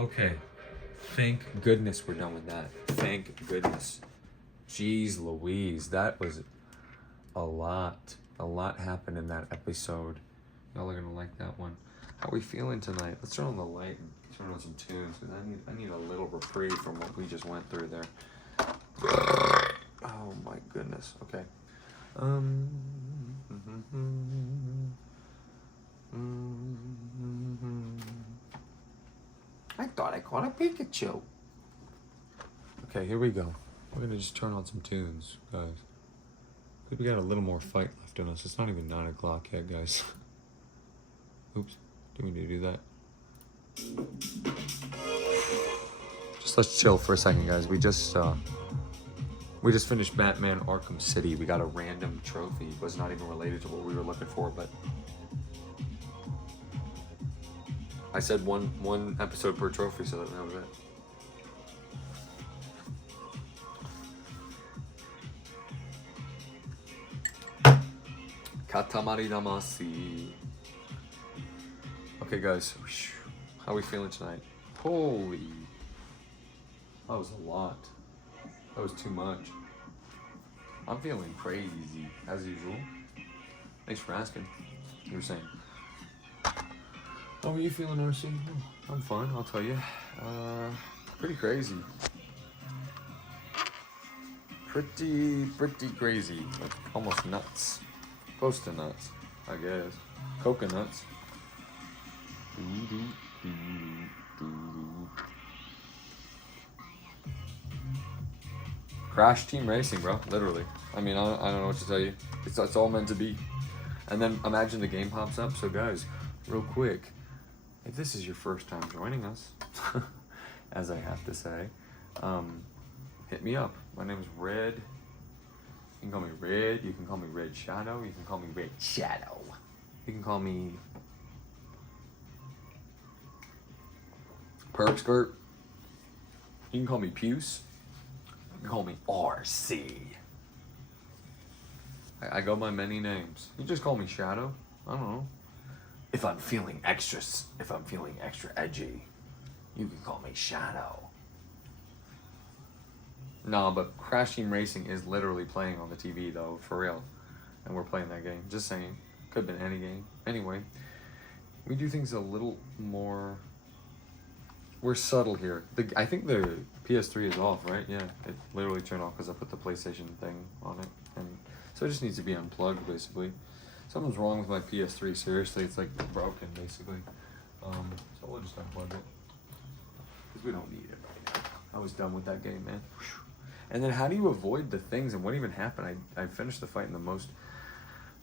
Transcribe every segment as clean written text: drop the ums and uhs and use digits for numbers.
Okay. Thank goodness we're done with that. Thank goodness. Jeez Louise, that was a lot. A lot happened in that episode. Y'all are gonna like that one. How are we feeling tonight? Let's turn on the light and turn on some tunes, because I need a little reprieve from what we just went through there. Oh my goodness. Okay. I thought I caught a Pikachu. Okay, here we go. We're gonna just turn on some tunes, guys. Cause we got a little more fight left in us. It's not even 9 o'clock yet, guys. Oops, do we need to do that? Just let's chill for a second, guys. We just finished Batman Arkham City. We got a random trophy. It was not even related to what we were looking for, but I said one episode per trophy, so that was it. Katamari Damacy. Okay, guys. How are we feeling tonight? Holy. That was a lot. That was too much. I'm feeling crazy, as usual. Thanks for asking. You were saying. How are you feeling, RC? I'm fine, I'll tell you. Pretty crazy. Pretty crazy. Like almost nuts. Close to nuts, I guess. Coconuts. Crash Team Racing, bro. Literally. I mean, I don't know what to tell you. It's all meant to be. And then imagine the game pops up. So guys, real quick, if this is your first time joining us, as I have to say, hit me up. My name is Red. You can call me Red. You can call me Red Shadow. You can call me Red Shadow. You can call me Perp Skirt. You can call me Puce. You can call me RC. I go by many names. You just call me Shadow. I don't know. If I'm feeling extra edgy, you can call me Shadow. No, but Crash Team Racing is literally playing on the TV though, for real. And we're playing that game. Just saying. Could have been any game. Anyway, we do things a little more... We're subtle here. I think the PS3 is off, right? Yeah, it literally turned off because I put the PlayStation thing on it. And so it just needs to be unplugged, basically. Something's wrong with my PS3, seriously. It's like broken, basically. So we'll just unplug it. Because we don't need it right now. I was done with that game, man. And then how do you avoid the things and what even happened? I finished the fight in the most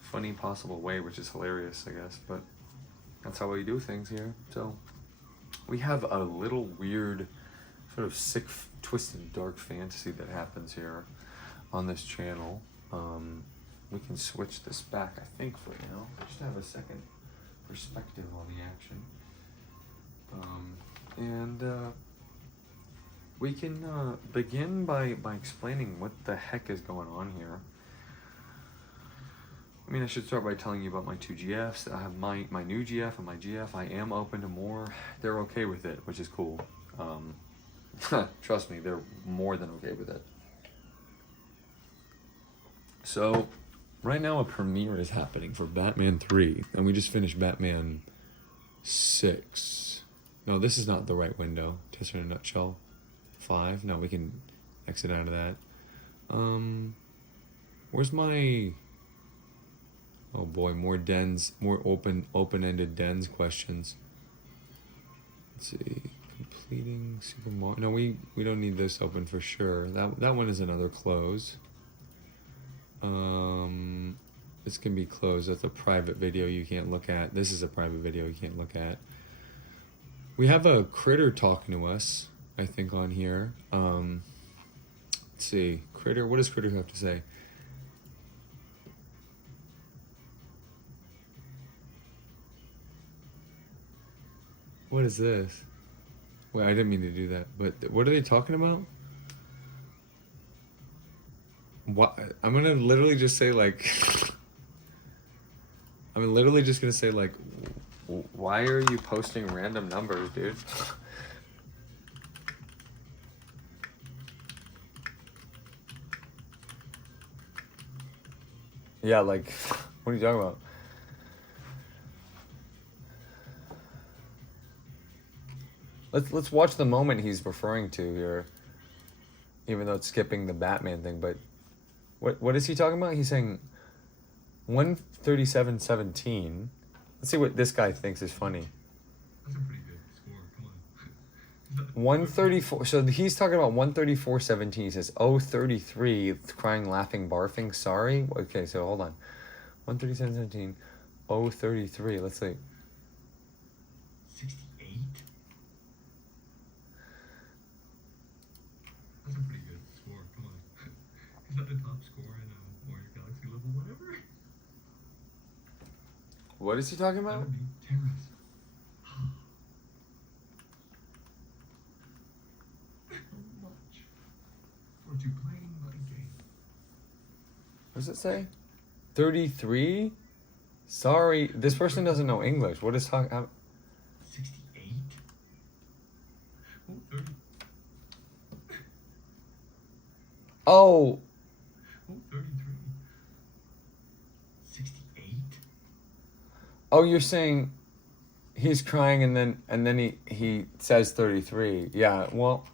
funny possible way, which is hilarious, I guess. But that's how we do things here. So we have a little weird, sort of sick, twisted, dark fantasy that happens here on this channel. We can switch this back, I think, for now. Just to have a second perspective on the action. We can begin by explaining what the heck is going on here. I mean, I should start by telling you about my two GFs. I have my new GF and my GF. I am open to more. They're okay with it, which is cool. Trust me, they're more than okay with it. So, right now a premiere is happening for Batman 3, and we just finished Batman 6. No, this is not the right window. Just in a nutshell. 5. No, we can exit out of that. Where's my... Oh boy, more dens, more open-ended dens questions. Let's see, completing Super Mario. No, we don't need this open for sure. That one is another close. This can be closed. That's a private video you can't look at. This is a private video you can't look at. We have a critter talking to us, I think, on here. Let's see, critter. What does critter have to say? What is this? Wait, I didn't mean to do that. But what are they talking about? What? I'm gonna literally just say like... I'm literally just gonna say like... Why are you posting random numbers, dude? Yeah, like, what are you talking about? Let's watch the moment he's referring to here, even though it's skipping the Batman thing. But what is he talking about? He's saying 137.17. Let's see what this guy thinks is funny. That's a pretty good score. Come on. 134. So he's talking about 134.17. He says, "Oh, 33, crying, laughing, barfing. Sorry." Okay, so hold on. 137.17. Oh, 33. Let's see. 68? That's a pretty good score. Come on. Is that the top score in Mario Galaxy level whatever? What is he talking That about? would be terrorist. How much for to playing my game? What does it say? 33? Sorry, this person doesn't know English. What is talking? 68? Oh, 30. Oh, Oh, 33. 68? oh, you're saying he's crying and then he says 33. Yeah, well,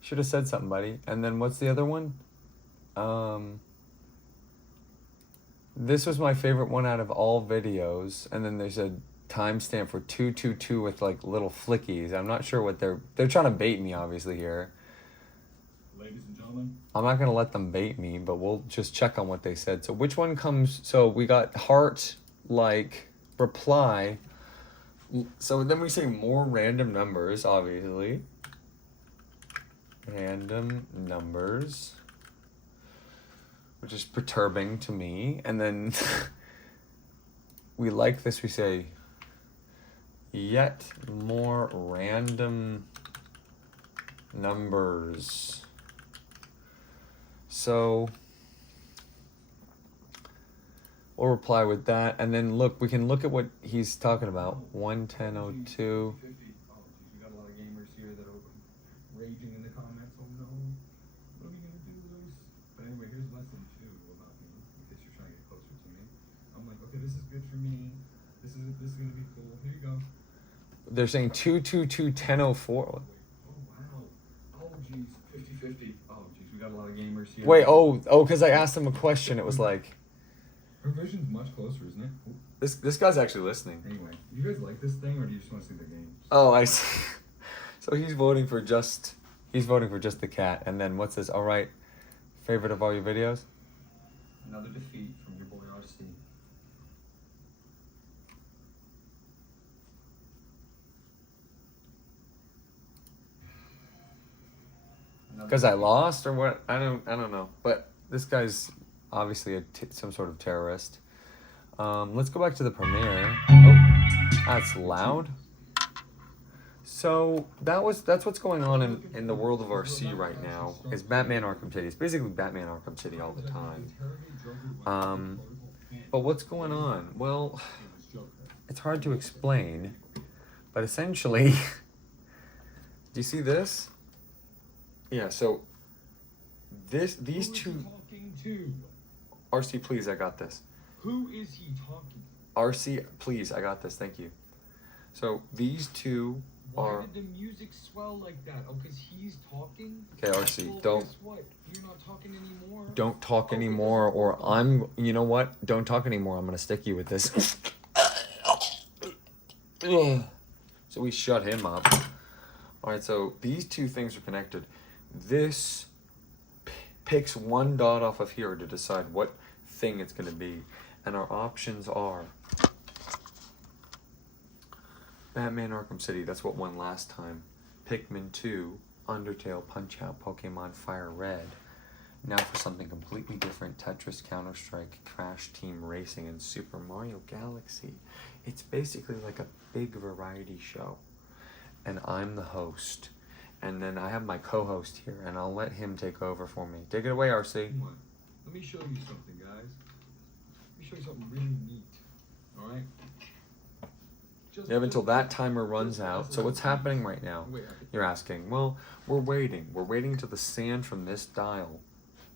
should have said something, buddy. And then what's the other one? This was my favorite one out of all videos. And then there's a timestamp for 222 with like little flickies. I'm not sure what they're trying to bait me obviously here. Ladies and gentlemen. I'm not gonna let them bait me, but we'll just check on what they said. So which one comes? So we got heart, like, reply. So then we say more random numbers, obviously. Random numbers, which is perturbing to me. And then we like this. We say yet more random numbers. So we'll reply with that, and then look, we can look at what he's talking about. 110.02. 50. Oh, geez, we got a lot of gamers here that are raging in the comments. Oh no, what are we gonna do, Luis? But anyway, here's lesson 2 about me, in case you're trying to get closer to me. I'm like, okay, this is good for me. This is gonna be cool. Here you go. They're saying 222.10.04. Oh wow. Oh geez, 50-50. Oh geez, we got a lot of gamers here. Wait, oh, because I asked him a question. It was like, Her vision's much closer, isn't it? Ooh. this guy's actually listening. Anyway, do you guys like this thing, or do you just want to see the game? Oh, I see. So he's voting for just the cat. And then what's this? All right, favorite of all your videos? Another defeat from your boy RC. Because I lost or what? I don't know. But this guy's obviously some sort of terrorist. Let's go back to the premiere. Oh, that's loud. So that's what's going on in the world of RC right now. Is Batman Arkham City. It's basically Batman Arkham City all the time. But what's going on? Well, it's hard to explain. But essentially, do you see this? Yeah, so these two. Talking to? RC, please, I got this. Who is he talking? RC, please, I got this. Thank you. So these two Why are. did the music swell like that? Oh, because he's talking? Okay, RC, Well, don't guess what? You're not talking anymore. don't talk anymore, or I'm. You know what? Don't talk anymore. I'm gonna stick you with this. So we shut him up. All right, so these two things are connected. This picks one dot off of here to decide what thing it's going to be. And our options are Batman Arkham City, that's what won last time. Pikmin 2, Undertale, Punch-Out, Pokemon, FireRed. Now for something completely different, Tetris, Counter-Strike, Crash Team Racing, and Super Mario Galaxy. It's basically like a big variety show. And I'm the host. And then I have my co-host here, and I'll let him take over for me. Take it away, RC. Come on. Let me show you something, guys. Let me show you something really neat. All right? You have until that timer runs out. So what's happening right now? You're asking. Well, we're waiting. We're waiting until the sand from this dial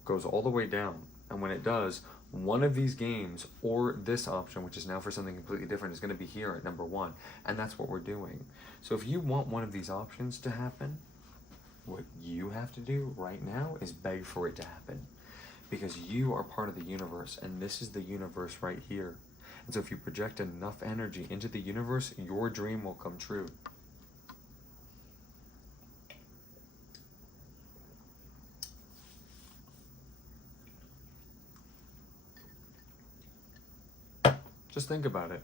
goes all the way down. And when it does, one of these games or this option, which is now for something completely different, is going to be here at number 1. And that's what we're doing. So if you want one of these options to happen, what you have to do right now is beg for it to happen. Because you are part of the universe, and this is the universe right here. And so if you project enough energy into the universe, your dream will come true. Just think about it.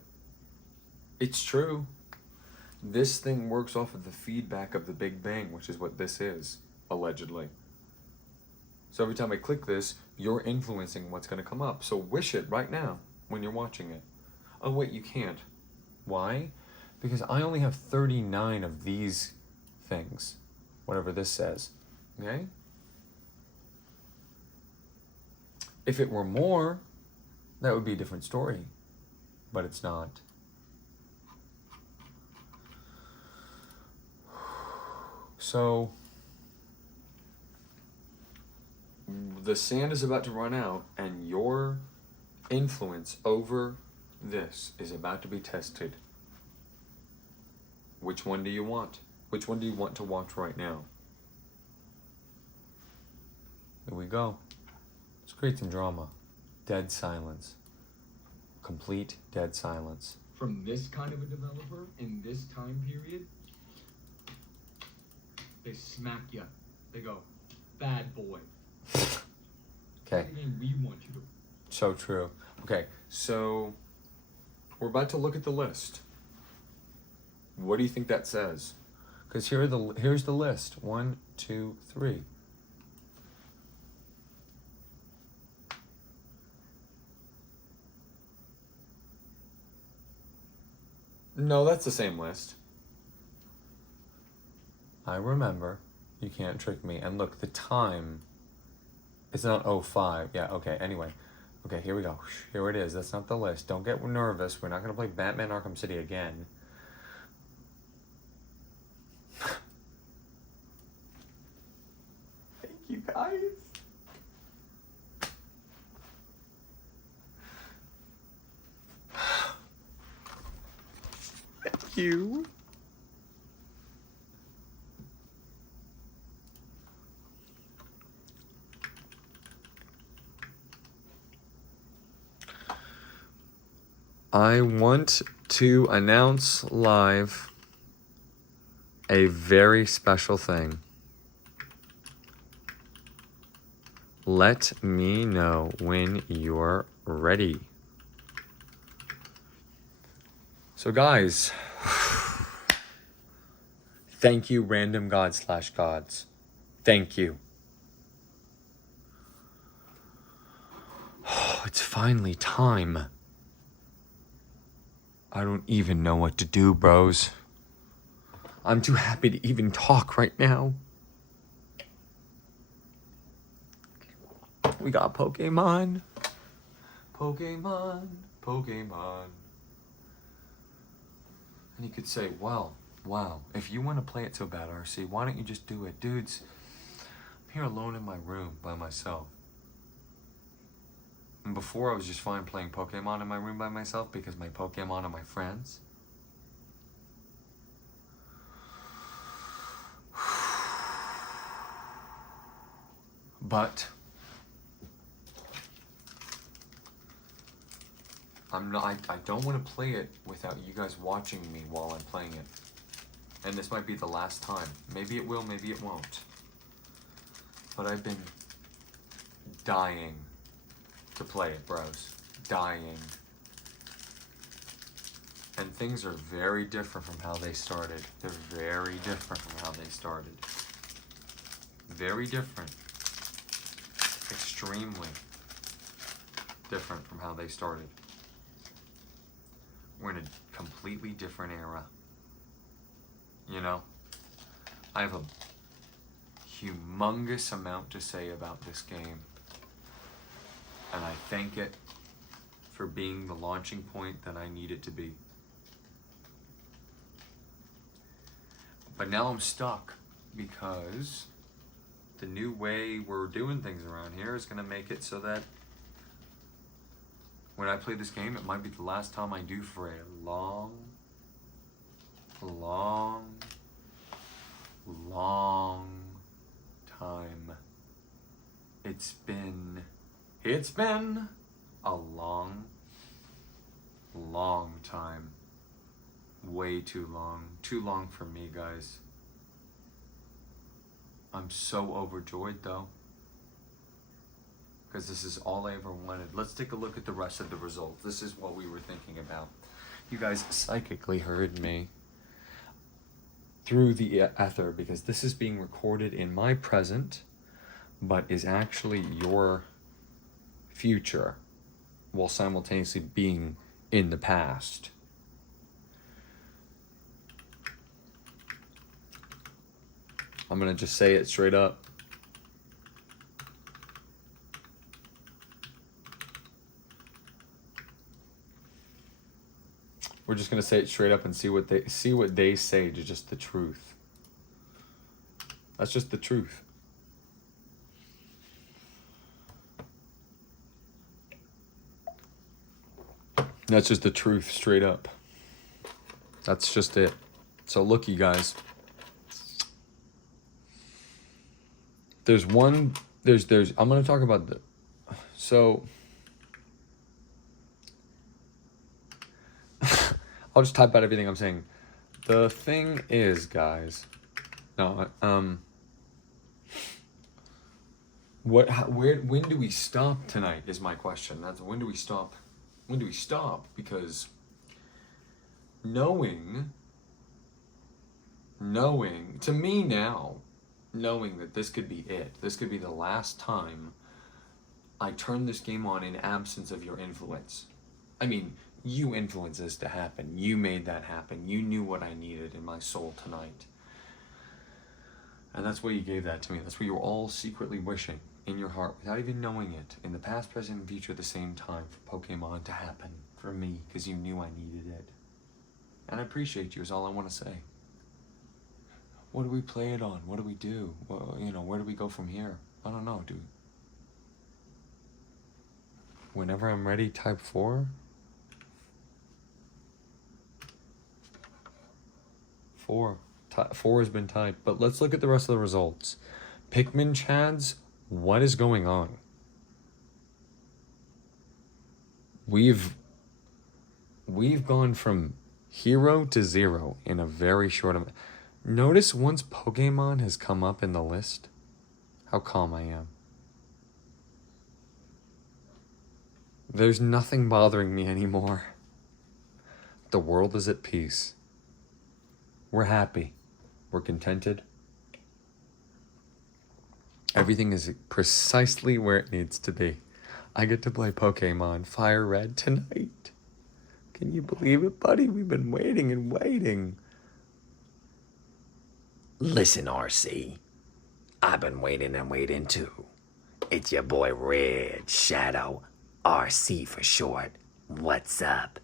It's true. This thing works off of the feedback of the Big Bang, which is what this is, allegedly. So every time I click this, you're influencing what's going to come up. So wish it right now when you're watching it. Oh, wait, you can't. Why? Because I only have 39 of these things, whatever this says. Okay? If it were more, that would be a different story. But it's not. So the sand is about to run out, and your influence over this is about to be tested. Which one do you want? Which one do you want to watch right now? Here we go. Let's create some drama. Dead silence. Complete dead silence. From this kind of a developer in this time period, they smack you. They go, bad boy. Okay. The game we want you to. So true. Okay, so we're about to look at the list. What do you think that says? Because here's the list. 1, 2, 3. No, that's the same list. I remember. You can't trick me. And look, the time, it's not 05. Yeah, okay, anyway. Okay, here we go. Here it is. That's not the list. Don't get nervous. We're not going to play Batman Arkham City again. Thank you, guys. Thank you. I want to announce live a very special thing. Let me know when you're ready. So guys, thank you, random god/gods. Thank you. It's finally time. I don't even know what to do, bros. I'm too happy to even talk right now. We got Pokémon. Pokémon. Pokémon. And you could say, wow, if you want to play it so bad, RC, why don't you just do it? Dudes, I'm here alone in my room by myself. And before I was just fine playing Pokemon in my room by myself because my Pokemon are my friends. But I don't want to play it without you guys watching me while I'm playing it. And this might be the last time. Maybe it will, maybe it won't. But I've been dying to play it, bros. Dying. And things are very different from how they started. They're very different from how they started. Very different. Extremely different from how they started. We're in a completely different era. You know? I have a humongous amount to say about this game. And I thank it for being the launching point that I need it to be. But now I'm stuck because the new way we're doing things around here is going to make it so that when I play this game, it might be the last time I do for a long time. It's been a long time. Way too long. Too long for me, guys. I'm so overjoyed though, because this is all I ever wanted. Let's take a look at the rest of the results. This is what we were thinking about. You guys psychically heard me through the ether, because this is being recorded in my present, but is actually your future, while simultaneously being in the past. I'm gonna just say it straight up. We're just gonna say it straight up and see what they say to just the truth. That's just the truth. That's just the truth, straight up. That's just it. So look, you guys. There's I'm gonna talk about so I'll just type out everything I'm saying. The thing is, guys, when do we stop tonight is my question. That's when do we stop? When do we stop? Because knowing to me now, knowing that this could be it, this could be the last time I turn this game on in absence of your influence. I mean, you influenced this to happen. You made that happen. You knew what I needed in my soul tonight. And that's why you gave that to me. That's what you were all secretly wishing in your heart, without even knowing it, in the past, present, and future at the same time, for Pokemon to happen for me, because you knew I needed it. And I appreciate you is all I want to say. What do we play it on? What do we do? Well, where do we go from here? I don't know, dude. Whenever I'm ready, type 4. 4 has been typed. But let's look at the rest of the results. Pikmin Chads, what is going on? We've gone from 0 to 0 in a very short amount. Notice once Pokemon has come up in the list, how calm I am. There's nothing bothering me anymore. The world is at peace. We're happy. We're contented. Everything is precisely where it needs to be. I get to play Pokemon FireRed tonight. Can you believe it, buddy? We've been waiting and waiting. Listen, RC, I've been waiting and waiting too. It's your boy Red Shadow, RC for short. What's up?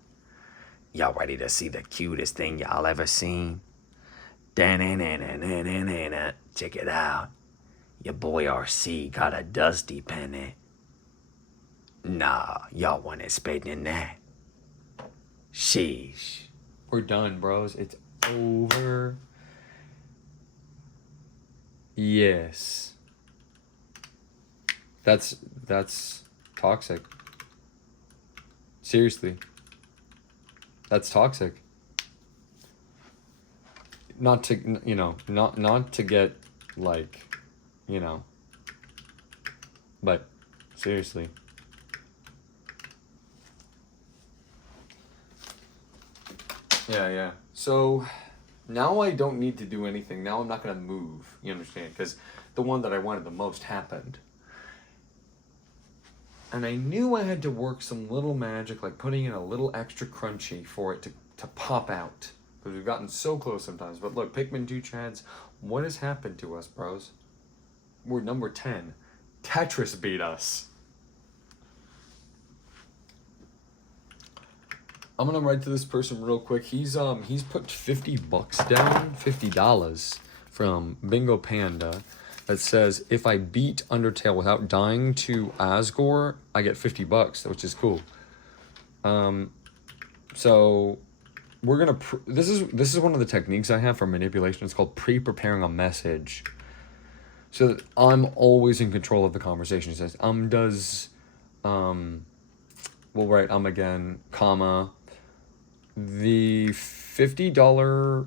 Y'all ready to see the cutest thing y'all ever seen? Da-na-na-na-na-na-na. Check it out. Your boy RC got a dusty penny. Nah, y'all weren't expecting that. Sheesh. We're done, bros. It's over. Yes. That's toxic. Seriously. That's toxic. Not to, not to get, but seriously. Yeah. So now I don't need to do anything. Now I'm not going to move, you understand? Because the one that I wanted the most happened. And I knew I had to work some little magic, like putting in a little extra crunchy for it to pop out. Because we've gotten so close sometimes. But look, Pikmin 2 Chads, what has happened to us, bros? We're number 10. Tetris beat us. I'm gonna write to this person real quick. He's put $50 down, $50 from Bingo Panda, that says if I beat Undertale without dying to Asgore, I get $50, which is cool. So we're gonna. This is one of the techniques I have for manipulation. It's called pre-preparing a message. So that I'm always in control of the conversation. It says does, we'll write again, comma. The $50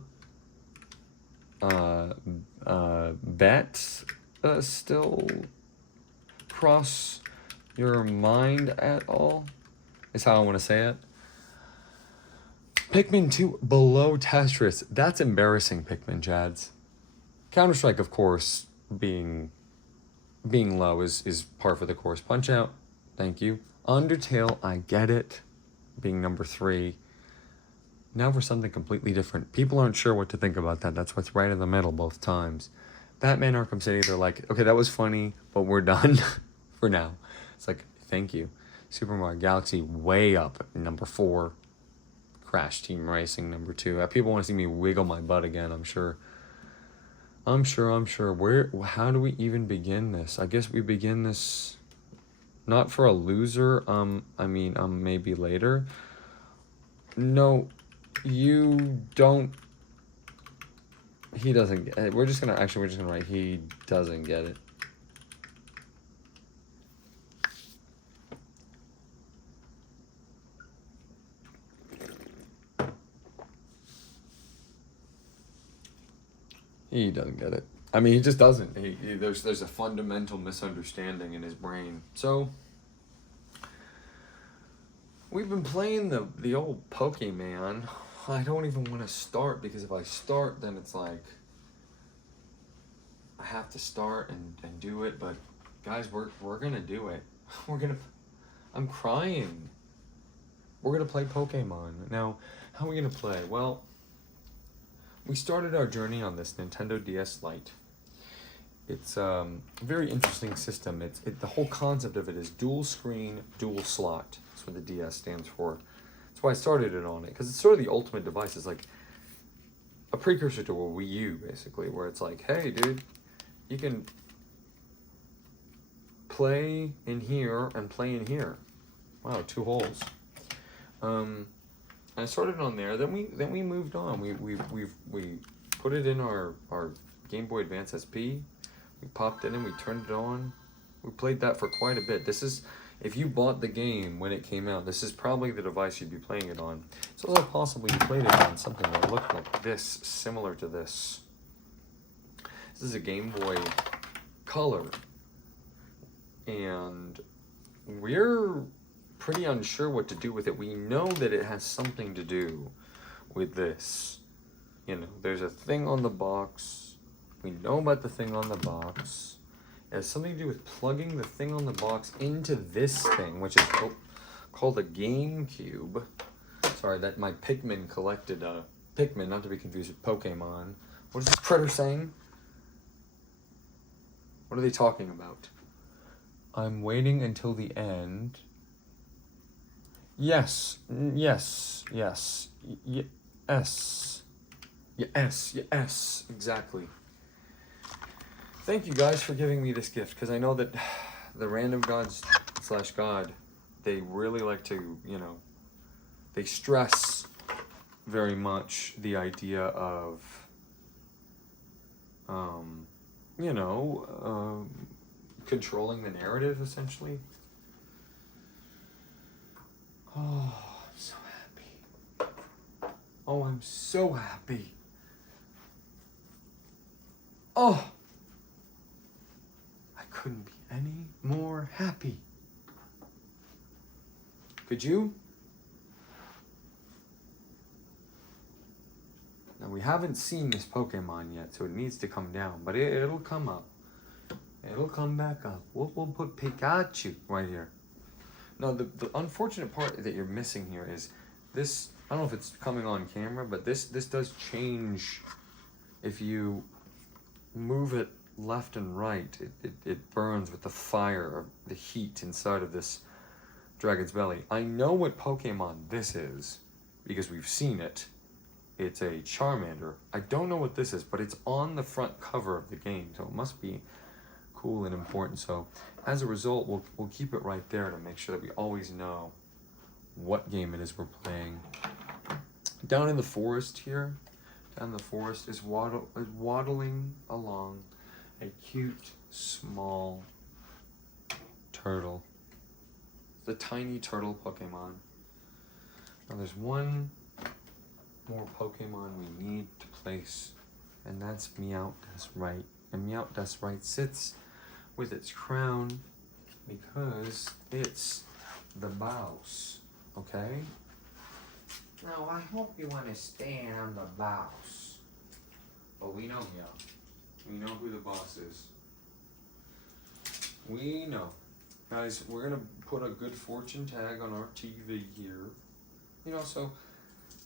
bet still cross your mind at all? Is how I want to say it. Pikmin 2 below Tetris. That's embarrassing, Pikmin Chads. Counter-Strike, of course, being low is par for the course. Punch-Out, thank you. Undertale, I get it, being number 3. Now for something completely different. People aren't sure what to think about that. That's what's right in the middle both times. Batman Arkham City, they're like, okay, that was funny, but we're done for now. It's like, thank you. Super Mario Galaxy, way up, number 4. Crash Team Racing, number 2. People want to see me wiggle my butt again, I'm sure. How do we even begin this? I guess we begin this not for a loser, maybe later. No, you don't. He doesn't get it. We're just gonna write he doesn't get it. He doesn't get it. I mean, he just doesn't. There's a fundamental misunderstanding in his brain. So we've been playing the old Pokemon. I don't even want to start because if I start, then it's like I have to start and do it. But guys, we're gonna do it. I'm crying. We're gonna play Pokemon now. How are we gonna play? Well, we started our journey on this Nintendo DS Lite. It's a very interesting system. The whole concept of it is dual screen, dual slot. That's what the DS stands for. That's why I started it on it, because it's sort of the ultimate device. It's like a precursor to a Wii U, basically, where it's like, hey, dude, you can play in here and play in here. Wow, 2 holes. I started on there. Then we moved on. We put it in our Game Boy Advance SP. We popped it in. We turned it on. We played that for quite a bit. This is, if you bought the game when it came out, this is probably the device you'd be playing it on. It's also possible you played it on something that looked like this, similar to this. This is a Game Boy Color, and we're pretty unsure what to do with it. We know that it has something to do with this. You know, there's a thing on the box. We know about the thing on the box. It has something to do with plugging the thing on the box into this thing, which is called a GameCube. Sorry, that my Pikmin collected Pikmin, not to be confused with Pokemon. What is this critter saying? What are they talking about? I'm waiting until the end. Yes, exactly. Thank you guys for giving me this gift, because I know that the random gods / God, they really like to, they stress very much the idea of, controlling the narrative, essentially. Oh, I'm so happy. Oh, I'm so happy. Oh, I couldn't be any more happy. Could you? Now, we haven't seen this Pokemon yet, so it needs to come down, but it'll come up. It'll come back up. We'll put Pikachu right here. Now, the unfortunate part that you're missing here is this. I don't know if it's coming on camera, but this does change. If you move it left and right, it burns with the fire of the heat inside of this dragon's belly. I know what Pokemon this is because we've seen it. It's a Charmander. I don't know what this is, but it's on the front cover of the game, so it must be cool and important. So as a result, we'll keep it right there to make sure that we always know what game it is we're playing. Down in the forest here, down in the forest is waddling along a cute, small turtle. The tiny turtle Pokemon. Now there's one more Pokemon we need to place, and that's Meowth. And Meowth sits with its crown because it's the boss, okay? Now I hope you understand I'm the boss. But we know Meowth. We know who the boss is. We know. Guys, we're gonna put a good fortune tag on our TV here. You know, so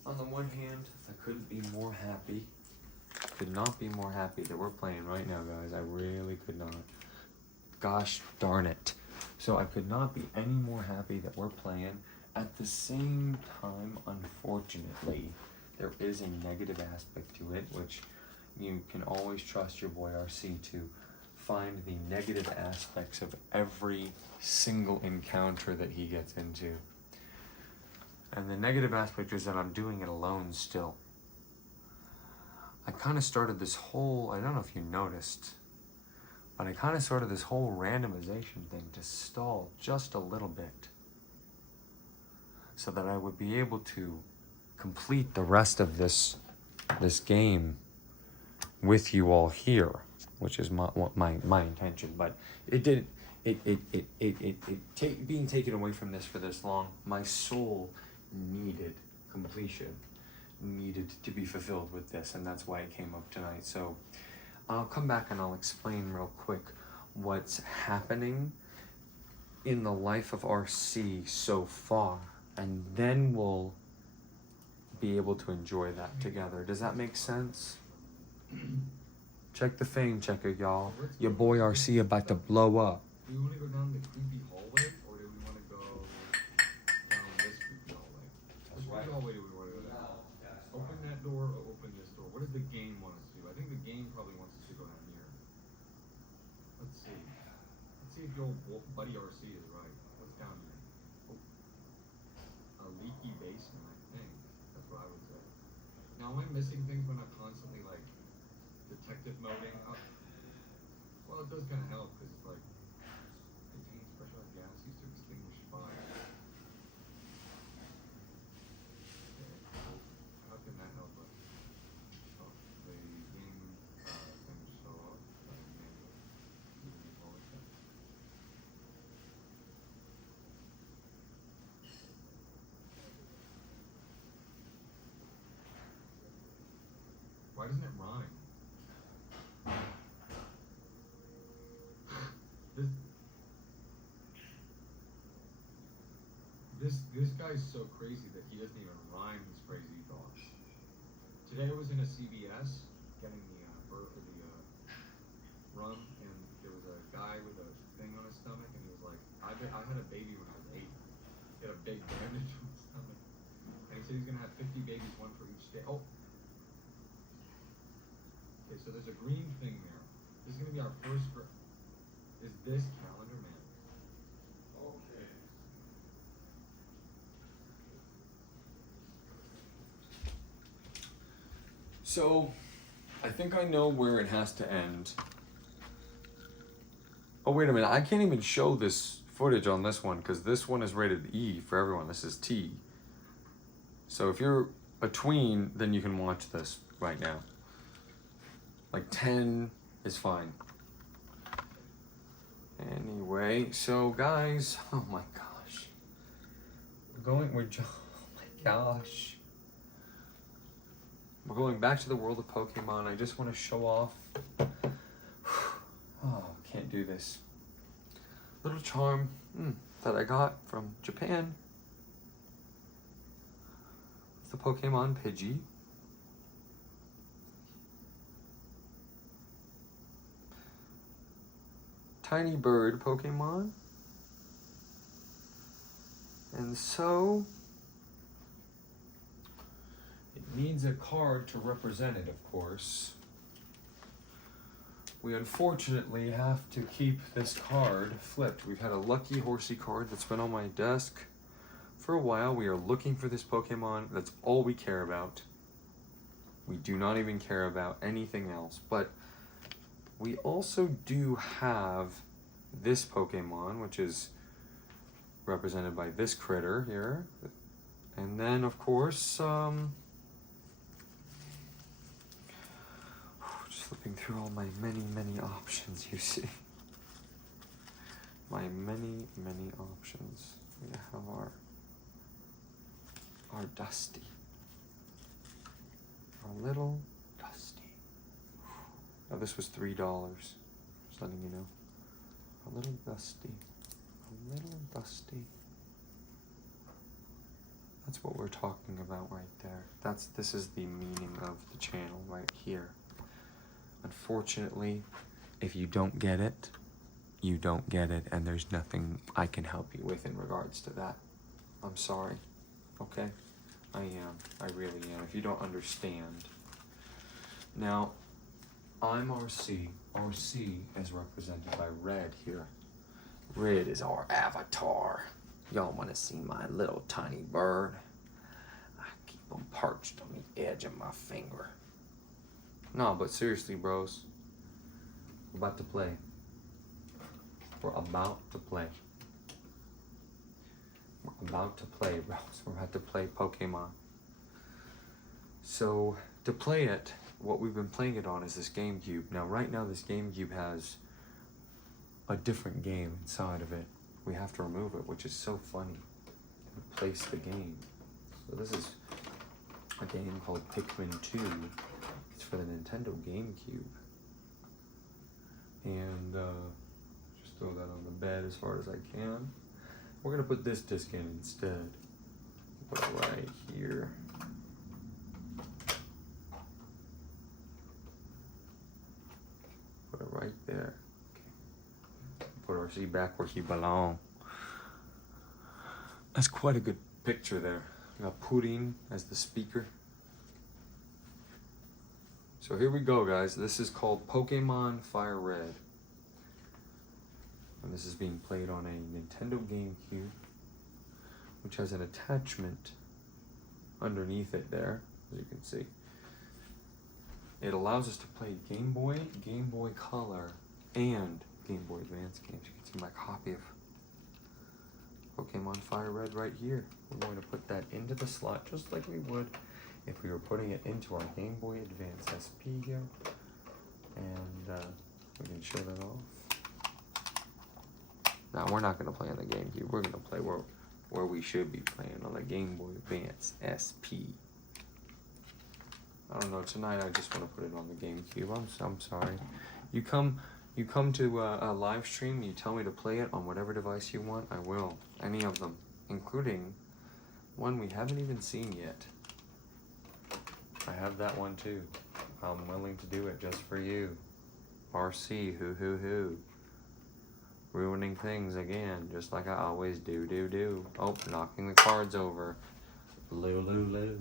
on the one hand, I couldn't be more happy. Could not be more happy that we're playing right now, guys. I really could not. Gosh darn it. So I could not be any more happy that we're playing. At the same time, unfortunately, there is a negative aspect to it, which you can always trust your boy RC to find the negative aspects of every single encounter that he gets into. And the negative aspect is that I'm doing it alone still. I kind of started this whole, I don't know if you noticed, but I kind of started this whole randomization thing to stall just a little bit so that I would be able to complete the rest of this game with you all here, which is my intention. But it didn't. Being taken away from this for this long, my soul needed completion, needed to be fulfilled with this, and that's why it came up tonight. So I'll come back and I'll explain real quick what's happening in the life of RC so far, and then we'll be able to enjoy that together. Does that make sense? Check the fame checker, y'all. Your boy RC about to blow up. Do we want to go down the creepy hallway, or do we want to go down this creepy hallway? Which creepy hallway do we want to go down? Open that door or open this door? What does the game want us to do? I think the game probably wants us to go down here. Let's see. Let's see if your buddy RC is right. What's down here? Oh. A leaky basement, I think. That's what I would say. Now, am I missing things when I'm constantly, like, detective moding up? Well, it does kind of help, because it's like, contains pressurized gas used to extinguish fire. Okay, how can that help us? Oh, the game can show up. Why doesn't it rhyme? This guy's so crazy that he doesn't even rhyme his crazy thoughts. Today I was in a CVS getting the rum, and there was a guy with a thing on his stomach, and he was like, I had a baby when I was 8. He had a big bandage on his stomach, and he said he's gonna have 50 babies, one for each day. Oh. Okay, so there's a green thing there. This is gonna be our first. Is this Calendar Man? Okay. So, I think I know where it has to end. Oh, wait a minute. I can't even show this footage on this one because this one is rated E for everyone. This is T. So if you're a tween, then you can watch this right now. Like 10 is fine. Anyway, so guys, oh my gosh. Oh my gosh. We're going back to the world of Pokemon. I just want to show off. Oh, can't do this. Little charm that I got from Japan. It's the Pokemon Pidgey. Tiny bird Pokemon. And so it needs a card to represent it, of course. We unfortunately have to keep this card flipped. We've had a Lucky Horsey card that's been on my desk for a while, we are looking for this Pokemon. That's all we care about. We do not even care about anything else. But we also do have this Pokemon, which is represented by this critter here. And then, of course, just flipping through all my many options, you see. My many options. We have our Dusty. Our little Dusty. Now this was $3. Just letting you know. A little Dusty. A little Dusty. That's what we're talking about right there. This is the meaning of the channel right here. Unfortunately, if you don't get it, you don't get it, and there's nothing I can help you with in regards to that. I'm sorry. Okay? I am. I really am. If you don't understand. Now, I'm RC. RC is represented by Red here. Red is our avatar. Y'all want to see my little tiny bird? I keep him perched on the edge of my finger. No, but seriously, bros. We're about to play. We're about to play. We're about to play, bros. We're about to play Pokemon. So, to play it, what we've been playing it on is this GameCube. Now, right now, this GameCube has a different game inside of it. We have to remove it, which is so funny. Replace the game. So this is a game called Pikmin 2. It's for the Nintendo GameCube. And just throw that on the bed as far as I can. We're gonna put this disc in instead. Put it right here. Put it right there. Okay. Put RC back where he belongs. That's quite a good picture there. We got Pudding as the speaker. So here we go, guys. This is called Pokemon FireRed. And this is being played on a Nintendo GameCube, which has an attachment underneath it there, as you can see. It allows us to play Game Boy, Game Boy Color, and Game Boy Advance games. You can see my copy of Pokemon FireRed right here. We're going to put that into the slot just like we would if we were putting it into our Game Boy Advance SP here. And we can show that off. Now, we're not going to play on the GameCube. We're going to play where we should be playing, on the Game Boy Advance SP. I don't know, tonight I just want to put it on the GameCube. I'm sorry. You come to a live stream, you tell me to play it on whatever device you want, I will. Any of them, including one we haven't even seen yet. I have that one too. I'm willing to do it just for you. RC, hoo. Ruining things again, just like I always do. Oh, knocking the cards over. Lulu.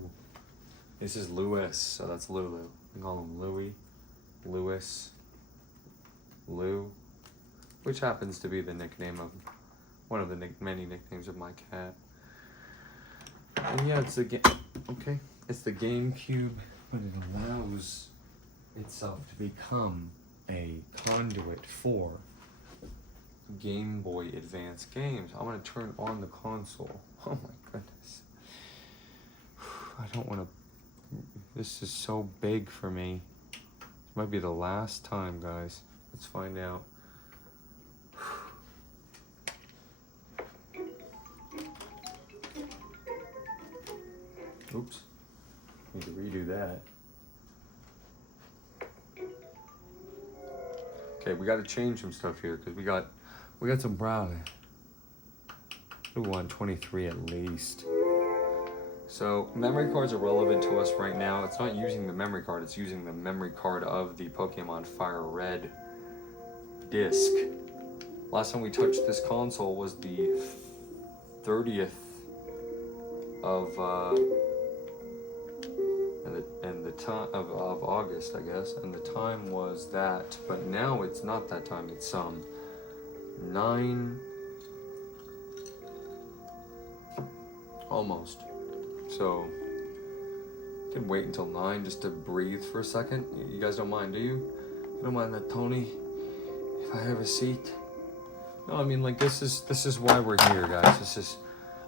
This is Lewis, so that's Lulu. We call him Louie, Lewis, Lou, which happens to be the nickname of one of the many nicknames of my cat. And yeah, it's the it's the GameCube, but it allows itself to become a conduit for Game Boy Advance games. I'm gonna turn on the console. Oh my goodness. I don't want to. This is so big for me. This might be the last time, guys. Let's find out. Oops. Need to redo that. Okay, we got to change some stuff here because we got some brownie. We want 23 at least. So memory cards are relevant to us right now. It's not using the memory card, it's using the memory card of the Pokemon FireRed disc. Last time we touched this console was the 30th of and the time of August, I guess, and the time was that, but now it's not that time. It's 9 Almost. So, I can wait until 9 just to breathe for a second. You guys don't mind, do you? You don't mind that, Tony? If I have a seat? No, I mean, like, this is why we're here, guys. This is,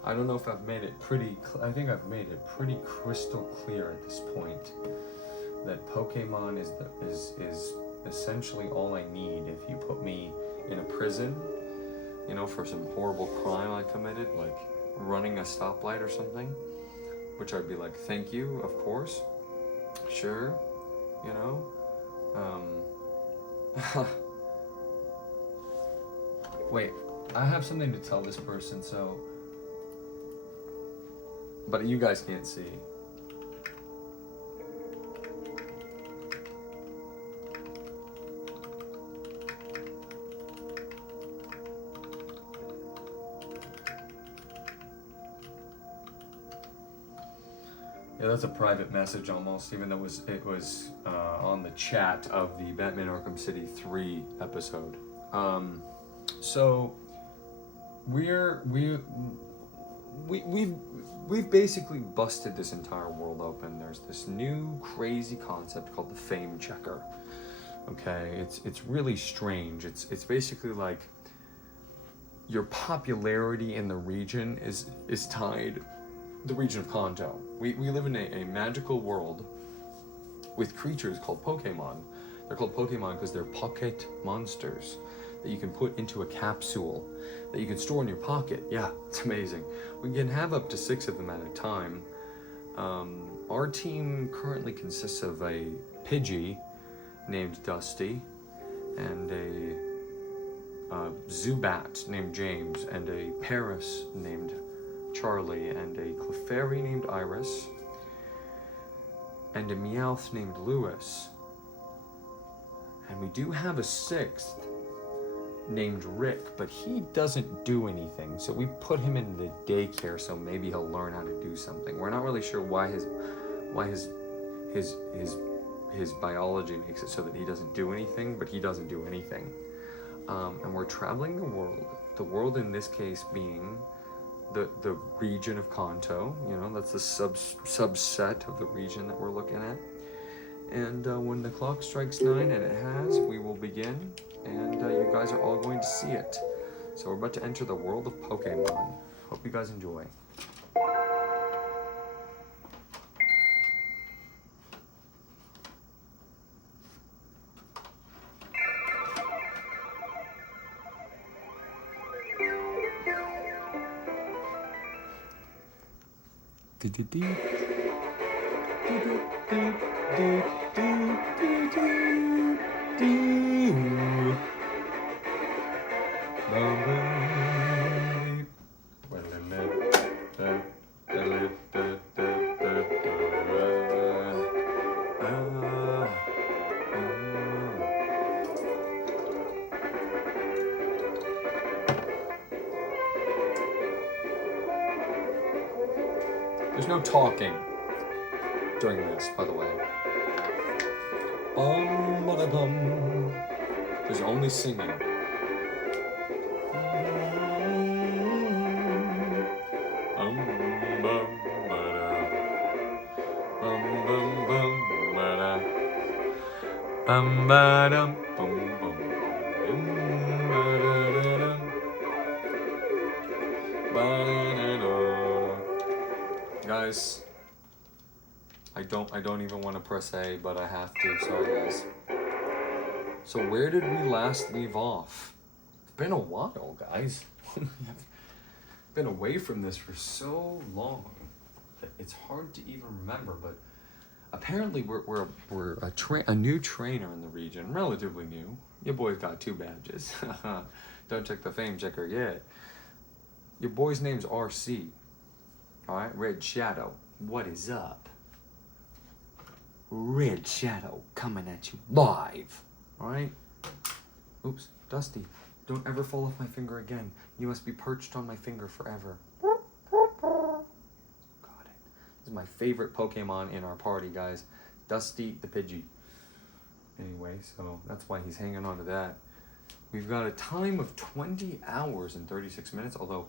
I don't know if I've made it pretty, I think I've made it pretty crystal clear at this point that Pokemon is essentially all I need if you put me in a prison, you know, for some horrible crime I committed, like running a stoplight or something, which I'd be like, thank you, of course, sure, you know, wait, I have something to tell this person, so, but you guys can't see. Yeah, that's a private message almost, even though it was on the chat of the Batman Arkham City 3 episode. So we've basically busted this entire world open. There's this new crazy concept called the fame checker. Okay, it's really strange. It's basically like your popularity in the region is tied. The region of Kanto. We live in a magical world with creatures called Pokémon. They're called Pokémon because they're pocket monsters that you can put into a capsule that you can store in your pocket. Yeah, it's amazing. We can have up to 6 of them at a time. Our team currently consists of a Pidgey named Dusty, and a Zubat named James, and a Paris named Charlie, and a Clefairy named Iris, and a Meowth named Lewis. And we do have a 6th named Rick, but he doesn't do anything, so we put him in the daycare so maybe he'll learn how to do something. We're not really sure why his biology makes it so that he doesn't do anything, but he doesn't do anything. And we're traveling the world in this case being the region of Kanto, you know, that's the subset of the region that we're looking at. And when the clock strikes 9, and it has, we will begin, and you guys are all going to see it. So we're about to enter the world of Pokemon. Hope you guys enjoy. There's no talking during this, by the way. Ba-da-bum. There's only singing. Guys, I don't even want to press A, but I have to. Sorry, guys. So where did we last leave off? It's been a while, guys. I've been away from this for so long that it's hard to even remember. But apparently we're a new trainer in the region, relatively new. Your boy's got 2 badges. Don't check the fame checker yet. Your boy's name's RC. All right, Red Shadow. What is up? Red Shadow coming at you live. All right. Oops, Dusty. Don't ever fall off my finger again. You must be perched on my finger forever. Got it. This is my favorite Pokemon in our party, guys. Dusty the Pidgey. Anyway, so that's why he's hanging on to that. We've got a time of 20 hours and 36 minutes, although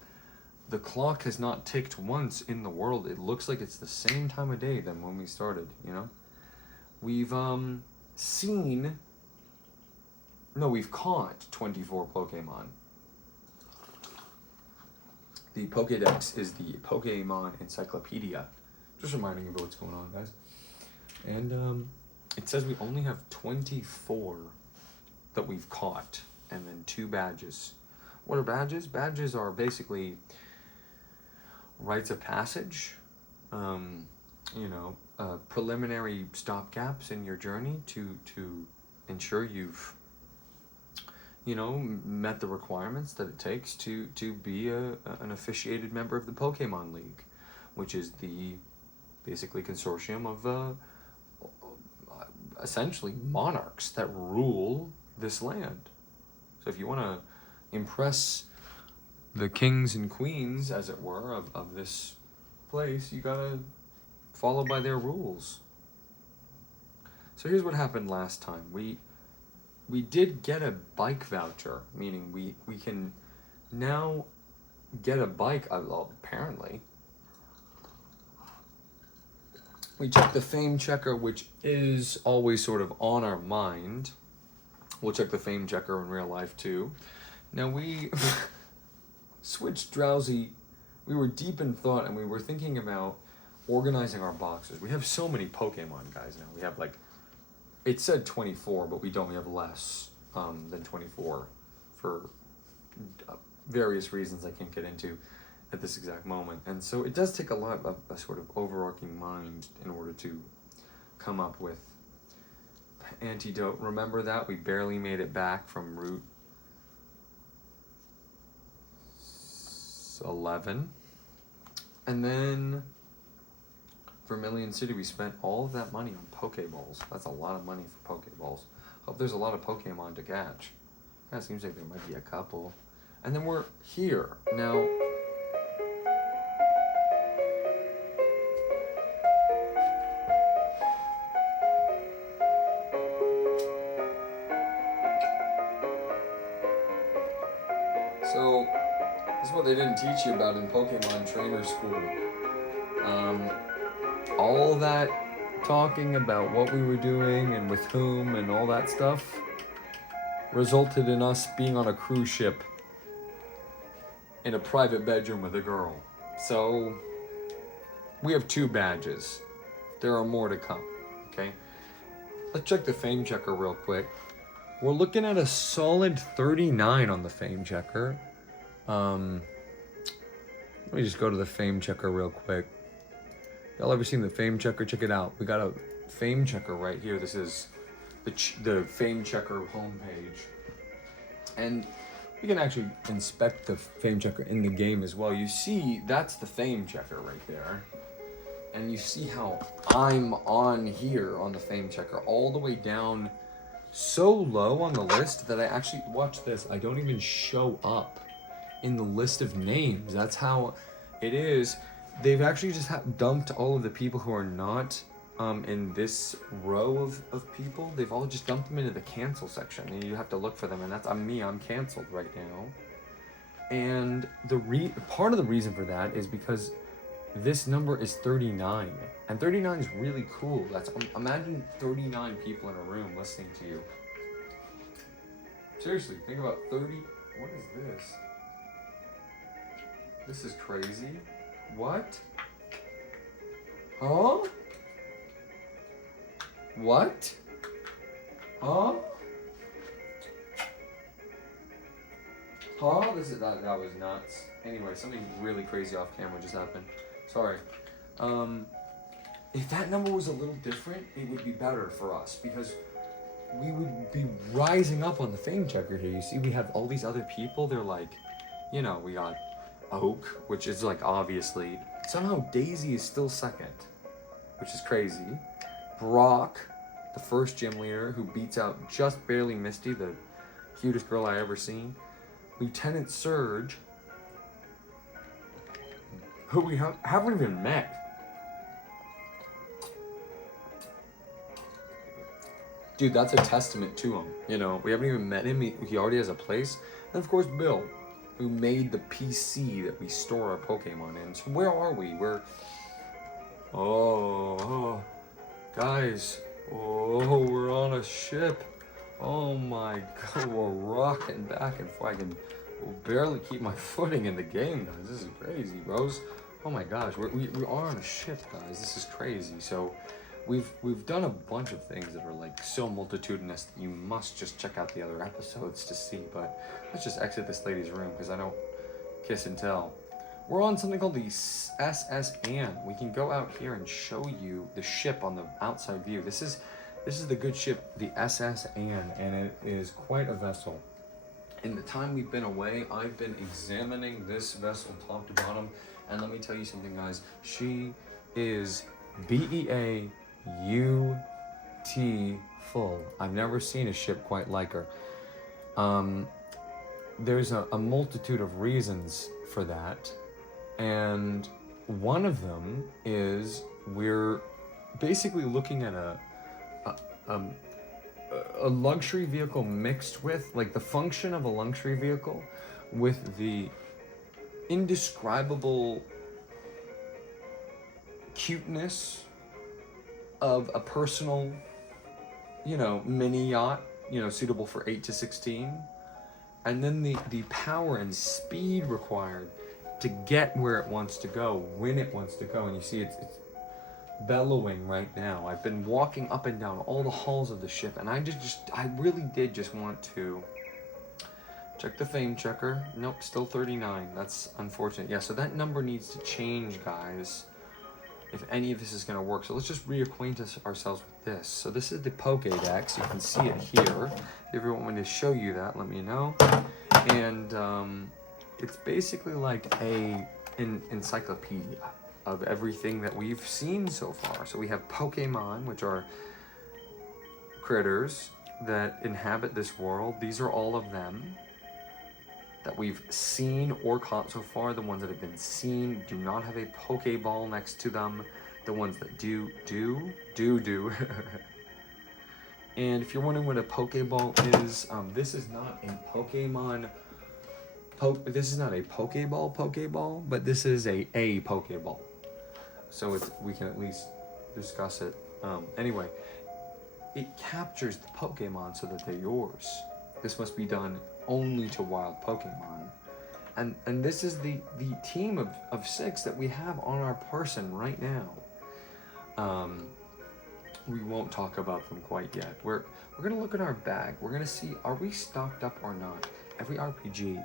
the clock has not ticked once in the world. It looks like it's the same time of day than when we started, you know? We've seen, no, we've caught 24 Pokemon. The Pokédex is the Pokemon Encyclopedia. Just reminding you about what's going on, guys. And it says we only have 24 that we've caught, and then 2 badges. What are badges? Badges are basically rites of passage, you know, preliminary stopgaps in your journey to ensure you've, you know, met the requirements that it takes to be an officiated member of the Pokemon League, which is the basically consortium of essentially monarchs that rule this land. So if you want to impress the kings and queens, as it were, of this place, you gotta follow by their rules. So here's what happened last time. We did get a bike voucher, meaning we can now get a bike, apparently. We checked the fame checker, which is always sort of on our mind. We'll check the fame checker in real life too. Now we switched Drowsy. We were deep in thought and we were thinking about organizing our boxes. We have so many Pokemon, guys, now. We have like, it said 24, but we don't. We have less than 24 for various reasons I can't get into at this exact moment. And so it does take a lot of a sort of overarching mind in order to come up with antidote. Remember that? We barely made it back from Route 11. And then Vermilion City, we spent all of that money on Pokeballs. That's a lot of money for Pokeballs. Hope there's a lot of Pokemon to catch. Yeah, it seems like there might be a couple. And then we're here. Now, so, this is what they didn't teach you about in Pokemon Trainer School. All that talking about what we were doing and with whom and all that stuff resulted in us being on a cruise ship in a private bedroom with a girl. So, we have 2 badges. There are more to come, okay? Let's check the fame checker real quick. We're looking at a solid 39 on the fame checker. Let me just go to the fame checker real quick. Y'all ever seen the fame checker? Check it out. We got a fame checker right here. This is the fame checker homepage. And you can actually inspect the fame checker in the game as well. You see, that's the fame checker right there. And you see how I'm on here on the fame checker all the way down so low on the list that I actually, watch this, I don't even show up in the list of names. That's how it is. They've actually just dumped all of the people who are not in this row of people. They've all just dumped them into the cancel section, and you have to look for them, and that's me. I'm canceled right now. And part of the reason for that is because this number is 39, and 39 is really cool. That's imagine 39 people in a room listening to you. Seriously, think about 30. What is this? This is crazy. What? Huh? What? Huh? Huh? That was nuts. Anyway, something really crazy off camera just happened. Sorry. If that number was a little different, it would be better for us because we would be rising up on the fame checker here. You see, we have all these other people. They're like, you know, we got Oak, which is like obviously, somehow Daisy is still second, which is crazy. Brock, the first gym leader who beats out just barely Misty, the cutest girl I ever seen. Lieutenant Surge, who we haven't even met. Dude, that's a testament to him. You know, we haven't even met him. He already has a place. And of course, Bill. who made the PC that we store our Pokemon in. So where are we? Guys, we're on a ship. Oh my god, we're rocking back and forth. I can barely keep my footing in the game, guys. This is crazy, bros. Oh my gosh, we are on a ship, guys. This is crazy. So we've done a bunch of things that are like so multitudinous that you must just check out the other episodes to see. But let's just exit this lady's room because I don't kiss and tell. We're on something called the SS Anne. We can go out here and show you the ship on the outside view. This is the good ship, the SS Anne, and it is quite a vessel. In the time we've been away, I've been examining this vessel top to bottom, and let me tell you something, guys. She is BEAUT full. I've never seen a ship quite like her. There's a multitude of reasons for that, and one of them is we're basically looking at a luxury vehicle mixed with, like, the function of a luxury vehicle with the indescribable cuteness of a personal, mini yacht, suitable for 8 to 16. And then the power and speed required to get where it wants to go, when it wants to go. And you see it's bellowing right now. I've been walking up and down all the halls of the ship, and I really did just want to check the fame checker. Nope, still 39. That's unfortunate. Yeah, so that number needs to change, guys, if any of this is going to work. So let's just reacquaint ourselves with this. So this is the Pokédex. You can see it here. If you ever want me to show you that, let me know. And it's basically like an encyclopedia of everything that we've seen so far. So we have Pokemon, which are critters that inhabit this world. These are all of them that we've seen or caught so far. The ones that have been seen do not have a Pokeball next to them. The ones that do. And if you're wondering what a Pokeball is, this is not a Pokemon. This is not a Pokeball, but this is a Pokeball. So we can at least discuss it. Anyway, it captures the Pokemon so that they're yours. This must be done only to wild Pokemon. And this is the team of 6 that we have on our person right now. We won't talk about them quite yet. We're gonna look at our bag. We're gonna see, are we stocked up or not? Every RPG,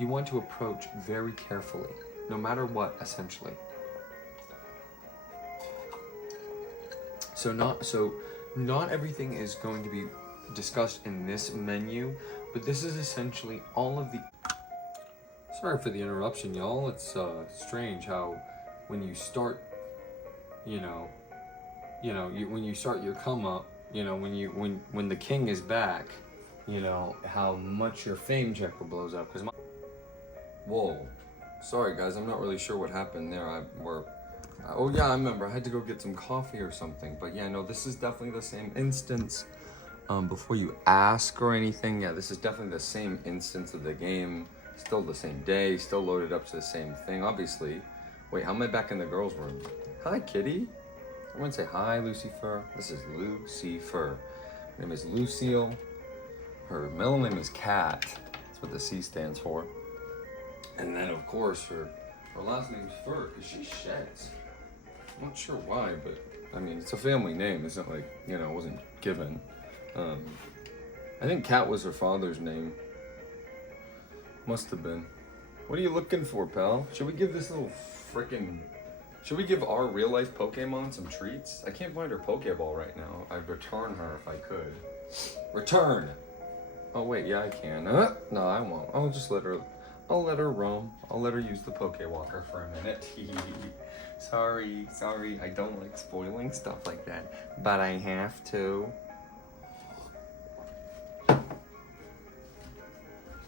you want to approach very carefully, no matter what, essentially. So not everything is going to be discussed in this menu, but this is essentially all of the... Sorry for the interruption, y'all. It's strange how when you start, when you start your come up, when the king is back, how much your fame checker blows up. Whoa, sorry guys, I'm not really sure what happened there. Oh yeah, I remember. I had to go get some coffee or something. But yeah, no, this is definitely the same instance. Before you ask or anything, yeah, this is definitely the same instance of the game. Still the same day, still loaded up to the same thing, obviously. Wait, how am I back in the girls' room? Hi, kitty. Everyone say hi, Lucifer. This is Lucifer. Her name is Lucille. Her middle name is Cat. That's what the C stands for. And then, of course, her last name's Fur, because she sheds. I'm not sure why, but, I mean, it's a family name. It's not like, it wasn't given. I think Cat was her father's name. Must have been. What are you looking for, pal? Should we give this little frickin'... Should we give our real-life Pokemon some treats? I can't find her Pokeball right now. I'd return her if I could. Return! Oh, wait, yeah, I can. No, I won't. I'll just let her... I'll let her roam. I'll let her use the Pokewalker for a minute. Sorry. I don't like spoiling stuff like that. But I have to.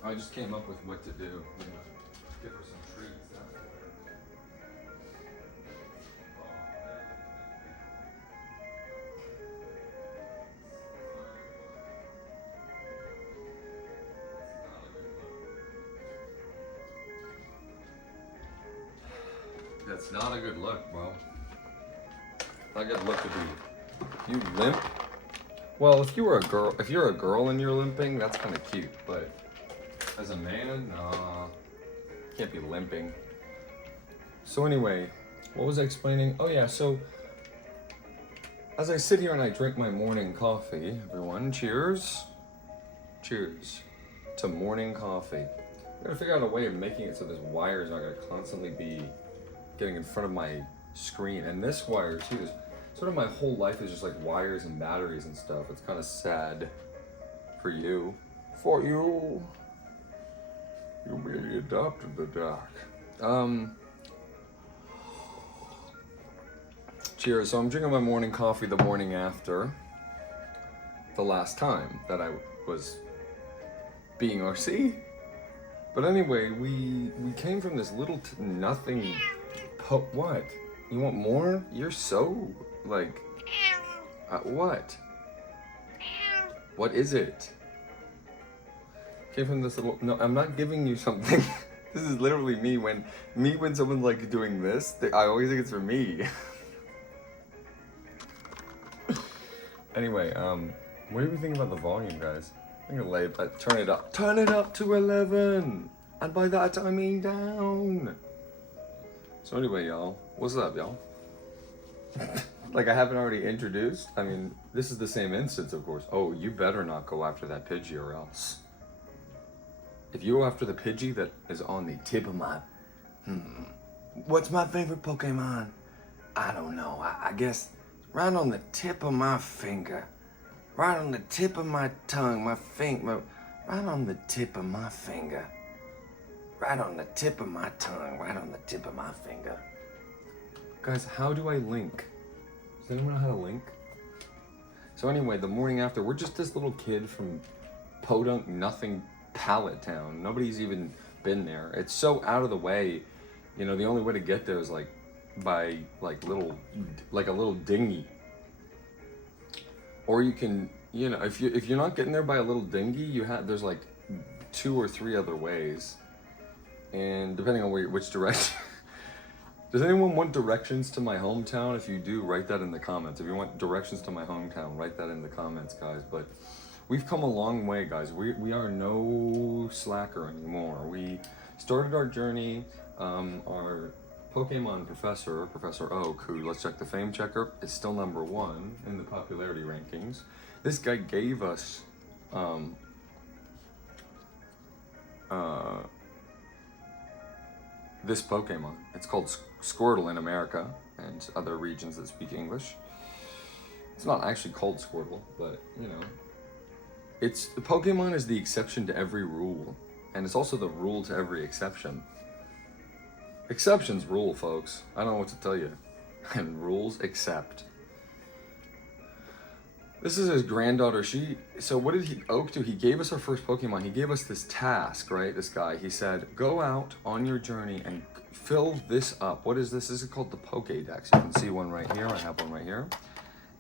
I just came up with what to do. Give her some treats. That's not a good look, bro. Not a good look to be. You limp? Well, if you're a girl and you're limping, that's kind of cute. But as a man, nah, can't be limping. So anyway, what was I explaining? Oh yeah, so as I sit here and I drink my morning coffee, everyone, cheers. Cheers to morning coffee. I'm gonna figure out a way of making it so this wire is not gonna constantly be getting in front of my screen. And this wire too, is sort of my whole life is just like wires and batteries and stuff. It's kind of sad for you. For you. You merely adopted the dark. Cheers. So I'm drinking my morning coffee the morning after the last time that I was being RC. But anyway, we came from this little nothing. What? You want more? You're so like. What? What is it? Came from this little. No, I'm not giving you something. This is literally me when someone's like doing this. I always think it's for me. Anyway, what do we think about the volume, guys? I'm gonna lay it, turn it up. Turn it up to 11! And by that I mean down! So anyway, y'all, what's up, y'all? Like I haven't already introduced? I mean, this is the same instance, of course. Oh, you better not go after that Pidgey or else. If you go after the Pidgey that is on the tip of my... What's my favorite Pokemon? I don't know, I guess right on the tip of my finger. Right on the tip of my tongue, right on the tip of my finger. Right on the tip of my tongue, right on the tip of my finger. Guys, how do I link? Does anyone know how to link? So anyway, the morning after, we're just this little kid from Podunk Nothing Pallet Town. Nobody's even been there. It's so out of the way. You know, the only way to get there is like by like a little dinghy. Or you can, you know, if you're not getting there by a little dinghy, there's like 2 or 3 other ways, and depending on which direction. Does anyone want directions to my hometown? If you do, write that in the comments. If you want directions to my hometown, write that in the comments, guys. But we've come a long way, guys. We are no slacker anymore. We started our journey. Our Pokemon professor, Professor Oak, who, let's check the fame checker, is still #1 in the popularity rankings. This guy gave us this Pokemon. It's called Squirtle in America and other regions that speak English. It's not actually called Squirtle, but you know, the Pokemon is the exception to every rule, and it's also the rule to every exception. Exceptions rule, folks. I don't know what to tell you. And rules accept. This is his granddaughter. So what did Oak do? He gave us our first Pokemon. He gave us this task, right? This guy. He said, go out on your journey and fill this up. What is this? This is called the Pokédex. You can see one right here. I have one right here.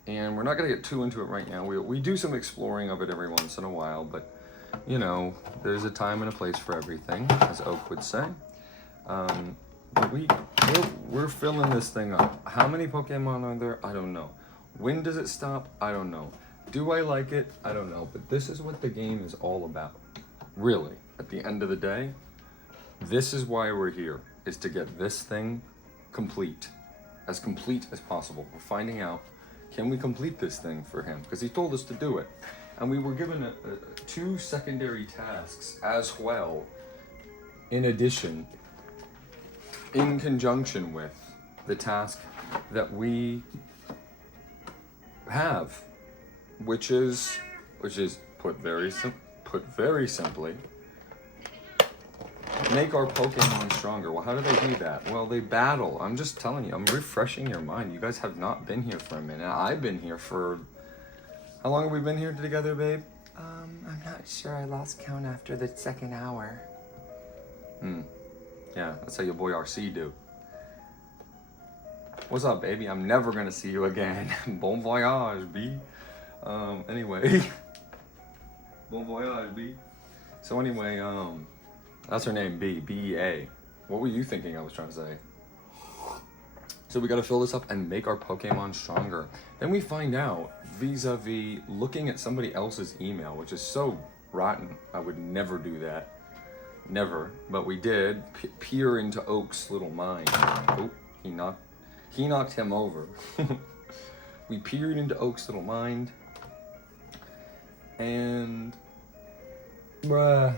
And we're not going to get too into it right now. We do some exploring of it every once in a while, but you know, there's a time and a place for everything, as Oak would say. But we're filling this thing up. How many Pokemon are there? I don't know. When does it stop? I don't know. Do I like it? I don't know. But this is what the game is all about. Really, at the end of the day, this is why we're here, is to get this thing complete as possible. We're finding out, can we complete this thing for him? Because he told us to do it. And we were given 2 secondary tasks as well, in addition, in conjunction with the task that we have, which is put very simply, make our Pokemon stronger. Well, how do they do that? Well, they battle. I'm just telling you, I'm refreshing your mind. You guys have not been here for a minute. I've been here for, how long have we been here together, babe? I'm not sure. I lost count after the 2nd hour. Yeah, that's how your boy RC do. What's up, baby? I'm never gonna see you again. Bon voyage, B. Anyway. Bon voyage, B. So anyway, that's her name, B. B-E-A. What were you thinking I was trying to say? So we got to fill this up and make our Pokemon stronger. Then we find out vis-a-vis looking at somebody else's email, which is so rotten. I would never do that. Never. But we did peer into Oak's little mind. Oh, he knocked him over. We peered into Oak's little mind. And bruh.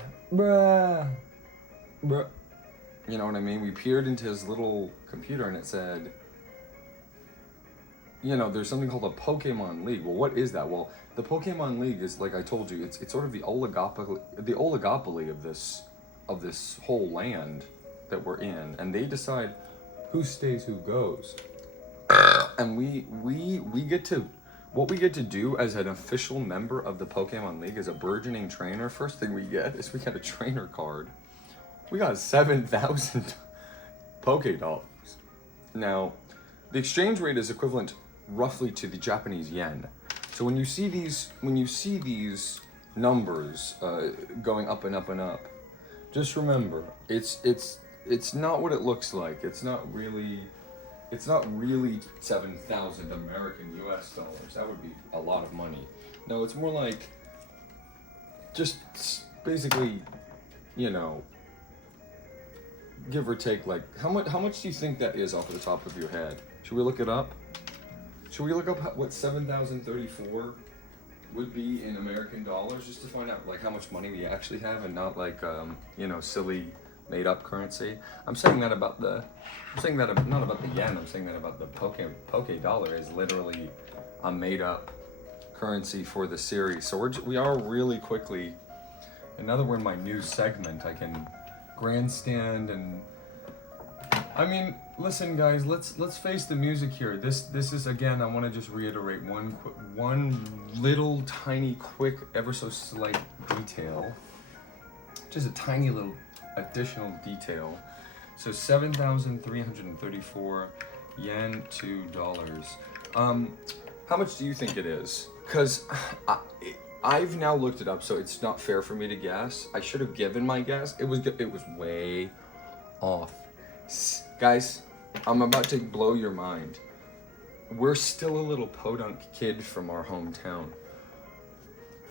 You know what I mean? We peered into his little computer and it said, you know, there's something called a Pokemon League. Well, what is that? Well, the Pokemon League is, like I told you, it's sort of the oligopoly of this whole land that we're in, and they decide who stays, who goes. And we get to, what we get to do as an official member of the Pokemon League as a burgeoning trainer, first thing we get is we get a trainer card. We got 7,000 Pokédollars. Now, the exchange rate is equivalent roughly to the Japanese yen. So when you see these numbers going up and up and up, just remember it's not what it looks like. It's not really 7,000 American US dollars. That would be a lot of money. No, it's more like just basically, you know, give or take, like how much do you think that is off the top of your head? Should we look it up? Should we look up what 7,034 would be in American dollars, just to find out like how much money we actually have, and not like you know, silly made up currency. I'm saying that not about the yen. I'm saying that about the Poké dollar is literally a made up currency for the series. So we are really quickly. And now that we're in my new segment, I can grandstand and. I mean, listen, guys. Let's face the music here. This is, again. I want to just reiterate one little tiny quick, ever so slight detail. Just a tiny little additional detail. So 7,334 yen to dollars. How much do you think it is? Because I've now looked it up, so it's not fair for me to guess. I should have given my guess. It was way off. Guys, I'm about to blow your mind. We're still a little podunk kid from our hometown.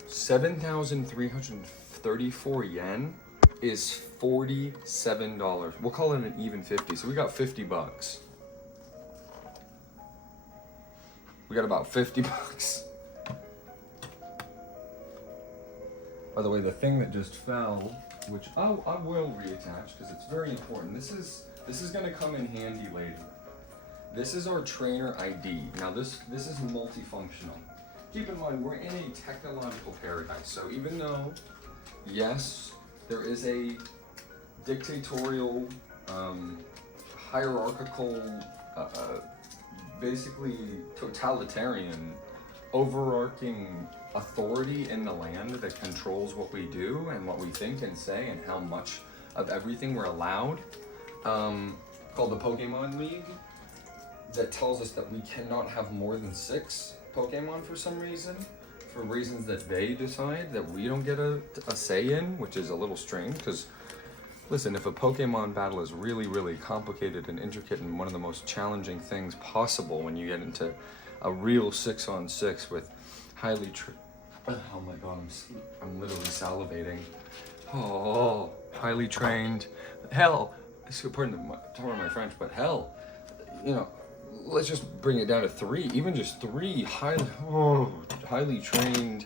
7,334 yen is $47. We'll call it an even 50. So we got 50 bucks. We got about 50 bucks. By the way, the thing that just fell, which I will reattach because it's very important. This is going to come in handy later. This is our trainer ID. Now this is multifunctional. Keep in mind, we're in a technological paradise. So even though, yes, there is a dictatorial, hierarchical, basically totalitarian, overarching authority in the land that controls what we do and what we think and say and how much of everything we're allowed, called the Pokemon League, that tells us that we cannot have more than 6 Pokemon for some reason, for reasons that they decide that we don't get a say in, which is a little strange, because listen, if a Pokemon battle is really, really complicated and intricate and one of the most challenging things possible when you get into a real 6-on-6 with highly oh my god, I'm literally salivating. Oh, highly trained. Hell, pardon my French, but hell, you know, let's just bring it down to 3. Even just 3 highly trained.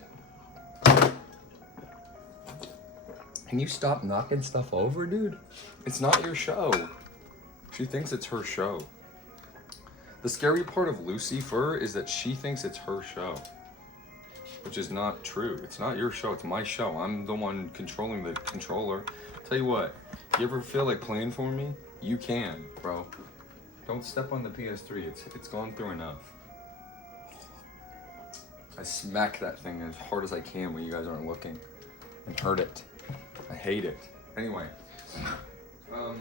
Can you stop knocking stuff over, dude? It's not your show. She thinks it's her show. The scary part of Lucifer is that she thinks it's her show, which is not true. It's not your show, it's my show. I'm the one controlling the controller. Tell you what, you ever feel like playing for me? You can, bro. Don't step on the PS3, it's gone through enough. I smack that thing as hard as I can when you guys aren't looking and hurt it. I hate it. Anyway, I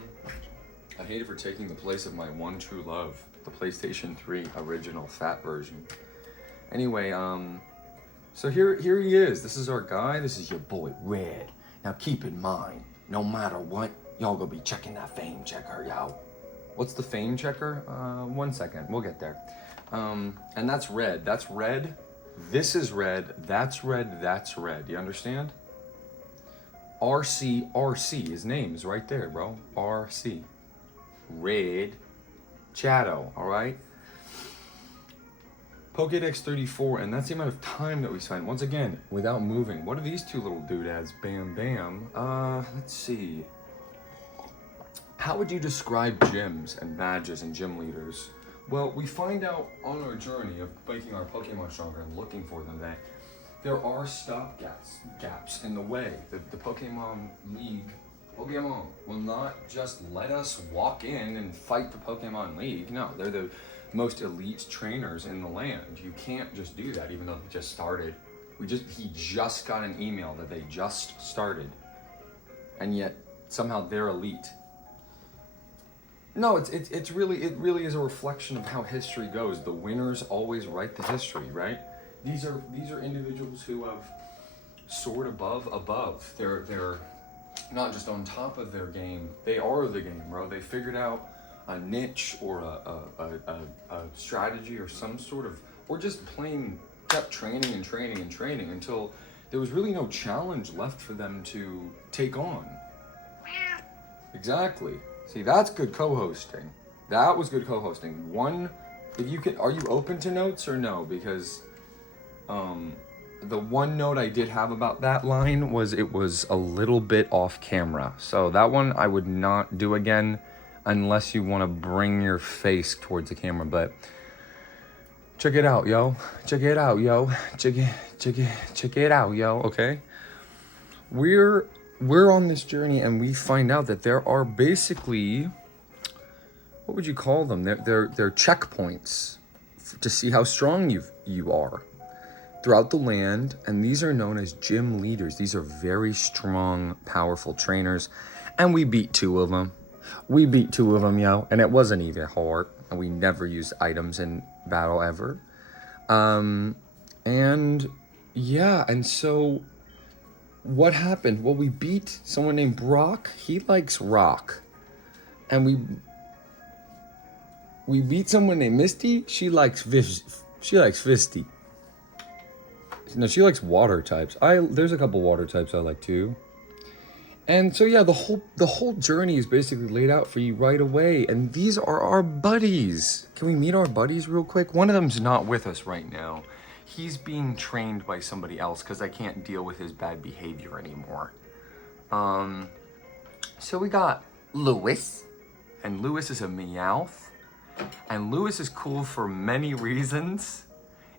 hate it for taking the place of my one true love, the PlayStation 3 original fat version. Anyway, so here he is. This is our guy. This is your boy Red. Now keep in mind, no matter what, y'all gonna be checking that fame checker, y'all. What's the fame checker? 1 second, we'll get there. And that's red. That's red. This is red. That's red. That's red. You understand? RC. His name is right there, bro. RC. Red Shadow. All right. Pokédex 34, and that's the amount of time that we spent. Once again, without moving. What are these two little doodads? Bam, bam. Let's see. How would you describe gyms and badges and gym leaders? Well, we find out on our journey of making our Pokemon stronger and looking for them that there are stop gaps in the way. The Pokemon League, Pokemon, will not just let us walk in and fight the Pokemon League. No, they're the most elite trainers in the land. You can't just do that, even though they just started. He just got an email that they just started, and yet somehow they're elite. No, it really is a reflection of how history goes. The winners always write the history, right? These are individuals who have soared above. They're not just on top of their game. They are the game, bro. They figured out a niche or a strategy or some sort of, or just plain kept training until there was really no challenge left for them to take on. Exactly. See, that's good co-hosting. That was good co-hosting. If you can, are you open to notes or no? Because the one note I did have about that line was it was a little bit off camera. So that one I would not do again unless you want to bring your face towards the camera. But check it out, yo. Check it out, yo. Check it out, yo. Okay. We're on this journey and we find out that there are basically, what would you call them? They're checkpoints to see how strong you are throughout the land, and these are known as gym leaders. These are very strong, powerful trainers, and we beat 2 of them. We beat 2 of them, yo, and it wasn't even hard, and we never used items in battle ever. And so what happened? Well, we beat someone named Brock. He likes rock. And we beat someone named Misty. She likes fisty. No, she likes water types. There's a couple water types I like too. And so yeah, the whole journey is basically laid out for you right away. And these are our buddies. Can we meet our buddies real quick? One of them's not with us right now. He's being trained by somebody else because I can't deal with his bad behavior anymore. So we got Lewis, and Lewis is a Meowth, and Lewis is cool for many reasons.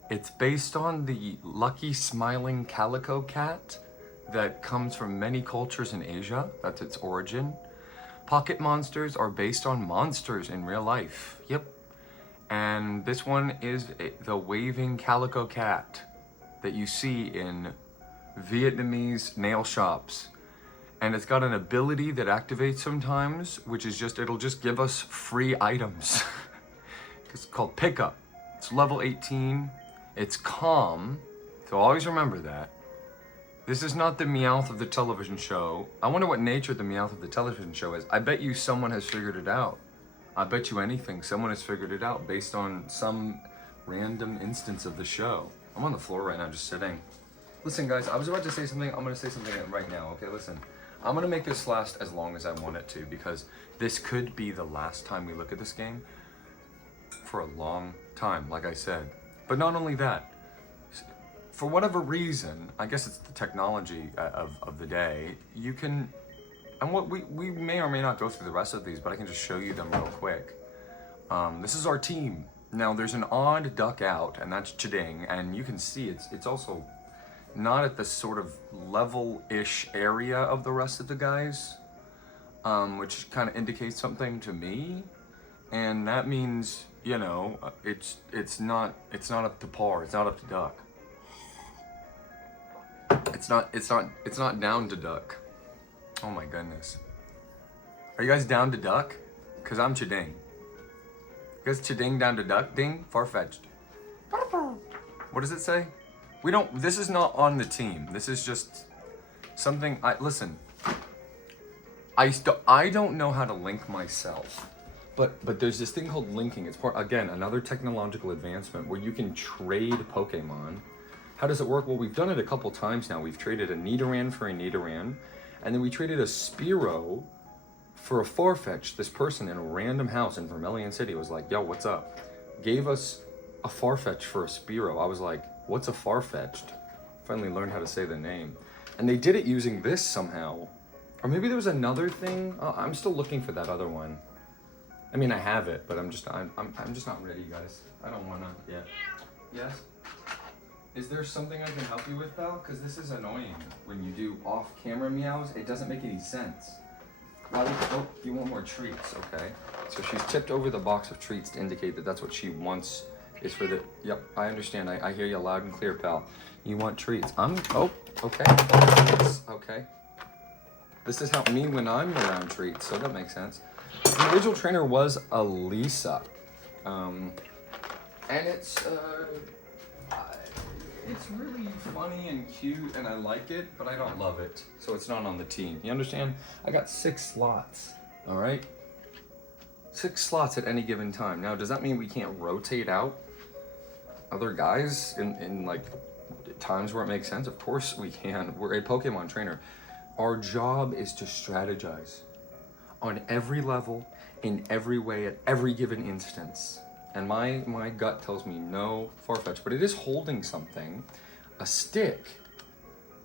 It's based on the lucky smiling calico cat that comes from many cultures in Asia. That's its origin. Pocket monsters are based on monsters in real life. Yep. And this one is the waving calico cat that you see in Vietnamese nail shops. And it's got an ability that activates sometimes, which is it'll just give us free items. It's called Pickup. It's level 18. It's calm, so always remember that. This is not the Meowth of the television show. I wonder what nature the Meowth of the television show is. I bet you someone has figured it out. I bet you anything, someone has figured it out based on some random instance of the show. I'm on the floor right now, just sitting. Listen, guys, I was about to say something. I'm going to say something right now, okay? Listen, I'm going to make this last as long as I want it to because this could be the last time we look at this game for a long time, like I said. But not only that, for whatever reason, I guess it's the technology of the day, you can, and what we may or may not go through the rest of these, but I can just show you them real quick. This is our team. Now there's an odd duck out, and that's Chiding, and you can see it's also not at the sort of level-ish area of the rest of the guys, which kind of indicates something to me, and that means, you know, it's not up to par. It's not up to duck. It's not down to duck. Oh my goodness. Are you guys down to duck? Cause I'm Chiding. You guys Chiding down to duck? Ding, far-fetched. What does it say? This is not on the team. This is just something, listen. I don't know how to link myself. But there's this thing called linking. It's part, again, another technological advancement where you can trade Pokemon. How does it work? Well, we've done it a couple times now. We've traded a Nidoran for a Nidoran, and then we traded a Spearow for a Farfetch. This person in a random house in Vermilion City was like, yo, what's up? Gave us a Farfetch for a Spearow. I was like, what's a Farfetched? Finally learned how to say the name. And they did it using this somehow. Or maybe there was another thing. Oh, I'm still looking for that other one. I mean, I have it, but I'm just not ready, guys. I don't wanna yet. Yes? Is there something I can help you with, pal? Because this is annoying. When you do off-camera meows, it doesn't make any sense. Oh, you want more treats, okay. So she's tipped over the box of treats to indicate that that's what she wants is for the, yep, I understand. I hear you loud and clear, pal. You want treats. Oh, okay. Okay. This is how me when I'm around treats, so that makes sense. The original trainer was Elisa, and it's really funny and cute, and I like it, but I don't love it, so it's not on the team. You understand? I got 6 slots, all right? 6 slots at any given time. Now, does that mean we can't rotate out other guys in like times where it makes sense? Of course we can. We're a Pokemon trainer. Our job is to strategize on every level, in every way, at every given instance. And my gut tells me no Farfetch, but it is holding something, a stick,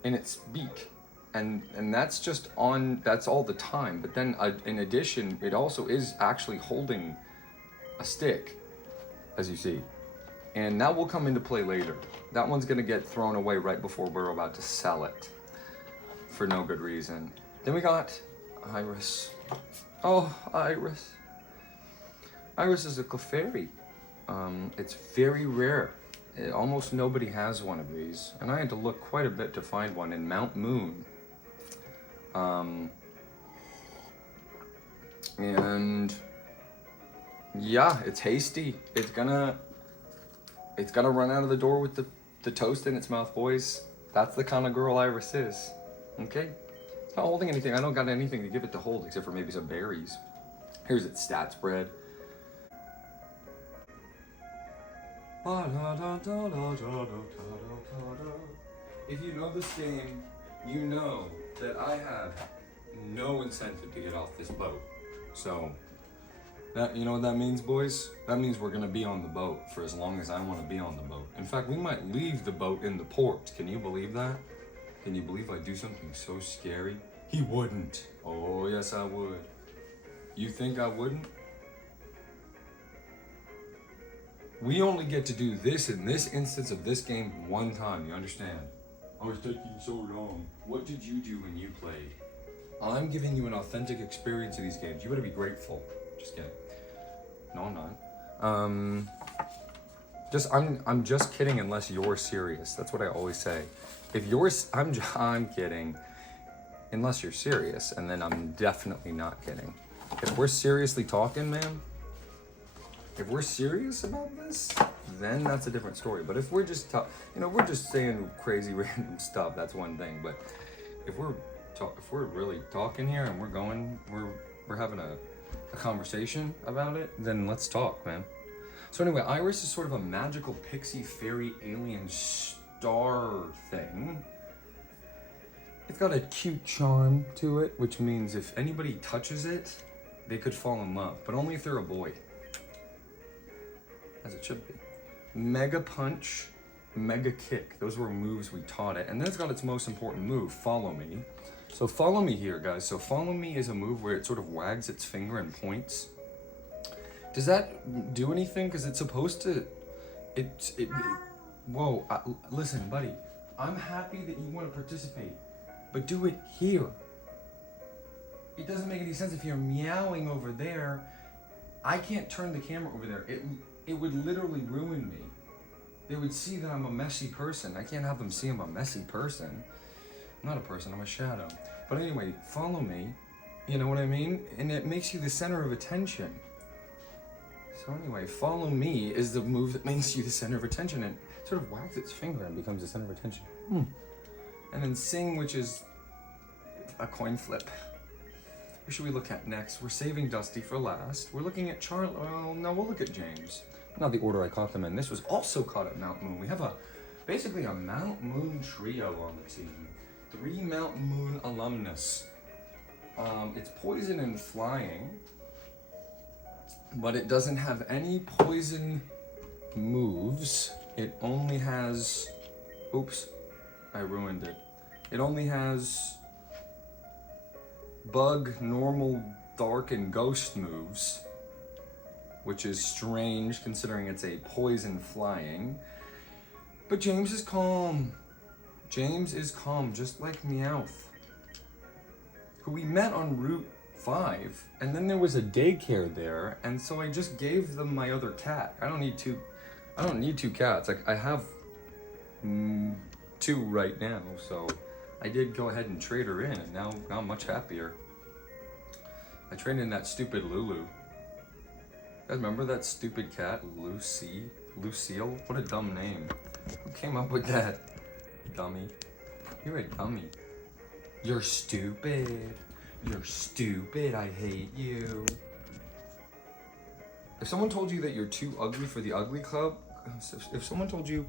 in its beak. And that's just on, that's all the time. But then in addition, it also is actually holding a stick, as you see. And that will come into play later. That one's gonna get thrown away right before we're about to sell it for no good reason. Then we got Iris. Oh, Iris. Iris is a Clefairy. It's very rare. Almost nobody has one of these. And I had to look quite a bit to find one in Mount Moon. And yeah, it's hasty. It's gonna run out of the door with the toast in its mouth, boys. That's the kind of girl Iris is. Okay? It's not holding anything. I don't got anything to give it to hold except for maybe some berries. Here's its stat spread. If you know this game, you know that I have no incentive to get off this boat. So, that, you know what that means, boys? That means we're gonna be on the boat for as long as I wanna be on the boat. In fact, we might leave the boat in the port. Can you believe that? Can you believe I do something so scary? He wouldn't. Oh, yes, I would. You think I wouldn't? We only get to do this in this instance of this game one time, you understand? I was taking so long. What did you do when you played? I'm giving you an authentic experience of these games. You better be grateful. Just kidding. No, I'm not. I'm just kidding unless you're serious. That's what I always say. If you're, I'm kidding. Unless you're serious, and then I'm definitely not kidding. If we're seriously talking, man, if we're serious about this, then that's a different story. But if we're just we're just saying crazy random stuff, that's one thing. But if we're really talking here and we're having a conversation about it, then let's talk, man. So anyway, Iris is sort of a magical pixie fairy alien star thing. It's got a cute charm to it, which means if anybody touches it, they could fall in love, but only if they're a boy. As it should be. Mega Punch, Mega Kick. Those were moves we taught it. And then it's got its most important move, Follow Me. So follow me here, guys. So follow me is a move where it sort of wags its finger and points. Does that do anything? Because it's supposed to, whoa, listen, buddy. I'm happy that you want to participate, but do it here. It doesn't make any sense if you're meowing over there. I can't turn the camera over there. It would literally ruin me. They would see that I'm a messy person. I can't have them see I'm a messy person. I'm not a person, I'm a shadow. But anyway, follow me. You know what I mean? And it makes you the center of attention. So anyway, follow me is the move that makes you the center of attention and sort of wags its finger and becomes the center of attention. And then sing, which is a coin flip. Who should we look at next? We're saving Dusty for last. We're looking at Charlie. Well, no, we'll look at James. Not the order I caught them in. This was also caught at Mount Moon. We have basically a Mount Moon trio on the team. 3 Mount Moon alumnus. It's poison and flying, but it doesn't have any poison moves. It only has, oops, I ruined it. It only has bug, normal, dark, and ghost moves, which is strange considering it's a poison flying. But James is calm. James is calm, just like Meowth, who we met on Route 5, and then there was a daycare there, and so I just gave them my other cat. I don't need two cats. Like, I have 2 right now, so I did go ahead and trade her in, and now I'm much happier. I traded in that stupid Lulu. You guys remember that stupid cat, Lucille? What a dumb name. Who came up with that? Dummy. You're a dummy. You're stupid. You're stupid. I hate you. If someone told you that you're too ugly for the ugly club, if someone told you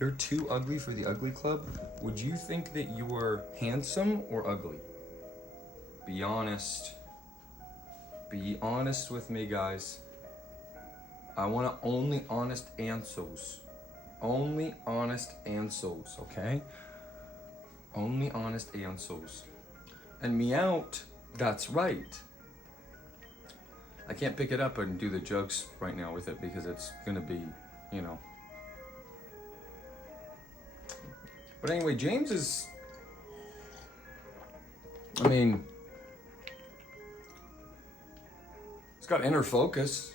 you're too ugly for the ugly club, would you think that you were handsome or ugly? Be honest. Be honest with me, guys. I want only honest answers. Only honest answers, okay? Only honest answers. And Meowth, that's right. I can't pick it up and do the jokes right now with it because it's gonna be, you know. But anyway, James is, I mean, it's got inner focus.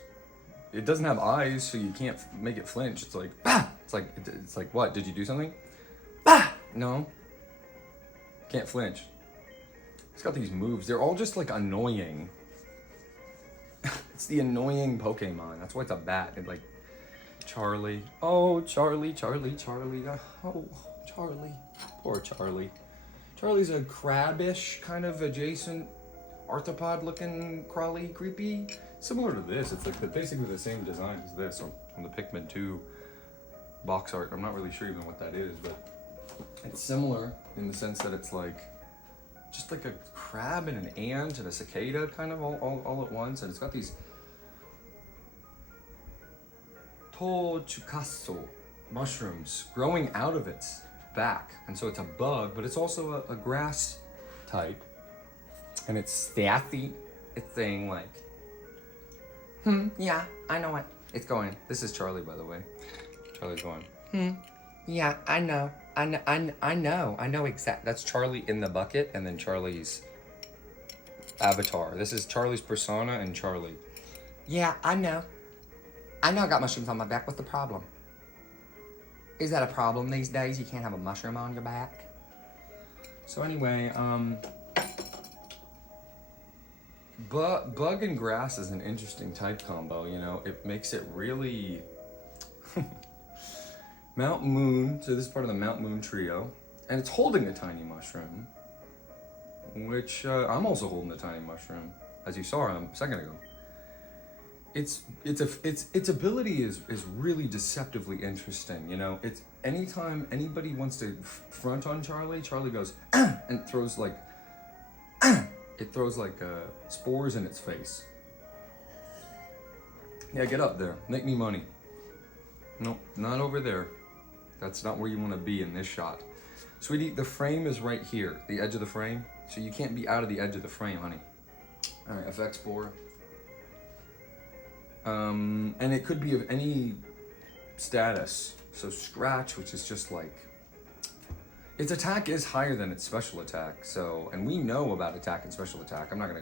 It doesn't have eyes, so you can't make it flinch. It's like, bah! It's like, what? Did you do something? Bah! No. Can't flinch. It's got these moves. They're all just like annoying. It's the annoying Pokemon. That's why it's a bat. It's like, Charlie. Oh, Charlie. Oh, Charlie. Poor Charlie. Charlie's a crabbish kind of adjacent arthropod looking crawly creepy. Similar to this. It's like basically the same design as this on the Pikmin 2 box art. I'm not really sure even what that is, but it's similar in the sense that it's like just like a crab and an ant and a cicada kind of all at once, and it's got these Tochukaso mushrooms growing out of its back, and so it's a bug, but it's also a grass type, and it's staffy. It's saying like, yeah, I know what it's going. This is Charlie, by the way. Charlie's going, yeah, I know exactly. That's Charlie in the bucket, and then Charlie's avatar. This is Charlie's persona and Charlie. Yeah, I know I got mushrooms on my back. What's the problem? Is that a problem these days? You can't have a mushroom on your back? So anyway, bug and grass is an interesting type combo, you know. It makes it really Mount Moon, so this is part of the Mount Moon trio, and it's holding a tiny mushroom, which I'm also holding a tiny mushroom, as you saw a second ago. Its ability is really deceptively interesting, you know. It's anytime anybody wants to front on Charlie, Charlie goes and throws like it throws like spores in its face. Yeah, get up there, make me money. Nope, not over there. That's not where you want to be in this shot. Sweetie, the frame is right here, the edge of the frame. So you can't be out of the edge of the frame, honey. All right, FX Boar. And it could be of any status. So Scratch, which is just like, its attack is higher than its special attack. So, and we know about attack and special attack. I'm not gonna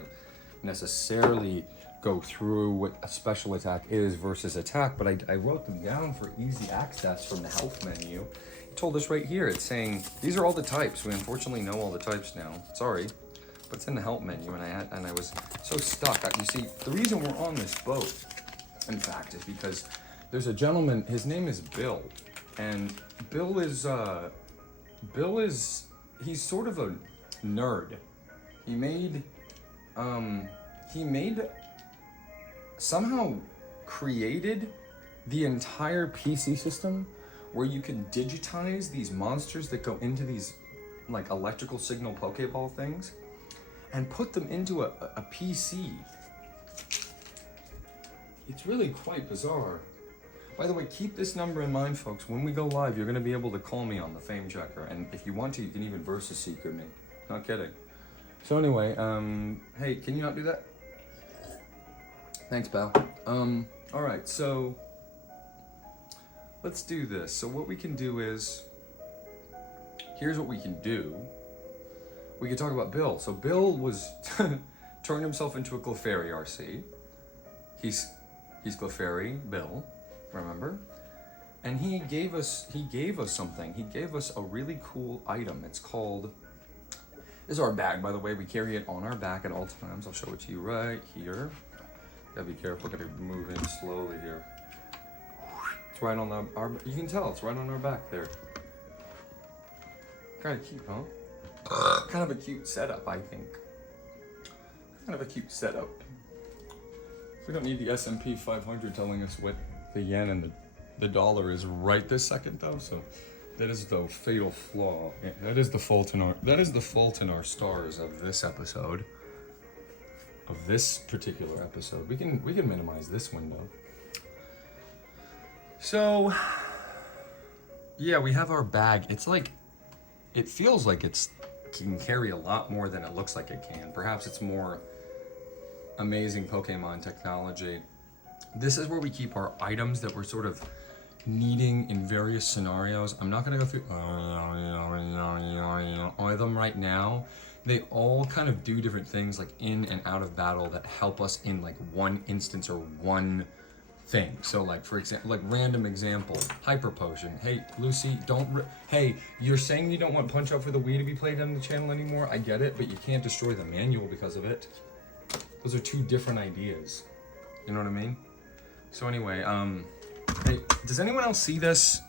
necessarily go through what a special attack is versus attack, but I wrote them down for easy access from the health menu. It told us right here, it's saying, these are all the types. We unfortunately know all the types now. Sorry, but it's in the help menu, and I was so stuck. You see, the reason we're on this boat, in fact, is because there's a gentleman, his name is Bill, and Bill is, he's sort of a nerd. He made he somehow created the entire PC system where you can digitize these monsters that go into these like electrical signal Pokeball things and put them into a PC. It's really quite bizarre. By the way, keep this number in mind, folks. When we go live, you're gonna be able to call me on the Fame Checker, and if you want to, you can even versus secret me. Not kidding. So anyway, hey, can you not do that? Thanks, pal. All right, so let's do this. So what we can do is, here's what we can do. We can talk about Bill. So Bill was turned himself into a Clefairy RC. He's Clefairy Bill, remember? And he gave us something. He gave us a really cool item. It's called, this is our bag, by the way. We carry it on our back at all times. I'll show it to you right here. Gotta be careful, gotta move in slowly here. It's right on you can tell, it's right on our back there. Kind of cute, huh? Kind of a cute setup, I think. Kind of a cute setup. We don't need the S&P 500 telling us what the yen and the dollar is right this second, though. So that is the fatal flaw. That is the fault in our stars of this episode. Of this particular episode, we can minimize this window. So, yeah, we have our bag. It's like, it feels like it can carry a lot more than it looks like it can. Perhaps it's more amazing Pokemon technology. This is where we keep our items that we're sort of needing in various scenarios. I'm not gonna go through all of them right now. They all kind of do different things, like in and out of battle, that help us in like one instance or one thing. So like, for example, like random example, Hyper Potion. Hey, Lucy, hey, you're saying you don't want Punch Out for the Wii to be played on the channel anymore. I get it, but you can't destroy the manual because of it. Those are two different ideas. You know what I mean? So anyway, hey, does anyone else see this?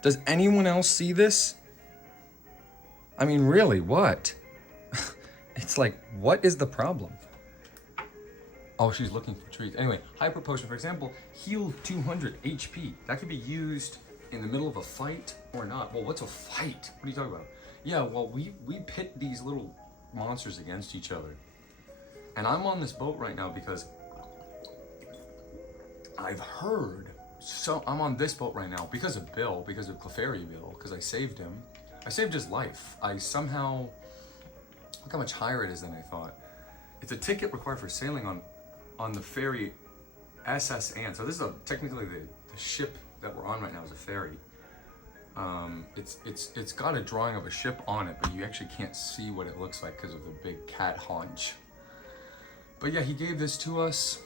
Does anyone else see this? I mean, really, what? It's like, what is the problem? Oh, she's looking for treats. Anyway, Hyper Potion, for example, heal 200 HP. That could be used in the middle of a fight or not. Well, what's a fight? What are you talking about? Yeah, well, we pit these little monsters against each other. And I'm on this boat right now because I've heard, so I'm on this boat right now because of Bill, because of Clefairy Bill, because I saved him. I saved his life. I somehow, look how much higher it is than I thought. It's a ticket required for sailing on the ferry SS Anne. So this is technically the ship that we're on right now is a ferry. It's got a drawing of a ship on it, but you actually can't see what it looks like because of the big cat haunch. But yeah, he gave this to us.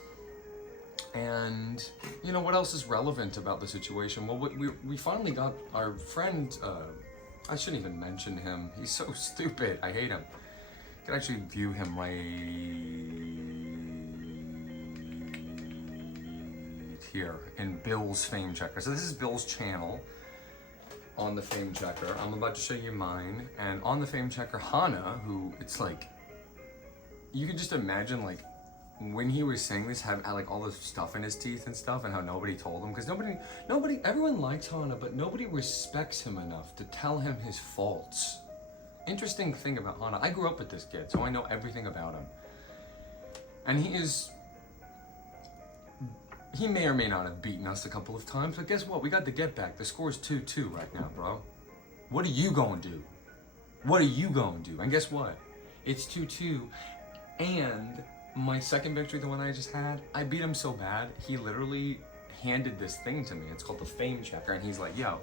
And you know what else is relevant about the situation? Well, we finally got our friend, I shouldn't even mention him. He's so stupid. I hate him. You can actually view him right here in Bill's Fame Checker. So this is Bill's channel on the Fame Checker. I'm about to show you mine. And on the Fame Checker, Hana, who it's like, you can just imagine like when he was saying this, had like all this stuff in his teeth and stuff, and how nobody told him, because everyone likes Hana, but nobody respects him enough to tell him his faults. Interesting thing about Hana, I grew up with this kid, so I know everything about him. And he may or may not have beaten us a couple of times, but guess what? We got the get back. The score's 2-2 right now, bro. What are you gonna do? What are you gonna do? And guess what? It's 2-2, and my second victory, the one I just had, I beat him so bad, he literally handed this thing to me. It's called the Fame Checker, and he's like, yo,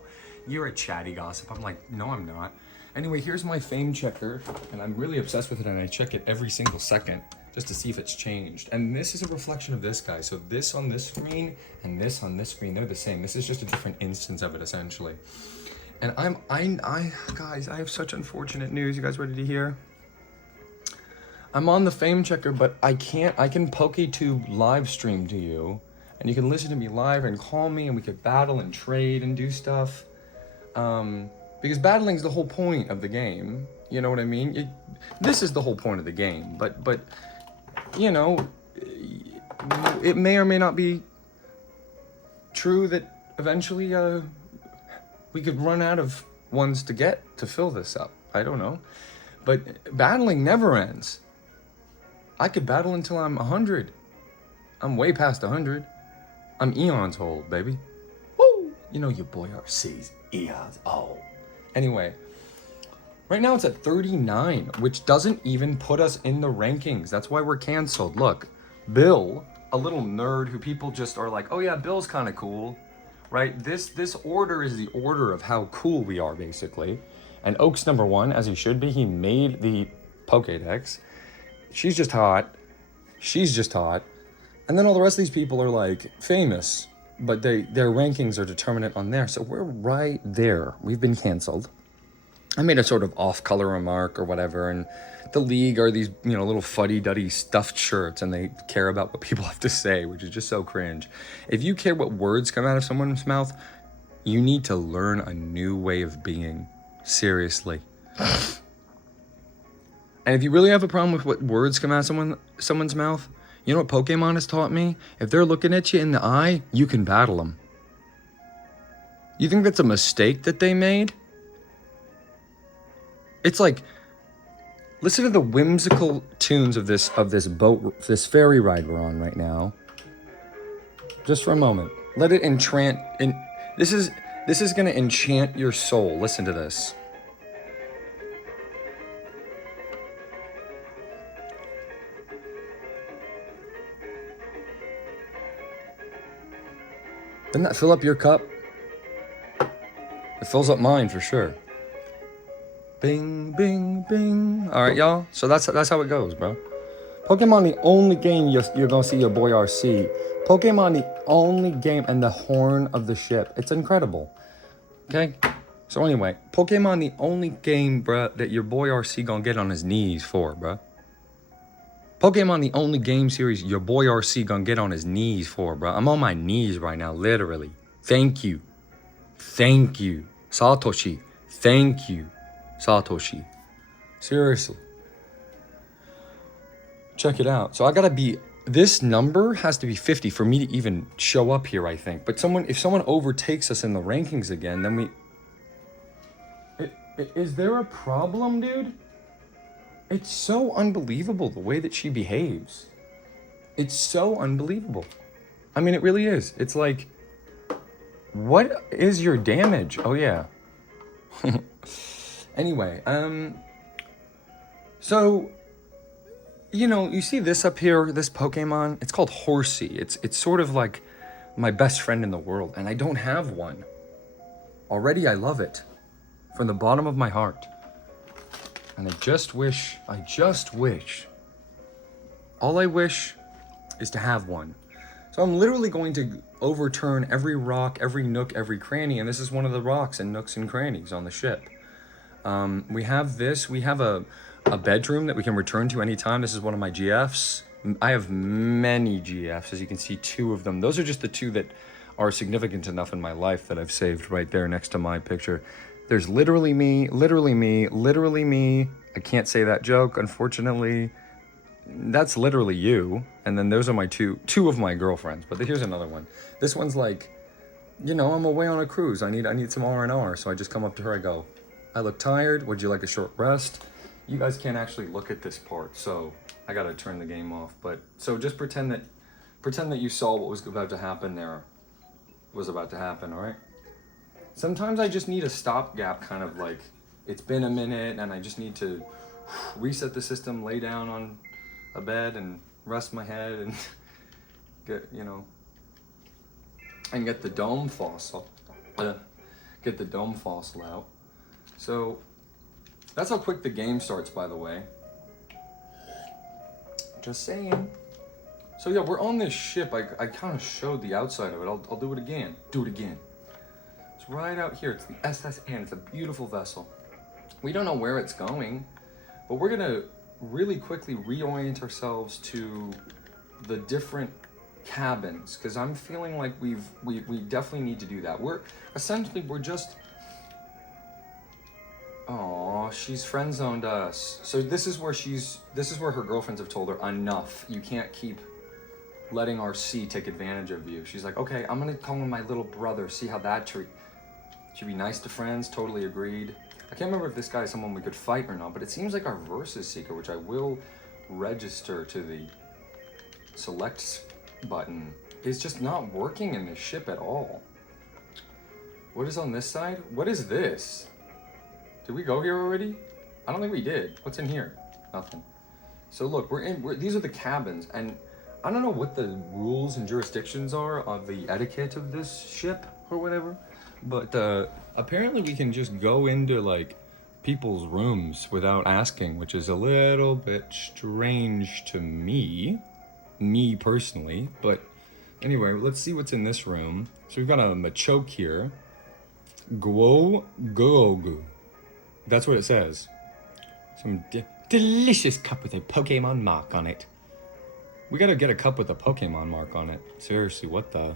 you're a chatty gossip. I'm like, no, I'm not. Anyway, here's my Fame Checker, and I'm really obsessed with it, and I check it every single second just to see if it's changed. And this is a reflection of this guy. So this on this screen and this on this screen, they're the same. This is just a different instance of it, essentially. And guys, I have such unfortunate news. You guys ready to hear? I'm on the Fame Checker, but I can PokeTube live stream to you, and you can listen to me live and call me, and we could battle and trade and do stuff. Because battling's the whole point of the game. You know what I mean? This is the whole point of the game. But you know, it may or may not be true that eventually we could run out of ones to get to fill this up. I don't know. But battling never ends. I could battle until I'm 100. I'm way past 100. I'm eons old, baby. Woo! You know your boy RC's eons old. Anyway, right now it's at 39, which doesn't even put us in the rankings. That's why we're canceled. Look, Bill, a little nerd who people just are like, oh yeah, Bill's kind of cool, right? This order is the order of how cool we are, basically. And Oak's number one, as he should be. He made the Pokédex. She's just hot. She's just hot. And then all the rest of these people are like famous, but their rankings are determinate on there. So we're right there. We've been canceled. I made a sort of off-color remark or whatever, and the league are these, you know, little fuddy-duddy stuffed shirts, and they care about what people have to say, which is just so cringe. If you care what words come out of someone's mouth, you need to learn a new way of being. Seriously. And if you really have a problem with what words come out of someone's mouth, you know what Pokemon has taught me? If they're looking at you in the eye, you can battle them. You think that's a mistake that they made? It's like, listen to the whimsical tunes of this boat, this ferry ride we're on right now. Just for a moment. Let it entrant. This is gonna enchant your soul. Listen to this. Doesn't that fill up your cup? It fills up mine for sure. Bing, bing, bing. All right, y'all. So that's how it goes, bro. Pokemon, the only game you're gonna see your boy RC. Pokemon, the only game, and the horn of the ship. It's incredible. Okay. So anyway, Pokemon, the only game, bruh, that your boy RC gonna get on his knees for, bruh. Pokemon, the only game series your boy RC gonna get on his knees for, bro. I'm on my knees right now, literally. Thank you. Thank you. Satoshi. Thank you. Satoshi. Seriously. Check it out. So I gotta be, this number has to be 50 for me to even show up here, I think. But if someone overtakes us in the rankings again, then is there a problem, dude? It's so unbelievable the way that she behaves. It's so unbelievable. I mean, it really is. It's like, what is your damage? Oh, yeah. Anyway, so, you know, you see this up here, this Pokemon? It's called Horsey. It's sort of like my best friend in the world, and I don't have one. Already, I love it. From the bottom of my heart. And I just wish, all I wish is to have one. So I'm literally going to overturn every rock, every nook, every cranny, and this is one of the rocks and nooks and crannies on the ship. We have this, we have a bedroom that we can return to anytime. This is one of my GFs. I have many GFs, as you can see, 2 of them. Those are just the 2 that are significant enough in my life that I've saved right there next to my picture. There's literally me, literally me, literally me. I can't say that joke, unfortunately. That's literally you. And then those are my two of my girlfriends. But here's another one. This one's like, you know, I'm away on a cruise. I need some R&R. So I just come up to her, I go, I look tired. Would you like a short rest? You guys can't actually look at this part, so I gotta turn the game off. But so just pretend that you saw what was about to happen there. Was about to happen, all right? Sometimes I just need a stopgap, kind of like, it's been a minute and I just need to reset the system, lay down on a bed and rest my head and get, you know, and get the dome fossil, out. So that's how quick the game starts, by the way. Just saying. So yeah, we're on this ship. I kind of showed the outside of it. I'll do it again. It's right out here. It's the SSN. It's a beautiful vessel. We don't know where it's going, but we're gonna really quickly reorient ourselves to the different cabins, because I'm feeling like we definitely need to do that. We're just Aw, she's friend zoned us. So this is where her girlfriends have told her, enough. You can't keep letting RC take advantage of you. She's like, okay, I'm gonna call him my little brother, see how that treat. Should be nice to friends, totally agreed. I can't remember if this guy is someone we could fight or not, but it seems like our Versus Seeker, which I will register to the select button, is just not working in this ship at all. What is on this side? What is this? Did we go here already? I don't think we did. What's in here? Nothing. So look, these are the cabins, and I don't know what the rules and jurisdictions are of the etiquette of this ship or whatever, but apparently we can just go into like people's rooms without asking, which is a little bit strange to me personally. But anyway, let's see what's in this room. So we've got a Machoke here. Guo. That's what it says. Some delicious cup with a Pokemon mark on it. We gotta get a cup with a Pokemon mark on it. Seriously, what the?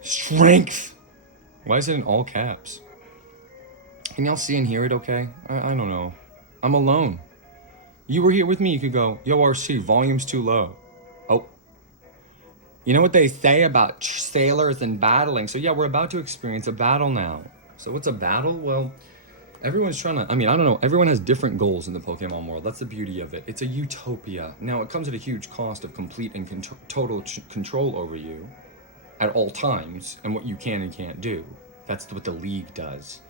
Strength! Why is it in all caps? Can y'all see and hear it okay? I don't know. I'm alone. You were here with me, you could go, yo RC, volume's too low. Oh. You know what they say about sailors and battling? So yeah, we're about to experience a battle now. So what's a battle? Well, everyone's trying to, I don't know, everyone has different goals in the Pokemon world. That's the beauty of it. It's a utopia. Now, it comes at a huge cost of complete and total control over you at all times and what you can and can't do. That's what the League does.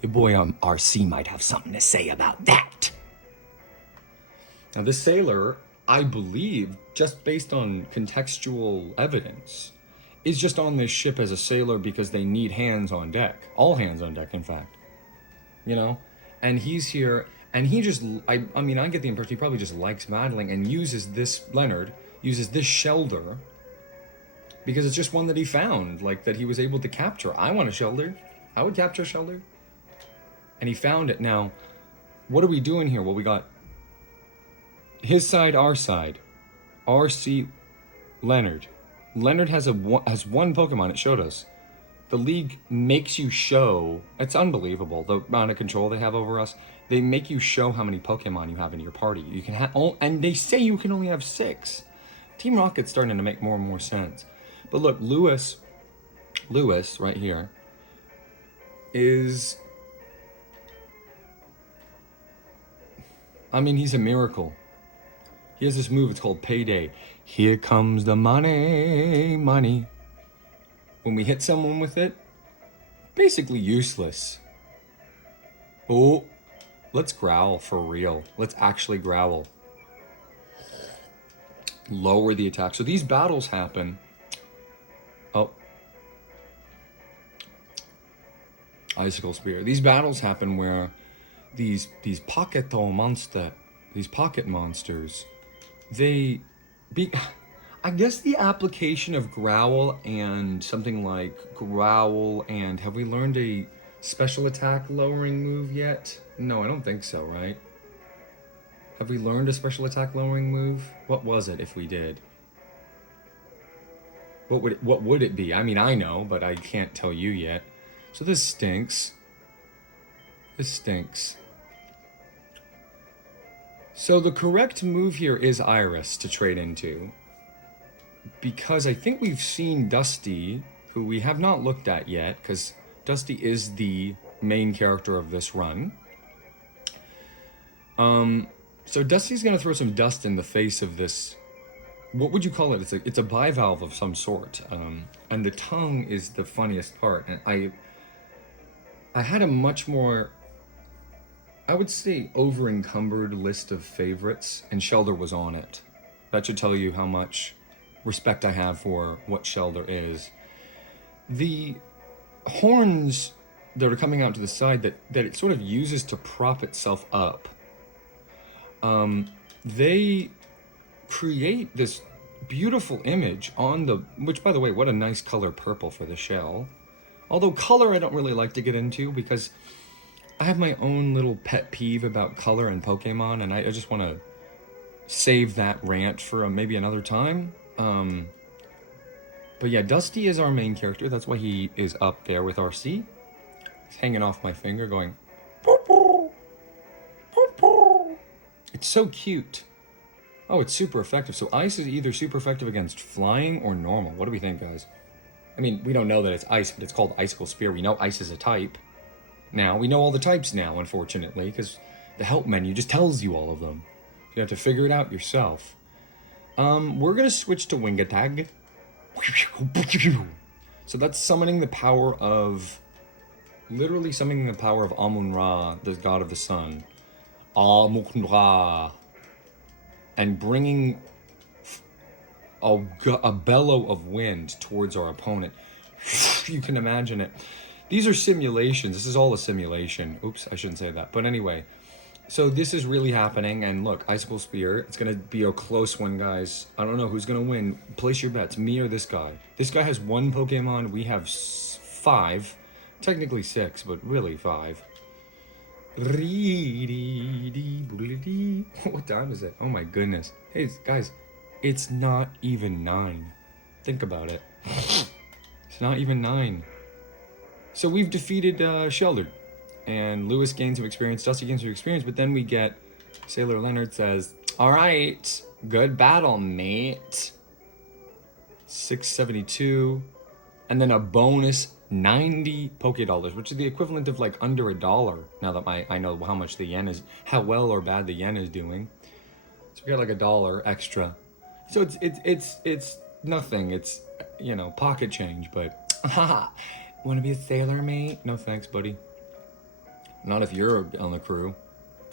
Your boy RC might have something to say about that. Now, this sailor, I believe, just based on contextual evidence, is just on this ship as a sailor because they need hands on deck. All hands on deck, in fact. You know? And he's here, and he just, I get the impression he probably just likes battling and uses this, Leonard, uses this Shelder because it's just one that he found, like, that he was able to capture. I want a Shelder. I would capture a Shelder. And he found it. Now, what are we doing here? Well, we got his side, our side. RC, Leonard. Leonard has one Pokemon, it showed us. The League makes you show, it's unbelievable, the amount of control they have over us. They make you show how many Pokemon you have in your party. You can have, and they say you can only have 6. Team Rocket's starting to make more and more sense. But look, Lewis, right here, is, he's a miracle. He has this move, it's called Payday. Here comes the money. When we hit someone with it, basically useless. Oh, let's growl for real. Let's actually growl. Lower the attack. So these battles happen. Oh. Icicle Spear. These battles happen where these pocket monsters, I guess the application of Growl and something like Growl and have we learned a special attack lowering move yet? No, I don't think so, right? Have we learned a special attack lowering move? What was it if we did? What would it be? I know, but I can't tell you yet. So this stinks. So the correct move here is Iris to trade into. Because I think we've seen Dusty, who we have not looked at yet, because Dusty is the main character of this run. So Dusty's gonna throw some dust in the face of this. What would you call it? It's a bivalve of some sort. And the tongue is the funniest part. And I had a much more, I would say, over-encumbered list of favorites, and Shelder was on it. That should tell you how much respect I have for what Shelder is. The horns that are coming out to the side that it sort of uses to prop itself up, they create this beautiful image on the, which by the way, what a nice color purple for the shell. Although color I don't really like to get into because I have my own little pet peeve about color and Pokemon, and I just want to save that rant for maybe another time. But yeah, Dusty is our main character. That's why he is up there with RC. It's hanging off my finger going. It's so cute. Oh, it's super effective. So ice is either super effective against flying or normal. What do we think, guys? I mean, we don't know that it's ice, but it's called Icicle Spear. We know ice is a type. Now, we know all the types now, unfortunately, because the help menu just tells you all of them. You have to figure it out yourself. We're going to switch to Wing Attack. So that's summoning the power of... Literally summoning the power of Amun-Ra, the god of the sun. Amun-Ra. And bringing a bellow of wind towards our opponent. You can imagine it. These are simulations. This is all a simulation. Oops, I shouldn't say that. But anyway, so this is really happening. And look, Icicle Spear. It's going to be a close one, guys. I don't know who's going to win. Place your bets. Me or this guy. This guy has 1 Pokemon. We have 5. Technically 6, but really 5. What time is it? Oh my goodness. Hey, guys. It's not even 9. Think about it. It's not even 9. So we've defeated Sheltered. And Lewis gains some experience, Dusty gains some experience, but then we get Sailor Leonard says, alright, good battle, mate. 672. And then a bonus 90 Poké-Dollars, which is the equivalent of like under $1. Now that I know how much the yen is, how well or bad the yen is doing. So we got like $1 extra. So it's nothing. It's, you know, pocket change, but haha. Want to be a sailor, mate? No thanks, buddy. Not if you're on the crew.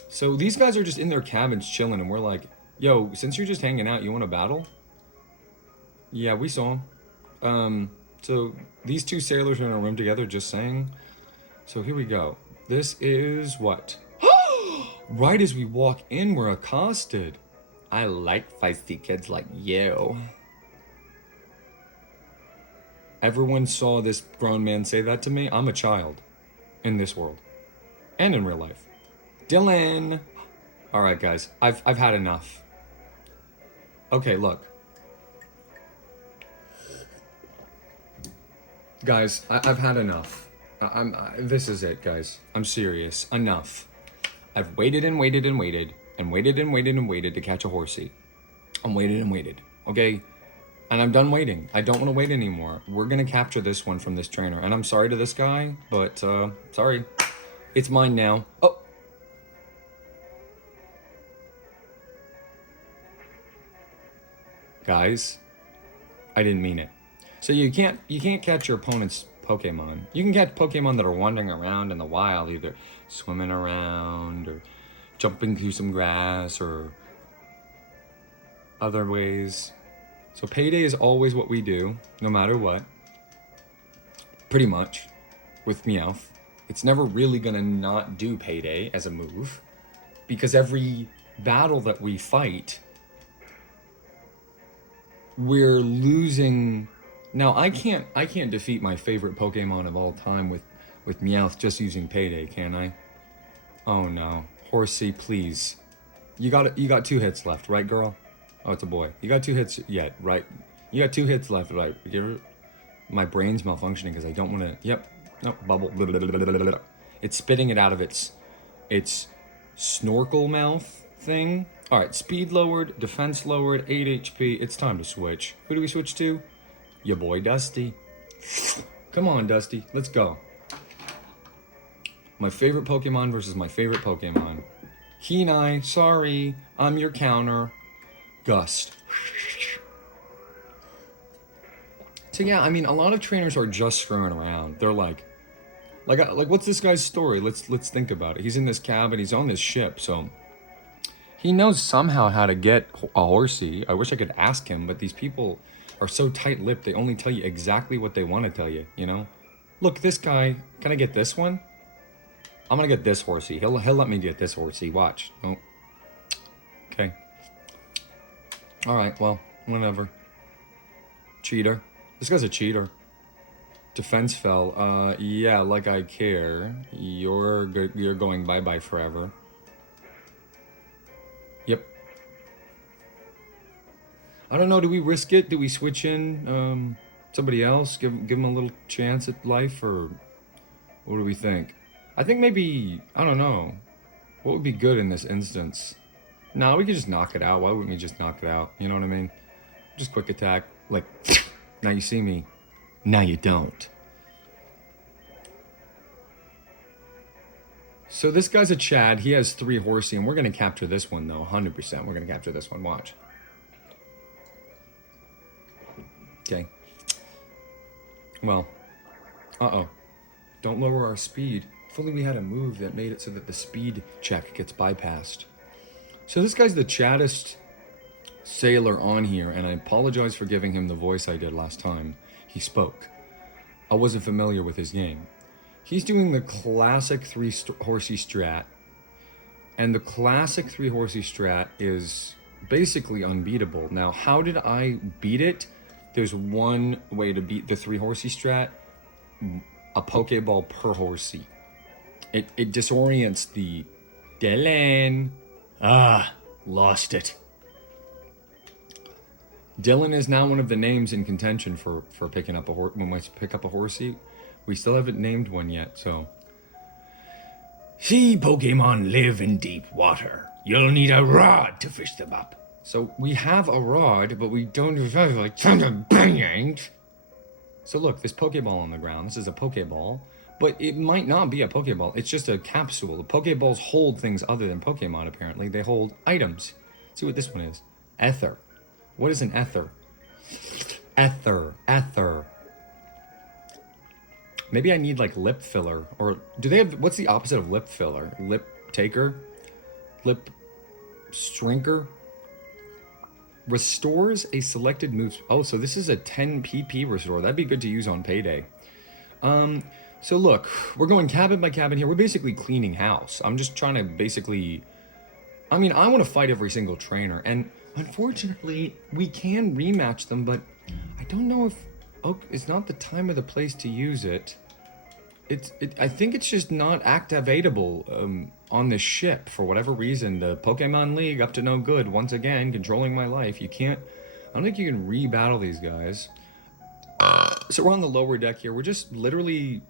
So these guys are just in their cabins chilling, and we're like, yo, since you're just hanging out, you want to battle? Yeah, we saw them. So these 2 sailors are in a room together just saying. So here we go. This is what? Right as we walk in, we're accosted. I like feisty kids like you. Everyone saw this grown man say that to me. I'm a child in this world and in real life. Dylan. All right, guys, I've had enough. Okay, look. Guys, I've had enough. This is it, guys. I'm serious. Enough. I've waited and waited and waited and waited and waited and waited to catch a horsey. I'm waited and waited, okay? And I'm done waiting. I don't want to wait anymore. We're going to capture this one from this trainer. And I'm sorry to this guy, but sorry. It's mine now. Oh. Guys, I didn't mean it. So you can't catch your opponent's Pokemon. You can catch Pokemon that are wandering around in the wild, either swimming around or jumping through some grass or other ways. So payday is always what we do, no matter what. Pretty much, with Meowth. It's never really gonna not do payday as a move, because every battle that we fight, we're losing. Now I can't defeat my favorite Pokemon of all time with Meowth just using payday, can I? Oh no, Horsey, please. You got 2 hits left, right, girl? Oh, it's a boy. You got 2 hits yet, right? You got 2 hits left, right? My brain's malfunctioning because I don't want to. Yep. No, bubble. It's spitting it out of its snorkel mouth thing. All right, speed lowered, defense lowered, 8 HP. It's time to switch. Who do we switch to? Your boy Dusty. Come on, Dusty. Let's go. My favorite Pokemon versus my favorite Pokemon. Kenai, sorry. I'm your counter. Gust. So yeah, I mean, a lot of trainers are just screwing around. They're like what's this guy's story? Let's think about it. He's in this cabin. He's on this ship, so he knows somehow how to get a horsey. I wish I could ask him, but these people are so tight-lipped. They only tell you exactly what they want to tell you. You know? Look, this guy. Can I get this one? I'm gonna get this horsey. He'll let me get this horsey. Watch. Oh. Okay. All right. Well, whatever. Cheater. This guy's a cheater. Defense fell. Yeah, like I care. You're going bye-bye forever. Yep. I don't know, do we risk it? Do we switch in somebody else? Give him a little chance at life, or What do we think? I think maybe, I don't know. What would be good in this instance? No, we could just knock it out. Why wouldn't we just knock it out? You know what I mean? Just quick attack. Like, now you see me. Now you don't. So this guy's a Chad. He has 3 horsey, and we're going to capture this one, though. 100%. We're going to capture this one. Watch. Okay. Well. Uh-oh. Don't lower our speed. If only we had a move that made it so that the speed check gets bypassed. So this guy's the chattest sailor on here, and I apologize for giving him the voice I did last time he spoke. I wasn't familiar with his game. He's doing the classic 3 horsey strat, and the classic 3 horsey strat is basically unbeatable. Now, how did I beat it? There's one way to beat the 3 horsey strat: a Pokeball per horsey. It disorients the Dylan. Ah, lost it. Dylan is now one of the names in contention for picking up a horse. When we pick up a horsey, we still haven't named one yet, so. Sea Pokemon live in deep water. You'll need a rod to fish them up. So we have a rod, but we don't have like something banging. So look, this Pokeball on the ground. This is a Pokeball, but it might not be a Pokeball. It's just a capsule. The Pokeballs hold things other than Pokemon, apparently. They hold items. Let's see what this one is. Ether. What is an ether? Ether. Maybe I need like lip filler, or do they have, what's the opposite of lip filler? Lip taker? Lip shrinker? Restores a selected move. Oh, so this is a 10 PP restore. That'd be good to use on payday. So look, we're going cabin by cabin here. We're basically cleaning house. I'm just trying to basically, I mean, I want to fight every single trainer, and unfortunately, we can rematch them, but I don't know if Oak is not the time or the place to use it. I think it's just not activatable on this ship for whatever reason. The Pokemon League up to no good once again, controlling my life. You can't. I don't think you can re-battle these guys. So we're on the lower deck here. We're just literally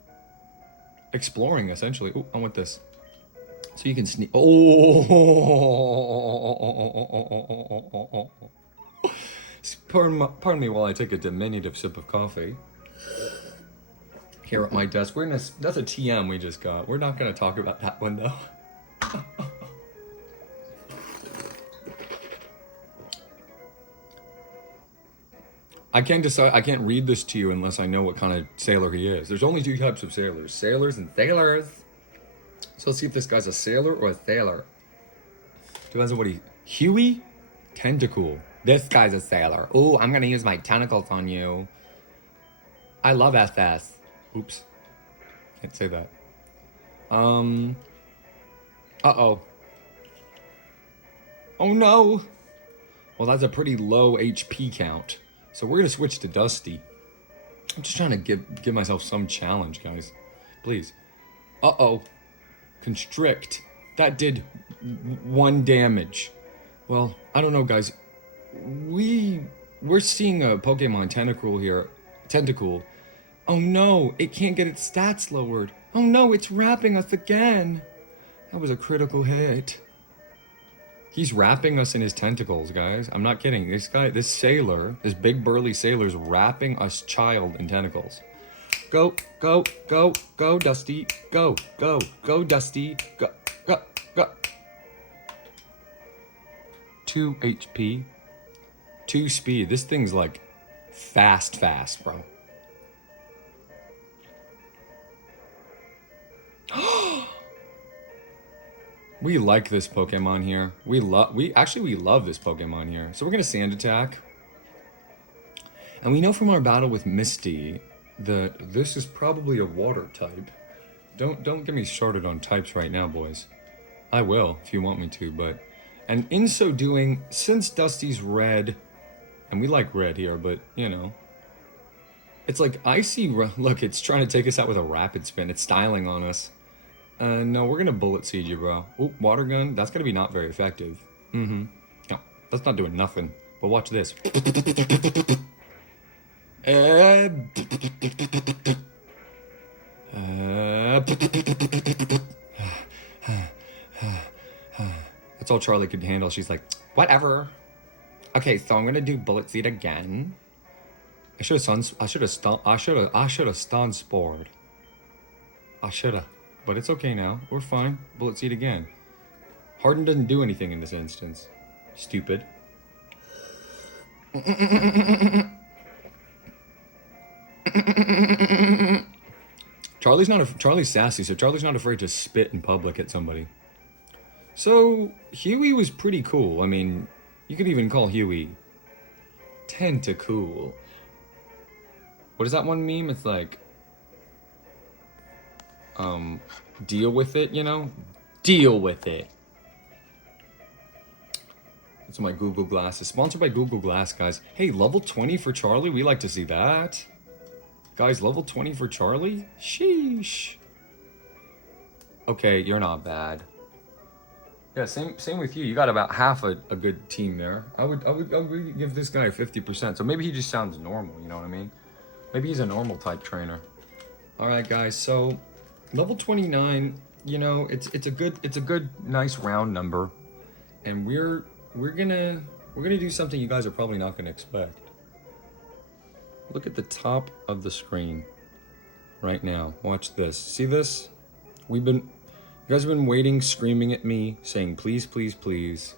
exploring essentially. Ooh, I want this. So you can sneak. Oh. Pardon me while I take a diminutive sip of coffee. Here at my desk, that's a TM we just got. We're not gonna talk about that one though. I can't read this to you unless I know what kind of sailor he is. There's only 2 types of sailors. Sailors and sailors. So let's see if this guy's a sailor or a sailor. Depends on what Huey? Tentacool. This guy's a sailor. Ooh, I'm gonna use my tentacles on you. I love SS. Oops. Can't say that. Uh-oh. Oh no! Well, that's a pretty low HP count. So we're gonna switch to Dusty. I'm just trying to give myself some challenge, guys. Please. Uh-oh. Constrict. That did 1 damage. Well, I don't know, guys. We're seeing a Pokemon Tentacool here. Tentacool. Oh no, it can't get its stats lowered. Oh no, it's wrapping us again. That was a critical hit. He's wrapping us in his tentacles, guys. I'm not kidding. This sailor, this big burly sailor's wrapping us child in tentacles. Go, Dusty. Go, Dusty. Go. 2 HP. 2 speed. This thing's like fast, bro. We like this Pokemon here. We love this Pokemon here. So we're gonna Sand Attack. And we know from our battle with Misty that this is probably a water type. Don't get me started on types right now, boys. I will if you want me to, but and in so doing, since Dusty's red, and we like red here, but you know, it's like icy. Look, it's trying to take us out with a rapid spin. It's styling on us. No, we're gonna bullet seed you, bro. Oop, water gun. That's gonna be not very effective. No, that's not doing nothing. But watch this. That's all Charlie could handle. She's like, whatever. Okay, so I'm gonna do bullet seed again. I should have stun spored. I should have. But it's okay now. We're fine. Bullet seed again. Harden doesn't do anything in this instance. Stupid. Charlie's sassy, so Charlie's not afraid to spit in public at somebody. So Huey was pretty cool. I mean, you could even call Huey tentacool. What is that one meme? It's like, deal with it, you know? Deal with it. It's my Google Glasses. Sponsored by Google Glass, guys. Hey, level 20 for Charlie? We like to see that. Guys, level 20 for Charlie? Sheesh. Okay, you're not bad. Yeah, same with you. You got about half a good team there. I would give this guy 50%. So maybe he just sounds normal, you know what I mean? Maybe he's a normal type trainer. All right, guys. So level 29, you know, it's a good nice round number. And we're gonna do something you guys are probably not gonna expect. Look at the top of the screen right now. Watch this. See this? You guys have been waiting, screaming at me, saying please, please, please.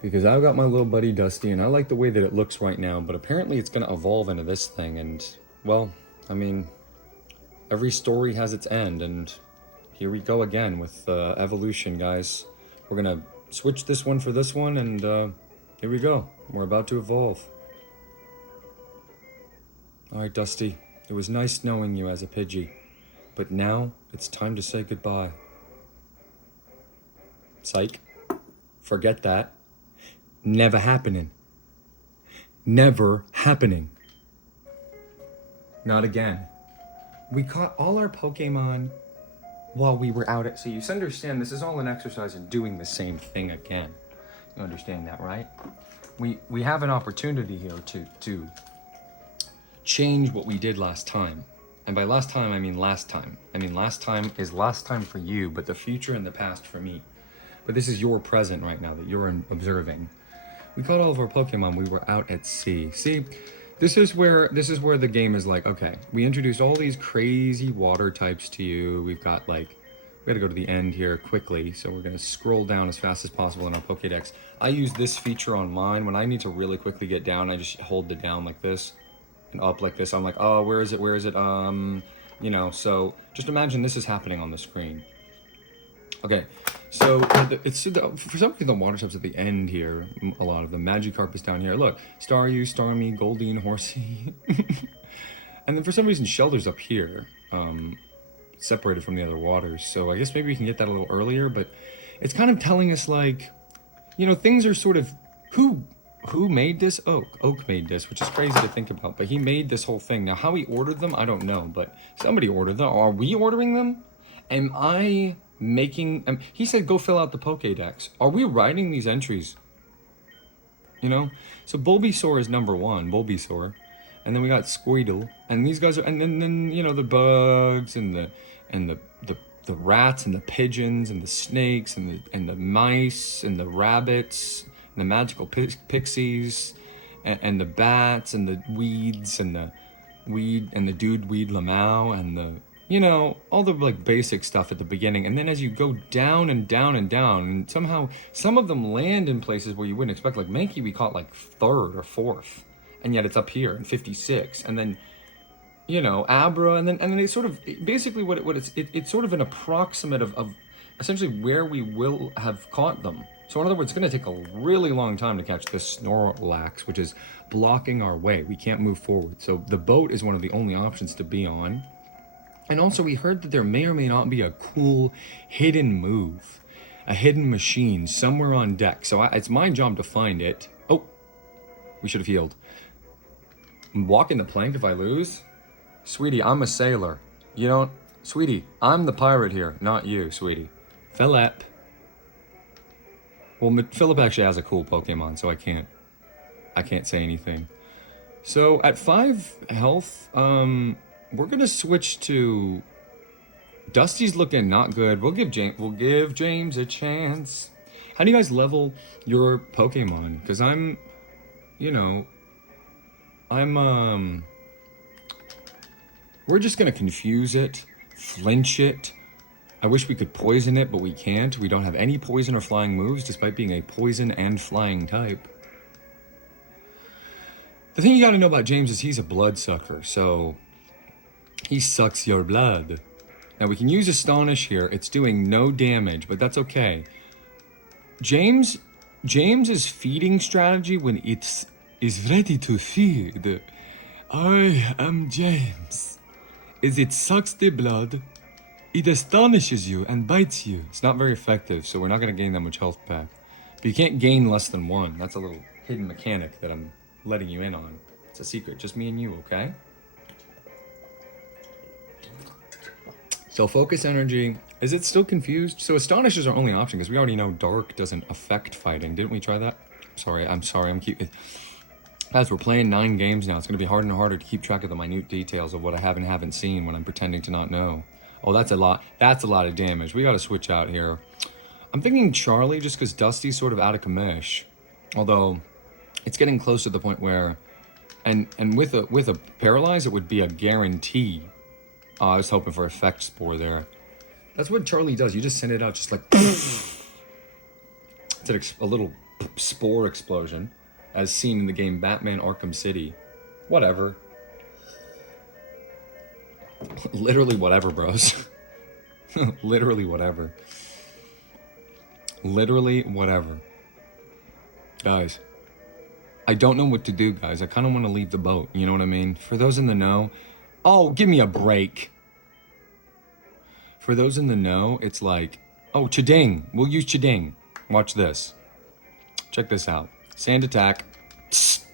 Because I've got my little buddy Dusty, and I like the way that it looks right now, but apparently it's gonna evolve into this thing, and, well, I mean, every story has its end, and here we go again with evolution, guys. We're gonna switch this one for this one, and here we go. We're about to evolve. All right, Dusty, it was nice knowing you as a Pidgey, but now it's time to say goodbye. Psych. Forget that. Never happening. Never happening. Not again. We caught all our Pokemon while we were out at sea. You understand, this is all an exercise in doing the same thing again. You understand that, right? We have an opportunity here to change what we did last time. And by last time, I mean last time. I mean last time is last time for you, but the future and the past for me. But this is your present right now that you're observing. We caught all of our Pokemon. We were out at sea. See, this is where the game is like, okay, we introduced all these crazy water types to you. We've got like, we gotta go to the end here quickly. So we're gonna scroll down as fast as possible in our Pokédex. I use this feature on mine. When I need to really quickly get down, I just hold it down like this and up like this. I'm like, oh, where is it? Where is it? You know, so just imagine this is happening on the screen. Okay, so for some reason the water types at the end here, a lot of the Magikarp is down here. Look, Staryu, Starmie, Goldie, and Horsey. And then for some reason Shelter's up here, separated from the other waters. So I guess maybe we can get that a little earlier, but it's kind of telling us like, you know, things are sort of, who made this? Oak made this, which is crazy to think about, but he made this whole thing. Now how he ordered them, I don't know, but somebody ordered them. Are we ordering them? Am I making, he said go fill out the Pokédex. Are we writing these entries? You know? So Bulbasaur is number 1, Bulbasaur. And then we got Squirtle. And these guys are, and then you know, the bugs and the rats and the pigeons and the snakes and the mice and the rabbits and the magical pixies and the bats and the weeds and the weed and the dude weed lamau and the, you know, all the like basic stuff at the beginning. And then as you go down and down and down, and somehow some of them land in places where you wouldn't expect. Like Mankey we caught like 3rd or 4th, and yet it's up here in 56. And then, you know, Abra, and then it's sort of basically what it's sort of an approximate of essentially where we will have caught them. So in other words, it's going to take a really long time to catch this Snorlax, which is blocking our way. We can't move forward. So the boat is one of the only options to be on. And also we heard that there may or may not be a cool hidden move, a hidden machine somewhere on deck. So it's my job to find it. Oh, we should have healed. I'm walking the plank if I lose. Sweetie, I'm a sailor. You don't, sweetie, I'm the pirate here, not you, sweetie. Philip. Well, Philip actually has a cool Pokemon, so I can't say anything. So at 5 health, we're gonna switch to Dusty's looking not good. We'll give James a chance. How do you guys level your Pokemon? Because I'm we're just gonna confuse it, flinch it. I wish we could poison it, but we can't. We don't have any poison or flying moves, despite being a poison and flying type. The thing you gotta know about James is he's a bloodsucker, so he sucks your blood. Now we can use Astonish here. It's doing no damage, but that's okay. James's feeding strategy when it is ready to feed, I am James, is it sucks the blood, it astonishes you and bites you. It's not very effective, so we're not gonna gain that much health back. But you can't gain less than 1. That's a little hidden mechanic that I'm letting you in on. It's a secret, just me and you, okay? So focus energy, is it still confused? So Astonish is our only option because we already know Dark doesn't affect fighting. Didn't we try that? I'm sorry, Guys, we're playing 9 games now. It's gonna be harder and harder to keep track of the minute details of what I haven't seen when I'm pretending to not know. Oh, that's a lot of damage. We gotta switch out here. I'm thinking Charlie just because Dusty's sort of out of commish. Although, it's getting close to the point where, and with a Paralyze, it would be a guarantee. I was hoping for Effect Spore there. That's what Charlie does. You just send it out just like... It's a little spore explosion, as seen in the game Batman Arkham City. Whatever. Literally whatever, bros. Literally whatever. Literally whatever. Guys, I don't know what to do, guys. I kind of want to leave the boat, you know what I mean? For those in the know... Oh, give me a break. For those in the know, it's like... Oh, Chiding. We'll use Chiding. Watch this. Check this out. Sand attack. Tss.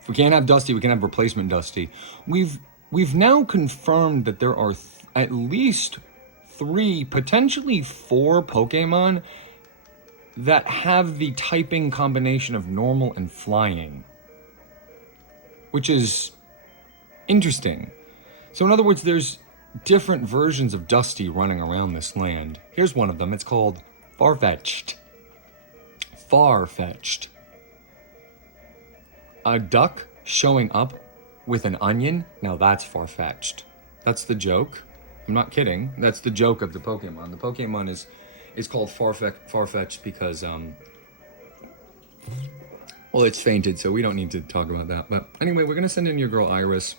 If we can't have Dusty, we can have replacement Dusty. We've now confirmed that there are at least 3, potentially 4 Pokemon that have the typing combination of normal and flying. Which is interesting. So in other words, there's different versions of Dusty running around this land. Here's one of them. It's called Farfetch'd. Farfetch'd. A duck showing up with an onion? Now that's far-fetched. That's the joke. I'm not kidding. That's the joke of the Pokemon. The Pokemon is called Farfetch'd because, well, it's fainted, so we don't need to talk about that. But anyway, we're going to send in your girl Iris.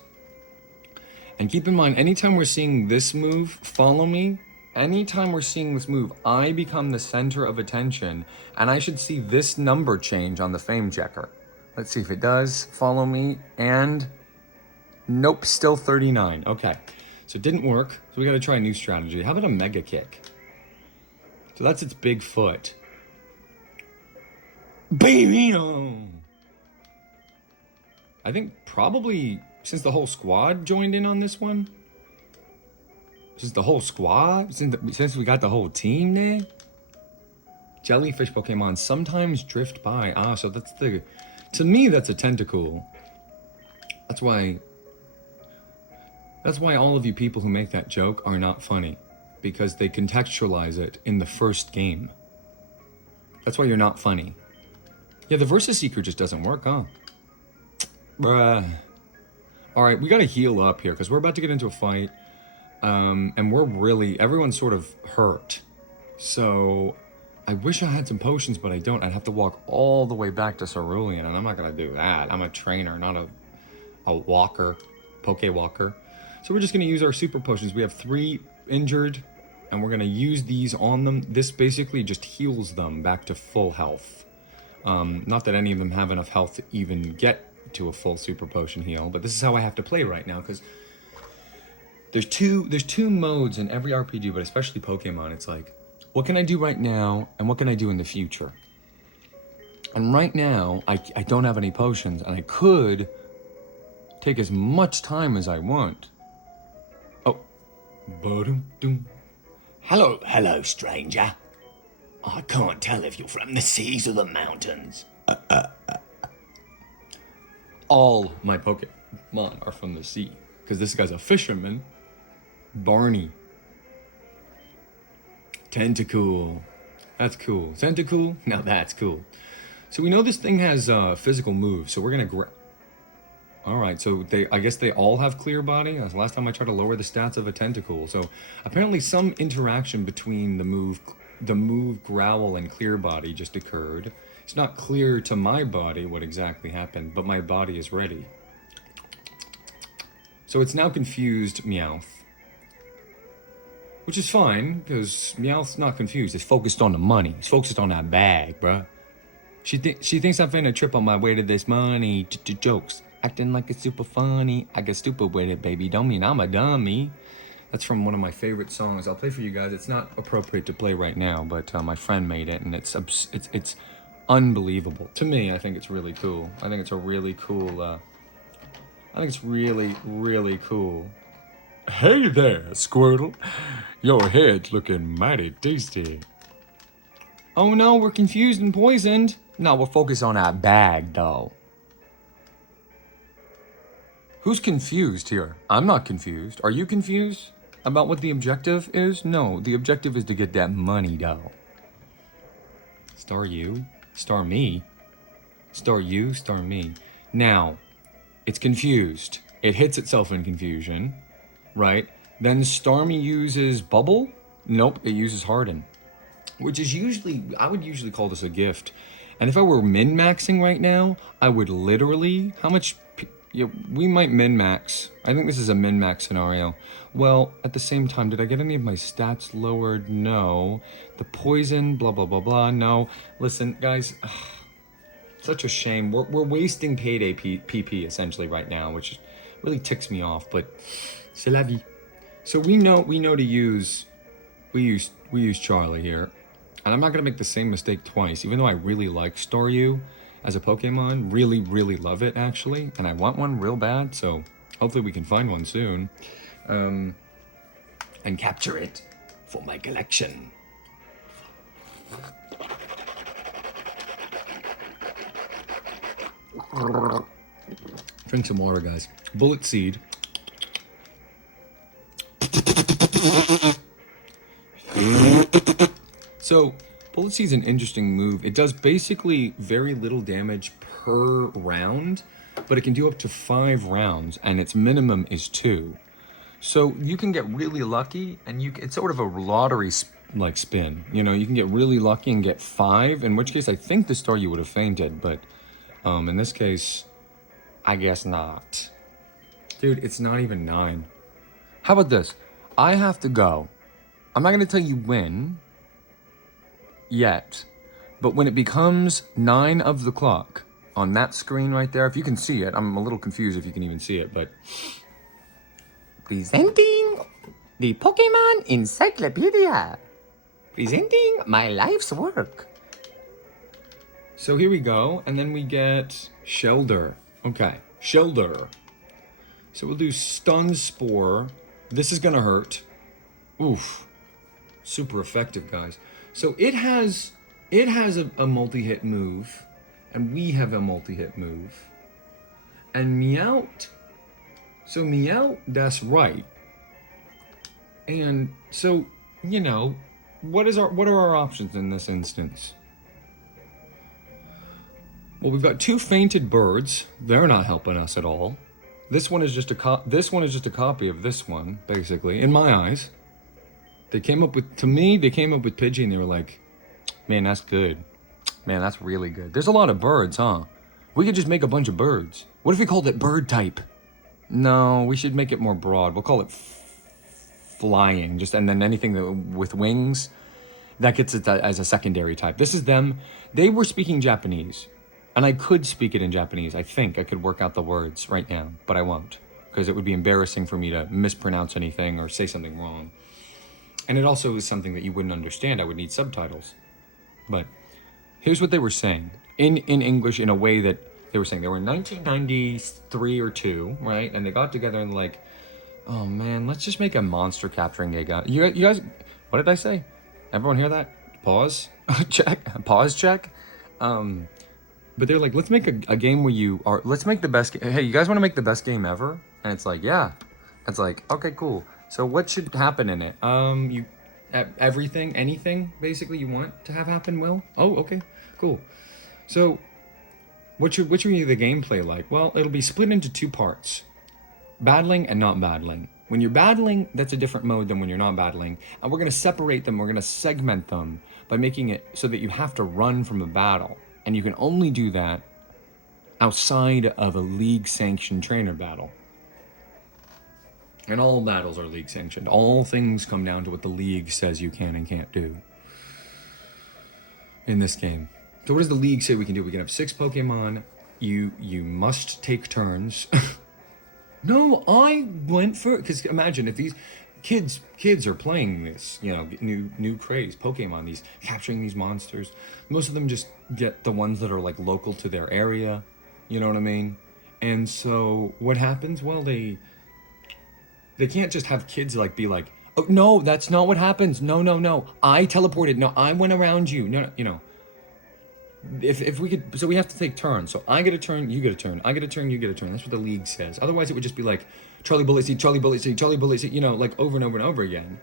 And keep in mind, anytime we're seeing this move, follow me. Anytime we're seeing this move, I become the center of attention, and I should see this number change on the fame checker. Let's see if it does. Follow me, and nope, still 39. Okay, so it didn't work, so we gotta try a new strategy. How about a Mega Kick? So that's its big foot. Baby! I think probably since the whole squad joined in on this one. Since the whole squad? Since we got the whole team there? Jellyfish Pokemon sometimes drift by. Ah, so that's the... To me, that's a Tentacool. That's why all of you people who make that joke are not funny. Because they contextualize it in the first game. That's why you're not funny. Yeah, the Versus Seeker just doesn't work, huh? Bruh. Alright, we gotta heal up here, because we're about to get into a fight. And we're really... Everyone's sort of hurt. So... I wish I had some potions, but I don't. I'd have to walk all the way back to Cerulean, and I'm not gonna do that. I'm a trainer, not a walker. Poke walker. So we're just gonna use our super potions. We have 3 injured, and we're gonna use these on them. This basically just heals them back to full health. Not that any of them have enough health to even get to a full super potion heal, but this is how I have to play right now, because there's two modes in every RPG, but especially Pokemon. It's like, what can I do right now, and what can I do in the future? And right now, I don't have any potions, and I could take as much time as I want. Oh. Hello, stranger. I can't tell if you're from the seas or the mountains. All my Pokemon are from the sea. because this guy's a fisherman. Barney. Tentacool. That's cool. Tentacool? Now that's cool. So we know this thing has physical moves, so we're gonna Alright, so I guess they all have clear body. That's the last time I tried to lower the stats of a Tentacool. So apparently some interaction between the move growl and clear body just occurred. It's not clear to my body what exactly happened, but my body is ready. So it's now confused Meowth. Which is fine, because Meowth's not confused. It's focused on the money. It's focused on that bag, bruh. She thinks I'm finna trip on my way to this money. Jokes. Acting like it's super funny. I get stupid with it, baby. Don't mean I'm a dummy. That's from one of my favorite songs. I'll play for you guys. It's not appropriate to play right now, but my friend made it, and it's unbelievable. To me, I think it's really cool. I think it's a really cool, I think it's really, really cool. Hey there, Squirtle. Your head's looking mighty tasty. Oh no, we're confused and poisoned. No, we're focused on that bag, though. Who's confused here? I'm not confused. Are you confused about what the objective is? No, the objective is to get that money, though. Star you? Star me? Star you? Star me? Now, it's confused. It hits itself in confusion, right? Then Starmie uses Bubble? Nope, it uses Harden. Which is usually, I would usually call this a gift. And if I were min-maxing right now, I would literally, how much, yeah, we might min-max. I think this is a min-max scenario. Well, at the same time, did I get any of my stats lowered? No. The poison, blah, blah, blah, blah, no. Listen, guys, such a shame. We're wasting payday PP essentially right now, which really ticks me off, but c'est la vie. So we know to use, we use Charlie here. And I'm not gonna make the same mistake twice, even though I really like Staryu as a Pokemon. Really, really love it, actually. And I want one real bad, so hopefully we can find one soon. And capture it for my collection. Drink some water, guys. Bullet Seed. So, Bullet Seed's an interesting move. It does basically very little damage per round, but it can do up to 5 rounds, and its minimum is 2. So you can get really lucky, and it's sort of a lottery like spin. You know, you can get really lucky and get 5, in which case I think the Staryu would have fainted, but in this case, I guess not. Dude, it's not even 9. How about this? I have to go. I'm not going to tell you when yet, but when it becomes 9 of the clock on that screen right there, if you can see it, I'm a little confused if you can even see it, but presenting the Pokemon Encyclopedia, presenting my life's work. So here we go, and then we get Shelder. Okay, Shelder. So we'll do Stun Spore. This is gonna hurt. Oof. Super effective, guys. So it has a multi-hit move, and we have a multi-hit move. And Meowth. So Meowth, that's right. And so, you know, what are our options in this instance? Well, we've got 2 fainted birds. They're not helping us at all. This one is just a copy of this one, basically, in my eyes. They came up with Pidgey, and they were like, man, that's good. Man, that's really good. There's a lot of birds, huh? We could just make a bunch of birds. What if we called it bird type? No, we should make it more broad. We'll call it flying, and then anything with wings, that gets it as a secondary type. This is them. They were speaking Japanese, and I could speak it in Japanese. I think I could work out the words right now, but I won't, because it would be embarrassing for me to mispronounce anything or say something wrong. And it also is something that you wouldn't understand. I would need subtitles. But here's what they were saying in English, in a way that they were saying. They were in 1993 or 2, right? And they got together and like, oh man, let's just make a monster capturing a guy. You guys, what did I say? Everyone hear that? Pause? Check? Pause check? But they're like, let's make a game where let's make the best, hey, you guys want to make the best game ever? And it's like, yeah, It's like, okay, cool. So what should happen in it? Everything, anything, basically, you want to have happen will? Oh, okay, cool. So, what should be the gameplay like? Well, it'll be split into two parts. Battling and not battling. When you're battling, that's a different mode than when you're not battling. And we're going to separate them, we're going to segment them by making it so that you have to run from a battle. And you can only do that outside of a league-sanctioned trainer battle. And all battles are league sanctioned. All things come down to what the league says you can and can't do in this game. So what does the league say we can do? We can have 6 Pokemon. You must take turns. No, I went for, because imagine if these kids are playing this, you know, new craze, Pokemon, these capturing these monsters. Most of them just get the ones that are like local to their area. You know what I mean? And so what happens? Well, they can't just have kids like be like, oh no, that's not what happens. No, I teleported. No, I went around you. No, you know. If we could, so we have to take turns. So I get a turn, you get a turn. I get a turn, you get a turn. That's what the league says. Otherwise, it would just be like Charlie Bullet Seed, Charlie Bullet Seed, Charlie Bullet Seed. You know, like over and over and over again.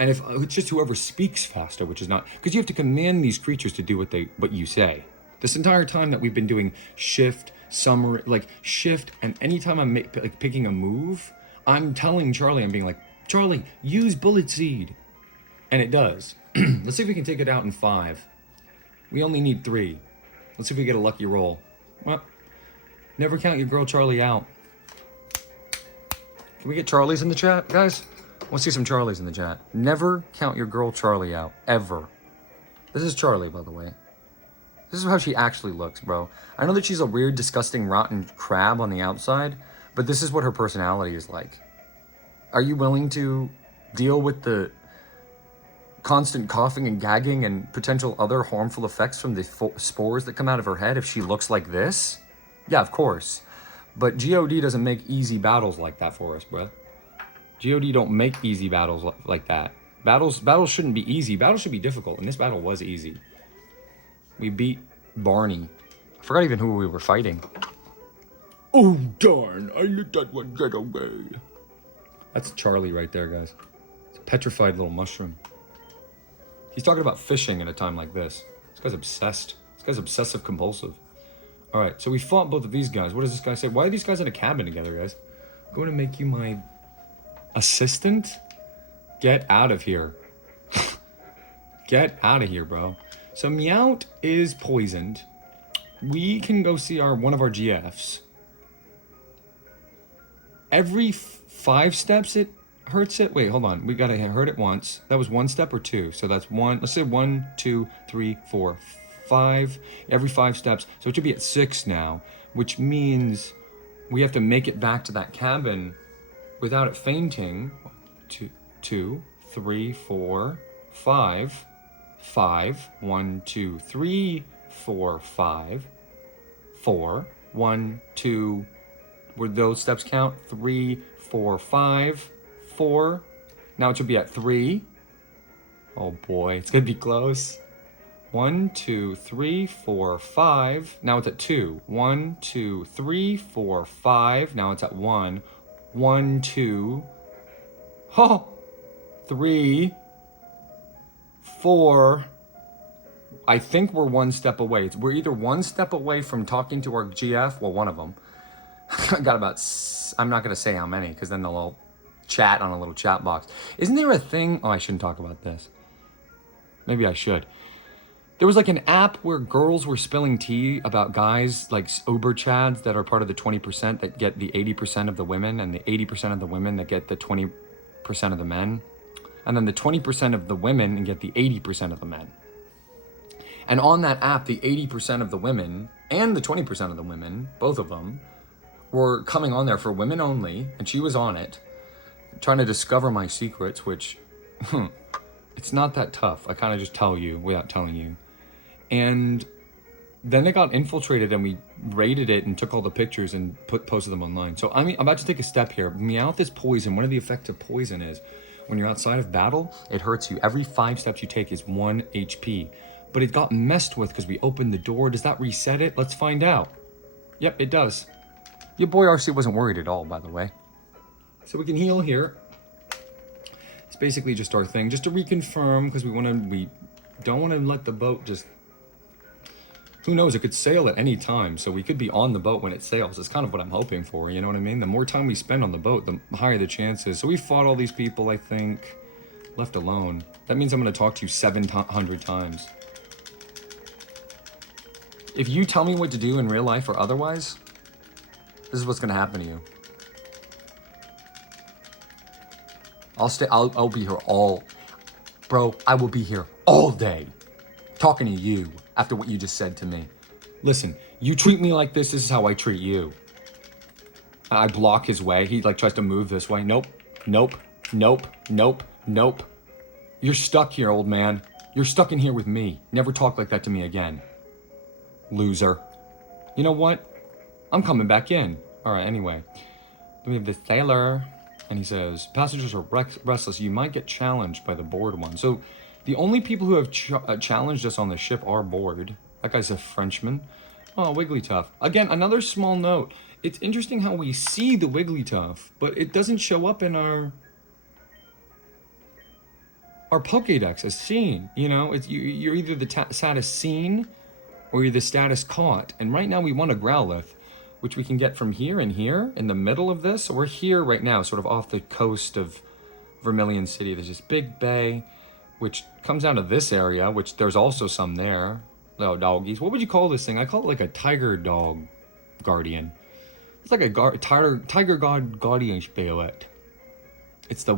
And if it's just whoever speaks faster, which is not, because you have to command these creatures to do what you say. This entire time that we've been doing shift, summary, like shift, and anytime I'm like picking a move, I'm telling Charlie, I'm being like, Charlie, use Bullet Seed. And it does. Let's see if we can take it out in 5. We only need 3. Let's see if we get a lucky roll. Well, never count your girl Charlie out. Can we get Charlies in the chat, guys? I want to see some Charlies in the chat. Never count your girl Charlie out, ever. This is Charlie, by the way. This is how she actually looks, bro. I know that she's a weird, disgusting, rotten crab on the outside, but this is what her personality is like. Are you willing to deal with the constant coughing and gagging and potential other harmful effects from the spores that come out of her head if she looks like this? Yeah, of course. But GOD doesn't make easy battles like that for us, bro. GOD don't make easy battles like that. Battles shouldn't be easy. Battles should be difficult, and this battle was easy. We beat Barney. I forgot even who we were fighting. Oh, darn. I let that one get away. That's Charlie right there, guys. It's a petrified little mushroom. He's talking about fishing at a time like this. This guy's obsessed. This guy's obsessive compulsive. All right, so we fought both of these guys. What does this guy say? Why are these guys in a cabin together, guys? I'm going to make you my assistant? Get out of here. Get out of here, bro. So Meowth is poisoned. We can go see one of our GFs. Every 5 steps it hurts it. Wait, hold on. We gotta hurt it once. That was 1 step or 2. So that's 1. Let's say 1, 2, 3, 4, 5. Every 5 steps. So it should be at 6 now, which means we have to make it back to that cabin without it fainting. 2, 3, 4, 5. 5. 1, 2, 3, 4, 5. 4. 1, 2. Would those steps count? 3, 4, 5. 4. Now it should be at 3. Oh boy, it's gonna be close. 1, 2, 3, 4, 5. Now it's at 2. 1, 2, 3, 4, 5. Now it's at 1. 1, 2. Oh, 3, 4. I think we're 1 step away. We're either 1 step away from talking to our GF. Well, one of them. I got about. I'm not gonna say how many, because then they'll all chat on a little chat box. Isn't there a thing? Oh, I shouldn't talk about this. Maybe I should. There was like an app where girls were spilling tea about guys like Uber Chads that are part of the 20% that get the 80% of the women, and the 80% of the women that get the 20% of the men, and then the 20% of the women and get the 80% of the men. And on that app, the 80% of the women and the 20% of the women, both of them, were coming on there for women only, and she was on it, trying to discover my secrets, which, it's not that tough. I kind of just tell you without telling you. And then it got infiltrated, and we raided it and took all the pictures and posted them online. So I'm about to take a step here. Meowth is poison. One of the effects of poison is when you're outside of battle, it hurts you. Every 5 steps you take is 1 HP. But it got messed with because we opened the door. Does that reset it? Let's find out. Yep, it does. Your boy RC wasn't worried at all, by the way. So we can heal here. It's basically just our thing, just to reconfirm, because we don't want to let the boat just, who knows, it could sail at any time, so we could be on the boat when it sails. It's kind of what I'm hoping for, you know what I mean? The more time we spend on the boat, the higher the chances. So we fought all these people, I think, left alone. That means I'm going to talk to you 700 times. If you tell me what to do in real life or otherwise, this is what's going to happen to you. I'll be here bro, I will be here all day talking to you after what you just said to me. Listen, you treat me like this is how I treat you. I block his way. He like tries to move this way. Nope, nope, nope, nope, nope. You're stuck here, old man. You're stuck in here with me. Never talk like that to me again. Loser. You know what? I'm coming back in. All right, anyway. Then we have the sailor. And he says, passengers are restless. You might get challenged by the bored one. So the only people who have challenged us on the ship are bored. That guy's a Frenchman. Oh, Wigglytuff. Again, another small note. It's interesting how we see the Wigglytuff, but it doesn't show up in our Pokédex as seen. You know, you're either the status seen or you're the status caught. And right now we want a Growlithe, which we can get from here and here in the middle of this. So we're here right now, sort of off the coast of Vermilion City. There's this big bay, which comes down to this area, which there's also some there. Oh, doggies. What would you call this thing? I call it like a tiger dog guardian. It's like a tiger god guardian spirit. It's the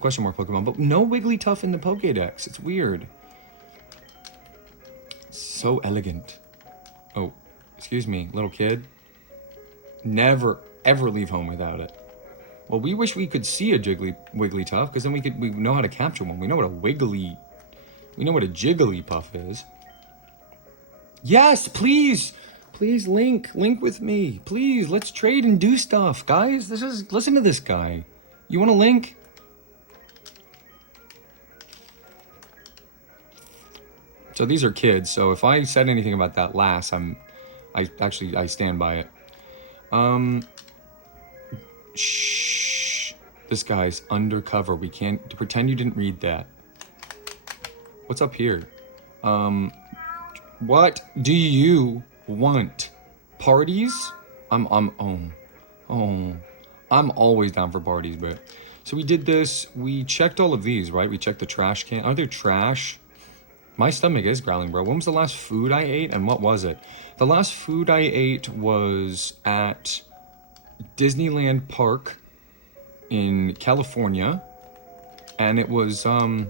question mark Pokemon, but no Wigglytuff in the Pokédex. It's weird. So elegant. Oh, excuse me, little kid. Never, ever leave home without it. Well, we wish we could see a Wigglytuff, because then we know how to capture one. We know what a Jigglypuff is. Yes, please, link with me. Please, let's trade and do stuff, guys. Listen to this guy. You want to link? So these are kids, so if I said anything about that last, I stand by it. Shh. This guy's undercover. We can't pretend you didn't read that. What's up here? What do you want? Parties? I'm always down for parties, but so we did this. We checked all of these, right? We checked the trash can. Are there trash? My stomach is growling, bro. When was the last food I ate, and what was it? The last food I ate was at Disneyland Park in California, and it was a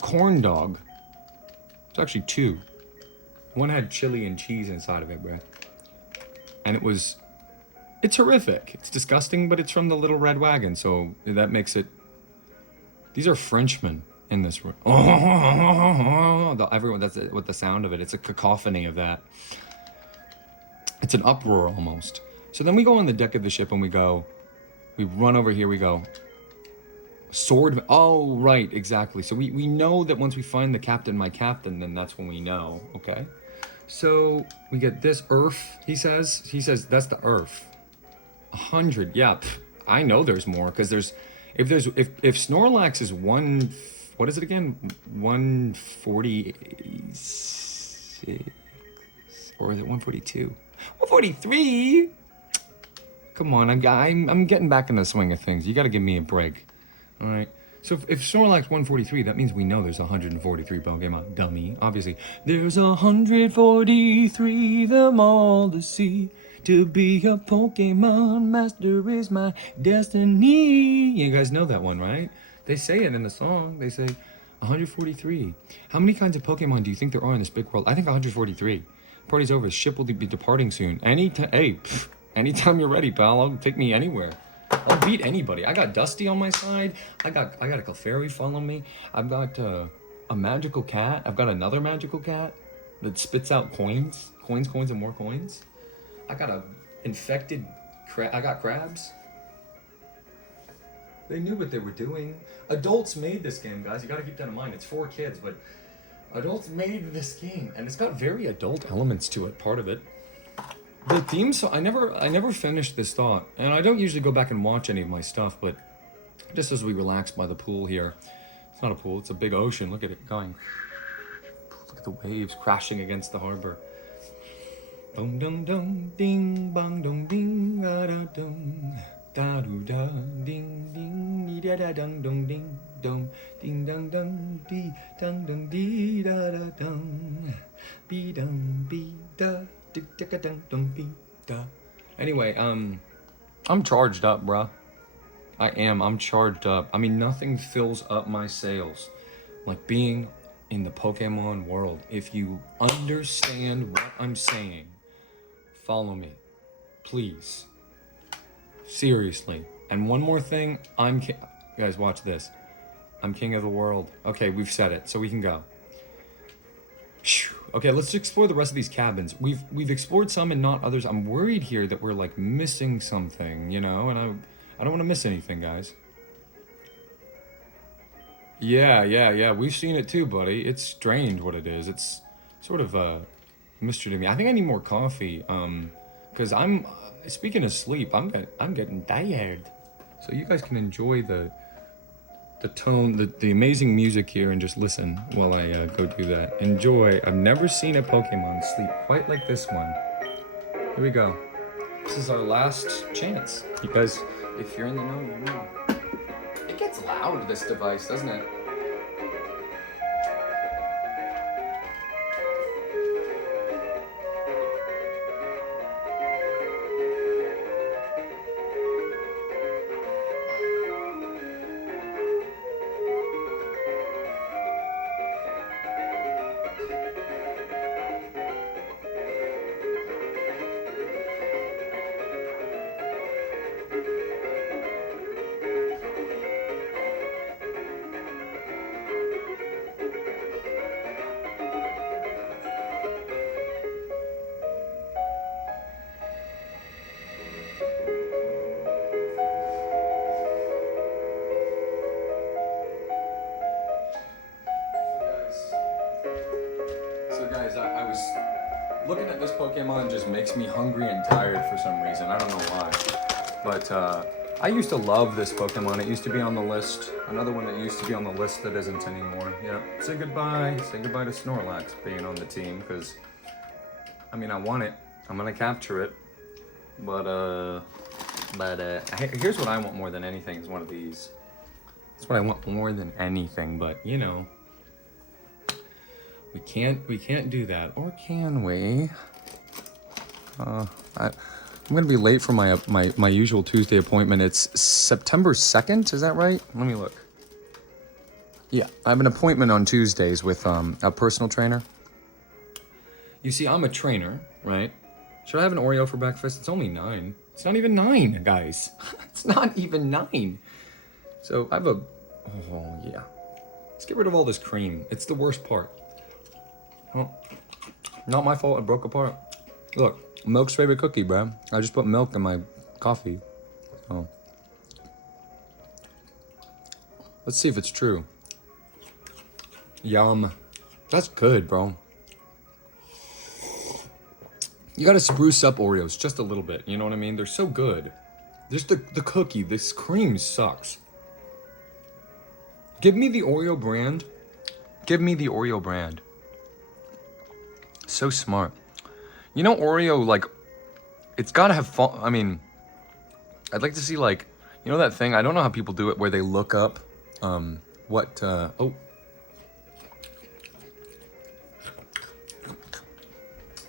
corn dog. It's actually two. One had chili and cheese inside of it, bro. And it's horrific. It's disgusting, but it's from the Little Red Wagon, so that makes it. These are Frenchmen in this room. Everyone, that's what the sound of it. It's a cacophony of that. It's an uproar almost. So then we go on the deck of the ship and we run over here, we go. Sword, oh, right, exactly. So we know that once we find the captain, my captain, then that's when we know, okay? So we get this Earth, he says that's the Earth. 100, yeah, I know there's more, because if Snorlax is what is it again? 146, or is it 142? 143? Come on, I'm getting back in the swing of things. You got to give me a break. All right. So if Snorlax 143, that means we know there's 143 Pokemon. Dummy, obviously. There's 143, them all to see. To be a Pokemon master is my destiny. You guys know that one, right? They say it in the song. They say 143. How many kinds of Pokemon do you think there are in this big world? I think 143. Party's over. The ship will be departing soon. Anytime you're ready, pal. Take me anywhere. I'll beat anybody. I got Dusty on my side. I got a Clefairy following me. I've got a magical cat. I've got another magical cat that spits out coins, and more coins. I got a infected I got crabs. They knew what they were doing. Adults made this game, guys. You got to keep that in mind. It's for kids, but adults made this game, and it's got very adult elements to it. Part of it. The theme song, I never finished this thought, and I don't usually go back and watch any of my stuff, but just as we relax by the pool here, it's not a pool, it's a big ocean. Look at it going. Look at the waves crashing against the harbor. Dum dum dum, ding bong dum ding da da dum, da do da ding ding da da dum dum ding dum ding dum dum dee dum dum dee da da dum be dum be da. Anyway, I'm charged up, bruh. I'm charged up. I mean, nothing fills up my sails like being in the Pokemon world. If you understand what I'm saying, follow me, please. Seriously. And one more thing, guys, watch this. I'm king of the world. Okay, we've said it, so we can go. Okay, let's explore the rest of these cabins. We've explored some and not others. I'm worried here that we're like missing something, you know, and I don't want to miss anything, guys. Yeah, we've seen it too, buddy. It's strange what it is. It's sort of a mystery to me. I think I need more coffee, because speaking of sleep, I'm getting tired. So you guys can enjoy the tone, the amazing music here, and just listen while I go do that. Enjoy. I've never seen a Pokemon sleep quite like this one. Here we go. This is our last chance. You guys, if you're in the know, you know. It gets loud, this device, doesn't it? I was looking at this Pokemon just makes me hungry and tired for some reason. I don't know why. But I used to love this Pokemon. It used to be on the list. Another one that used to be on the list that isn't anymore. Yep. Say goodbye. Say goodbye to Snorlax being on the team, because, I mean, I want it. I'm going to capture it. But here's what I want more than anything is one of these. That's what I want more than anything, but, you know. We can't do that, or can we? I'm gonna be late for my usual Tuesday appointment. It's September 2nd, is that right? Let me look. Yeah, I have an appointment on Tuesdays with a personal trainer. You see, I'm a trainer, right? Should I have an Oreo for breakfast? It's only 9. It's not even 9, guys. It's not even 9. So I have oh yeah. Let's get rid of all this cream. It's the worst part. Well, not my fault it broke apart. Look, milk's favorite cookie, bro. I just put milk in my coffee. So. Let's see if it's true. Yum. That's good, bro. You gotta spruce up Oreos just a little bit, you know what I mean? They're so good. Just the cookie, this cream sucks. Give me the Oreo brand. Give me the Oreo brand. So smart. You know, Oreo, like, it's gotta have fun. I mean, I'd like to see, like, you know that thing? I don't know how people do it where they look up what, oh.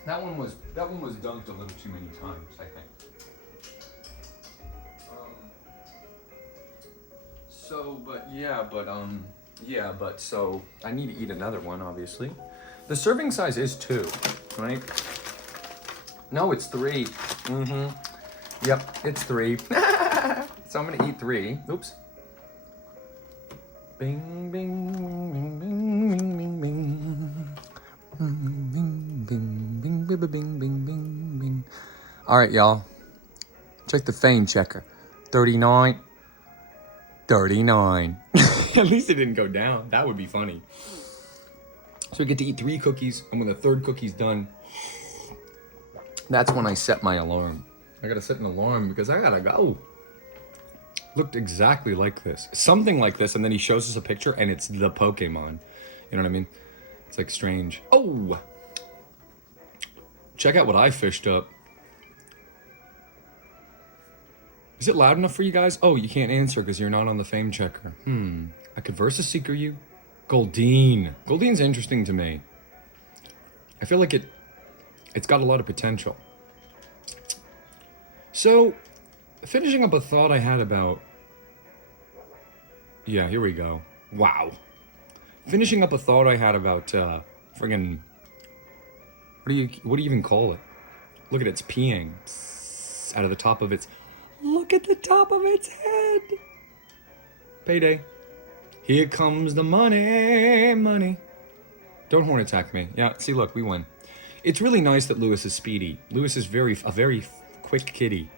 That one was dunked a little too many times, I think. So I need to eat another one, obviously. The serving size is 2, right? No, it's 3. Yep, it's 3. So I'm gonna eat 3. Oops. Bing, bing, bing, bing, bing, bing, bing. Bing, bing, bing, bing, bing, bing, bing, bing. All right, y'all. Check the fame checker. 39. 39. At least it didn't go down. That would be funny. So we get to eat 3 cookies, and when the 3rd cookie's done, That's when I set my alarm. I gotta set an alarm because I gotta go. Looked exactly like this. Something like this, and then he shows us a picture and it's the Pokemon. You know what I mean? It's like strange. Oh! Check out what I fished up. Is it loud enough for you guys? Oh, you can't answer because you're not on the fame checker. I could Versus Seeker you. Goldeen. Goldeen's interesting to me. I feel like it's got a lot of potential. So, finishing up a thought I had about... Yeah, here we go. Wow. Finishing up a thought I had about, friggin... What do you even call it? Look at its peeing. Out of the top of its... Look at the top of its head! Payday. Here comes the money, money. Don't horn attack me. Yeah, see, look, we win. It's really nice that Lewis is speedy. Lewis is a very quick kitty.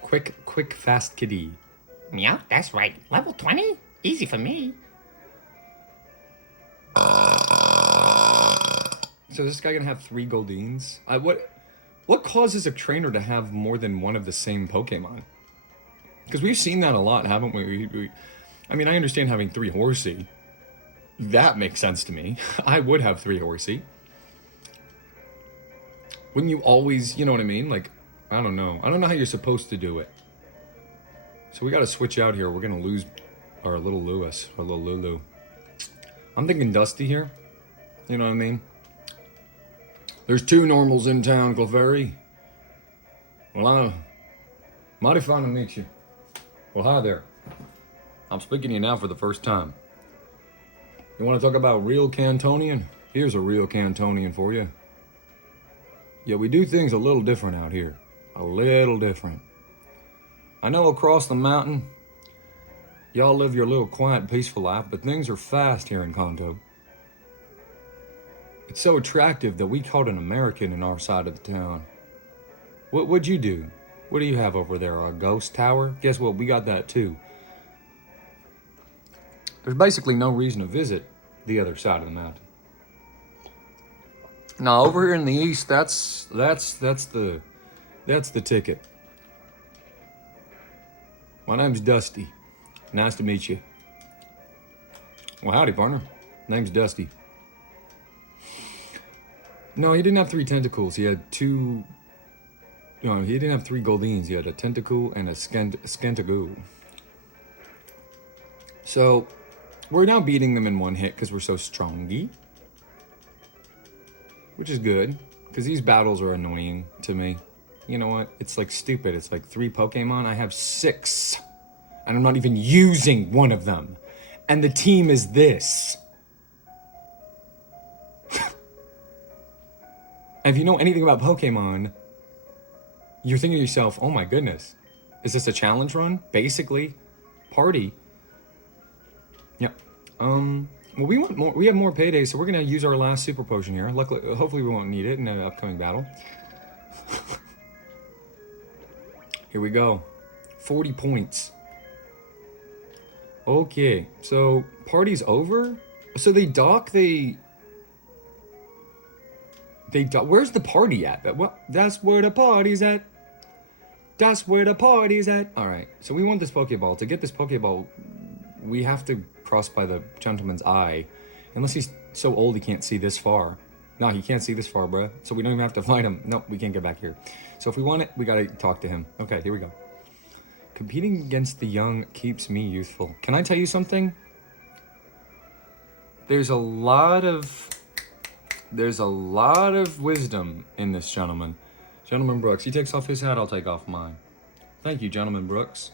Quick, fast kitty. Yeah, that's right. Level 20? Easy for me. So is this guy gonna have 3 Goldeens? What causes a trainer to have more than one of the same Pokemon? Because we've seen that a lot, haven't we? I mean, I understand having 3 Horsey. That makes sense to me. I would have 3 Horsey. Wouldn't you always, you know what I mean? Like, I don't know. I don't know how you're supposed to do it. So we gotta switch out here. We're gonna lose our little Lewis, our little Lulu. I'm thinking Dusty here. You know what I mean? There's 2 normals in town, Clefairy. Well, I'm mighty fine to meet you. Well, hi there. I'm speaking to you now for the first time. You want to talk about real Cantonian? Here's a real Cantonian for you. Yeah, we do things a little different out here. A little different. I know across the mountain, y'all live your little quiet, peaceful life, but things are fast here in Kanto. It's so attractive that we caught an American in our side of the town. What'd you do? What do you have over there, a ghost tower? Guess what, we got that too. There's basically no reason to visit the other side of the mountain. Now, over here in the east, that's the ticket. My name's Dusty. Nice to meet you. Well, howdy, partner. Name's Dusty. No, he didn't have 3 tentacles. He had 2... No, he didn't have 3 Goldeens. He had a tentacle and a Skentagoo. So, we're now beating them in 1 hit because we're so strongy. Which is good, because these battles are annoying to me. You know what? It's like stupid. It's like 3 Pokemon. I have 6. And I'm not even using one of them. And the team is this. And if you know anything about Pokemon, you're thinking to yourself, oh my goodness, is this a challenge run? Basically, party. Yep. Well, we want more. We have more paydays, so we're gonna use our last super potion here. Luckily, hopefully, we won't need it in an upcoming battle. Here we go. 40 points. Okay, so party's over. So they dock. They dock. Where's the party at? Well, that's where the party's at. That's where the party's at. All right. So we want this Pokeball. To get this Pokeball, we have to cross by the gentleman's eye. Unless he's so old he can't see this far. No, he can't see this far, bruh. So we don't even have to fight him. Nope, we can't get back here. So if we want it, we gotta talk to him. Okay, here we go. Competing against the young keeps me youthful. Can I tell you something? There's a lot of wisdom in this gentleman. Gentleman Brooks. He takes off his hat, I'll take off mine. Thank you, Gentleman Brooks.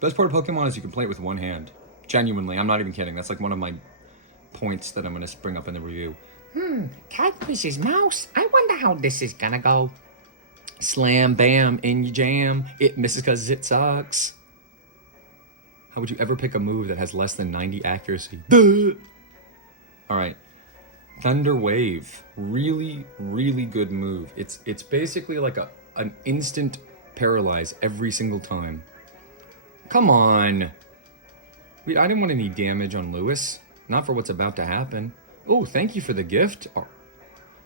Best part of Pokemon is you can play it with 1 hand. Genuinely, I'm not even kidding. That's like one of my points that I'm gonna bring up in the review. Cat Mrs. Mouse. I wonder how this is gonna go. Slam, bam, in your jam. It misses because it sucks. How would you ever pick a move that has less than 90 accuracy? Alright. Thunder Wave. Really, really good move. It's basically like an instant paralyze every single time. Come on. I didn't want any damage on Lewis. Not for what's about to happen. Oh, thank you for the gift. Oh,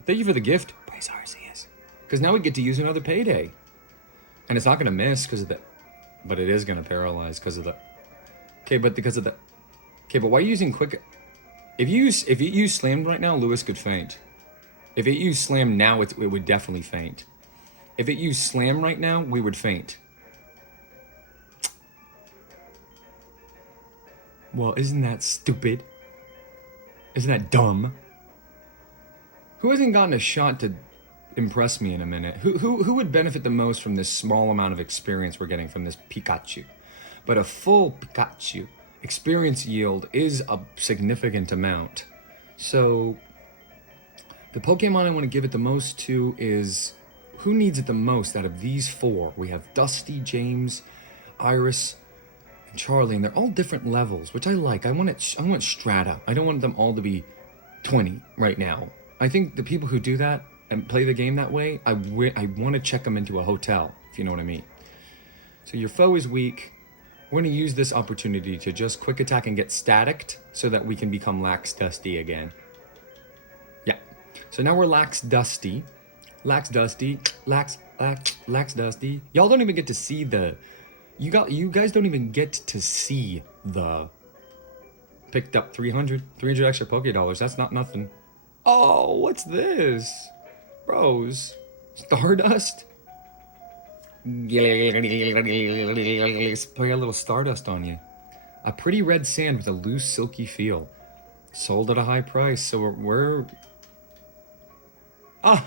thank you for the gift. Praise Arceus. Because now we get to use another payday. And it's not going to miss because of the... But it is going to paralyze because of the... Okay, but because of the... Okay, but why are you using quick... If you use slam right now, Lewis could faint. If it used slam now, it would definitely faint. If it used slam right now, we would faint. Well, isn't that stupid? Isn't that dumb? Who hasn't gotten a shot to impress me in a minute? Who would benefit the most from this small amount of experience we're getting from this Pikachu? But a full Pikachu experience yield is a significant amount. So the Pokemon I want to give it the most to is... Who needs it the most out of these four? We have Dusty, James, Iris, and Charlie, and they're all different levels, which I like. I want strata. I don't want them all to be 20 right now. I think the people who do that and play the game that way, I want to check them into a hotel, if you know what I mean. So your foe is weak. We're going to use this opportunity to just quick attack and get staticked so that we can become Lax Dusty again. Yeah. So now we're Lax Dusty. Lax Dusty. Lax Dusty. Y'all don't even get to see the... You guys don't even get to see the... Picked up 300 extra Poké Dollars. That's not nothing. Oh, what's this? Bros. Stardust? Put a little Stardust on you. A pretty red sand with a loose, silky feel. Sold at a high price, so we're... Ah!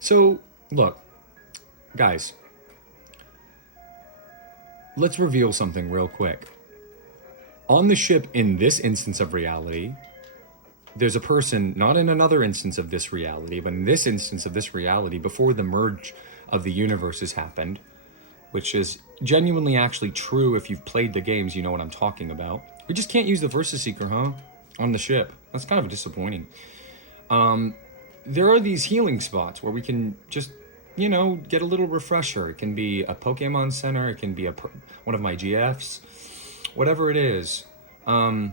So, look. Guys. Let's reveal something real quick. On the ship in this instance of reality, there's a person, not in another instance of this reality, but in this instance of this reality, before the merge of the universes happened, which is genuinely actually true. If you've played the games, you know what I'm talking about. We just can't use the Versus Seeker, huh? On the ship. That's kind of disappointing. There are these healing spots where we can just, you know, get a little refresher. It can be a Pokemon Center. It can be one of my GFs. Whatever it is. And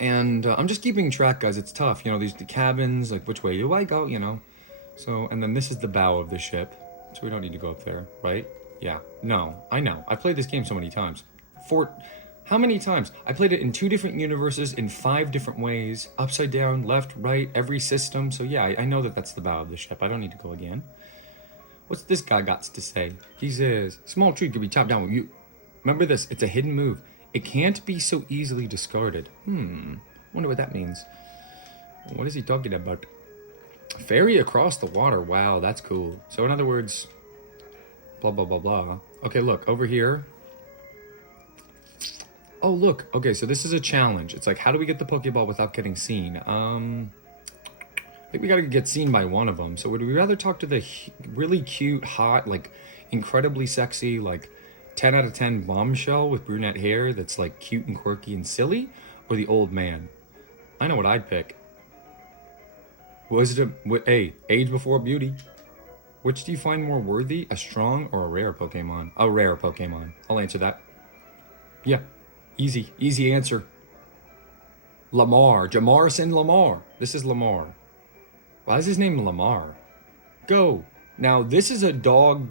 I'm just keeping track, guys. It's tough. You know, the cabins, like, which way do I go, you know? So, and then this is the bow of the ship. So we don't need to go up there, right? Yeah. No, I know. I played this game so many times. How many times? I played it in 2 different universes in 5 different ways. Upside down, left, right, every system. So yeah, I know that that's the bow of the ship. I don't need to go again. What's this guy got to say? He says, small tree could be chopped down with you. Remember this, it's a hidden move. It can't be so easily discarded. Wonder what that means. What is he talking about? Ferry across the water. Wow, that's cool. So in other words, blah, blah, blah, blah. Okay, look, over here. Oh, look. Okay, so this is a challenge. It's like, how do we get the Pokeball without getting seen? I think we gotta get seen by one of them. So would we rather talk to the really cute, hot, like, incredibly sexy, like, 10 out of 10 bombshell with brunette hair that's, like, cute and quirky and silly? Or the old man? I know what I'd pick. Hey, age before beauty. Which do you find more worthy, a strong or a rare Pokemon? A rare Pokemon. I'll answer that. Yeah. Easy answer. Lamar. Jamarson Lamar. This is Lamar. Why is his name Lamar? Go. Now, this is a dog,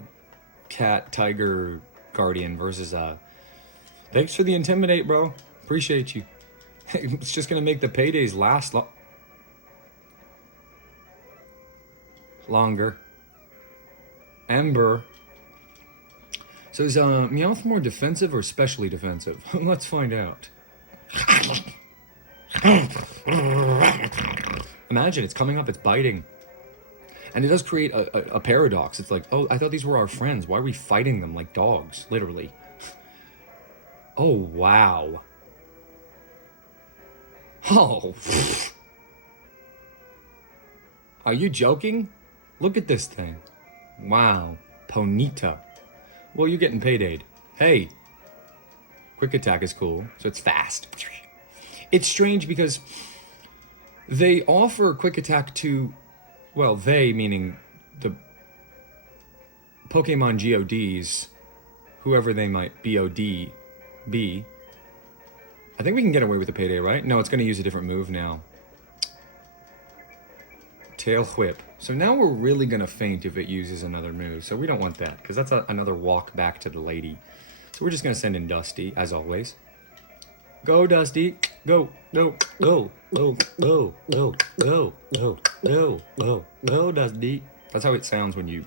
cat, tiger, guardian versus thanks for the intimidate, bro. Appreciate you. It's just gonna make the paydays last longer. Ember. So is Meowth more defensive or specially defensive? Let's find out. Imagine, it's coming up, it's biting. And it does create a paradox. It's like, oh, I thought these were our friends. Why are we fighting them like dogs? Literally. Oh, wow. Oh. Are you joking? Look at this thing. Wow. Ponyta. Well, you're getting paydayed. Hey. Quick attack is cool, so it's fast. It's strange because they offer quick attack to, well, they meaning the Pokemon GODs, whoever they might BOD, B. I think we can get away with the payday, right? No, it's going to use a different move now. Tail whip. So now we're really going to faint if it uses another move. So we don't want that, because that's another walk back to the lady. So we're just going to send in Dusty, as always. Go, Dusty. Go, go, go, go, go, go, go, go, go, go, go, Dusty. That's how it sounds when you...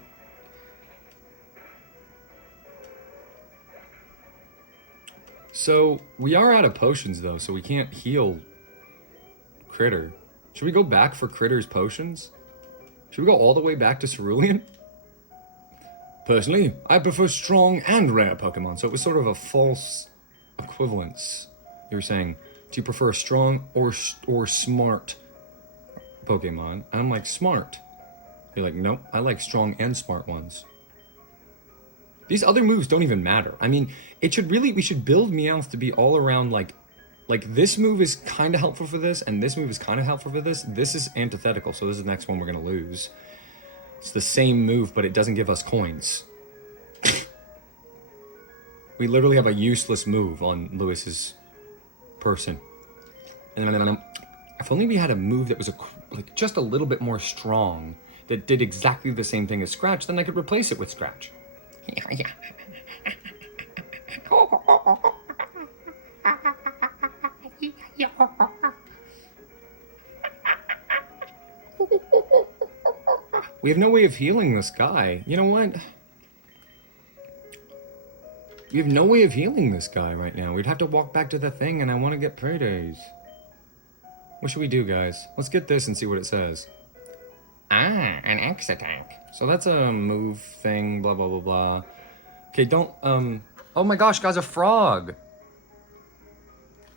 So, we are out of potions, though, so we can't heal Critter. Should we go back for Critter's potions? Should we go all the way back to Cerulean? Personally, I prefer strong and rare Pokemon, so it was sort of a false equivalence. You were saying, do you prefer strong or smart Pokemon? And I'm like, smart. You're like, nope, I like strong and smart ones. These other moves don't even matter. I mean, we should build Meowth to be all around like this move is kind of helpful for this, and this move is kind of helpful for this. This is antithetical, so this is the next one we're gonna lose. It's the same move, but it doesn't give us coins. We literally have a useless move on Lewis's person. And then, if only we had a move that was like just a little bit more strong, that did exactly the same thing as Scratch, then I could replace it with Scratch. We have no way of healing this guy. You know what? We have no way of healing this guy right now. We'd have to walk back to the thing, and I want to get paydays. What should we do, guys? Let's get this and see what it says. Ah, an X attack. So that's a move thing, blah, blah, blah, blah. Okay, don't, oh my gosh, guys, a frog.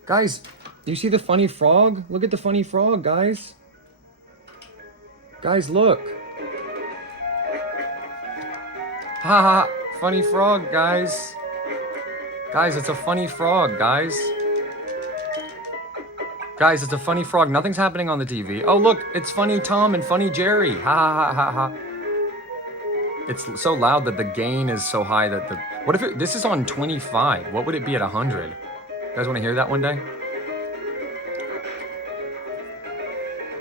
Guys, you see the funny frog? Look at the funny frog, guys. Guys, look. Haha, funny frog, guys. Guys, it's a funny frog, guys. Guys, it's a funny frog. Nothing's happening on the TV. Oh, look, it's Funny Tom and Funny Jerry. Ha ha ha ha ha. It's so loud that the gain is so high that the... What if this is on 25? What would it be at 100? You guys want to hear that one day?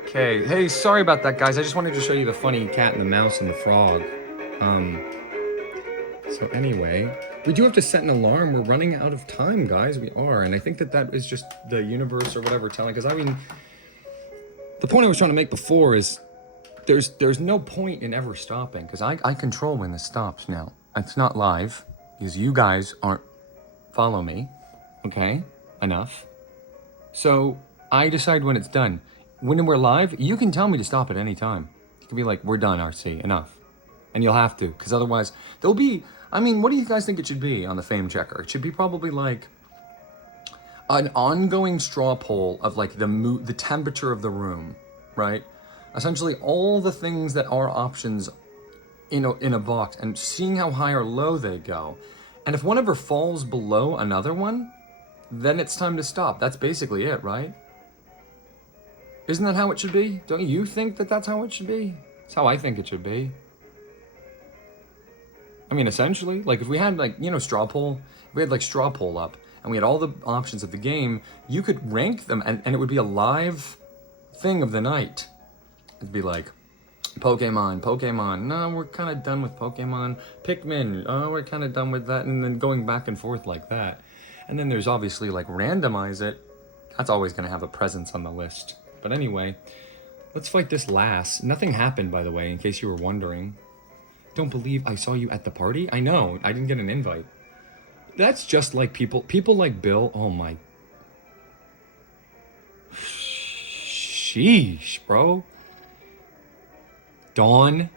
Okay. Hey, sorry about that, guys. I just wanted to show you the funny cat and the mouse and the frog. So anyway, we do have to set an alarm. We're running out of time, guys. We are. And I think that is just the universe or whatever telling. Because, I mean, the point I was trying to make before is there's no point in ever stopping. Because I control when this stops now. It's not live. Because you guys aren't follow me. Okay? Enough. So I decide when it's done. When we're live, you can tell me to stop at any time. You can be like, we're done, RC. Enough. And you'll have to. Because otherwise, there'll be... I mean, what do you guys think it should be on the fame checker? It should be probably like an ongoing straw poll of like the temperature of the room, right? Essentially all the things that are options in a box and seeing how high or low they go. And if one ever falls below another one, then it's time to stop. That's basically it, right? Isn't that how it should be? Don't you think that that's how it should be? It's how I think it should be. I mean, essentially, like if we had like, straw poll, if we had like straw poll up and we had all the options of the game, you could rank them and it would be a live thing of the night. It'd be like, Pokemon, no, we're kind of done with Pokemon. Pikmin, oh, we're kind of done with that. And then going back and forth like that. And then there's obviously like randomize it. That's always going to have a presence on the list. But anyway, let's fight this last. Nothing happened, by the way, in case you were wondering. Don't believe I saw you at the party? I know, I didn't get an invite. That's just like people like Bill. Oh my. Sheesh, bro. Dawn.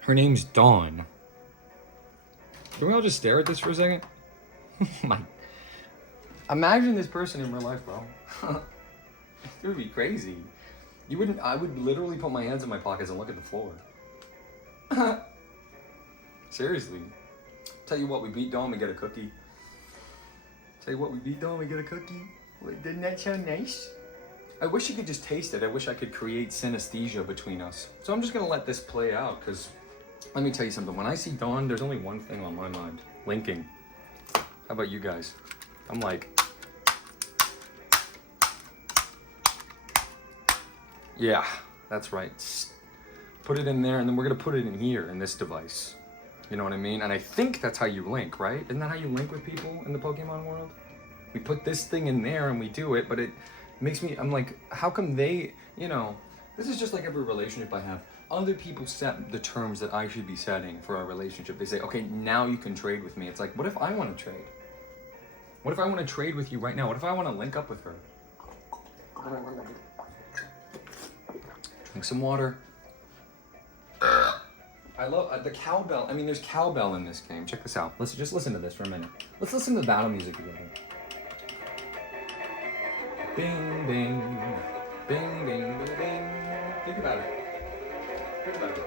Her name's Dawn. Can we all just stare at this for a second? My. Imagine this person in real life, bro. It would be crazy. You wouldn't, I would literally put my hands in my pockets and look at the floor. Seriously. Tell you what, we beat Dawn, we get a cookie. Tell you what, we beat Dawn, we get a cookie. Wait, didn't that sound nice? I wish you could just taste it. I wish I could create synesthesia between us. So I'm just gonna let this play out, because let me tell you something. When I see Dawn, there's only one thing on my mind. Linking. How about you guys? I'm like, yeah, that's right. Put it in there, and then we're gonna put it in here in this device. You know what I mean? And I think that's how you link, right? Isn't that how you link with people in the Pokemon world? We put this thing in there and we do it, but it makes me, I'm like, how come they, you know, this is just like every relationship I have. Other people set the terms that I should be setting for our relationship. They say, okay, now you can trade with me. It's like, what if I want to trade? What if I want to trade with you right now? What if I want to link up with her? Drink some water. I love the cowbell. I mean, there's cowbell in this game. Check this out. Let's just listen to this for a minute. Let's listen to the battle music together. Bing, bing, bing, bing, bing, bing. Think about it. Think about it.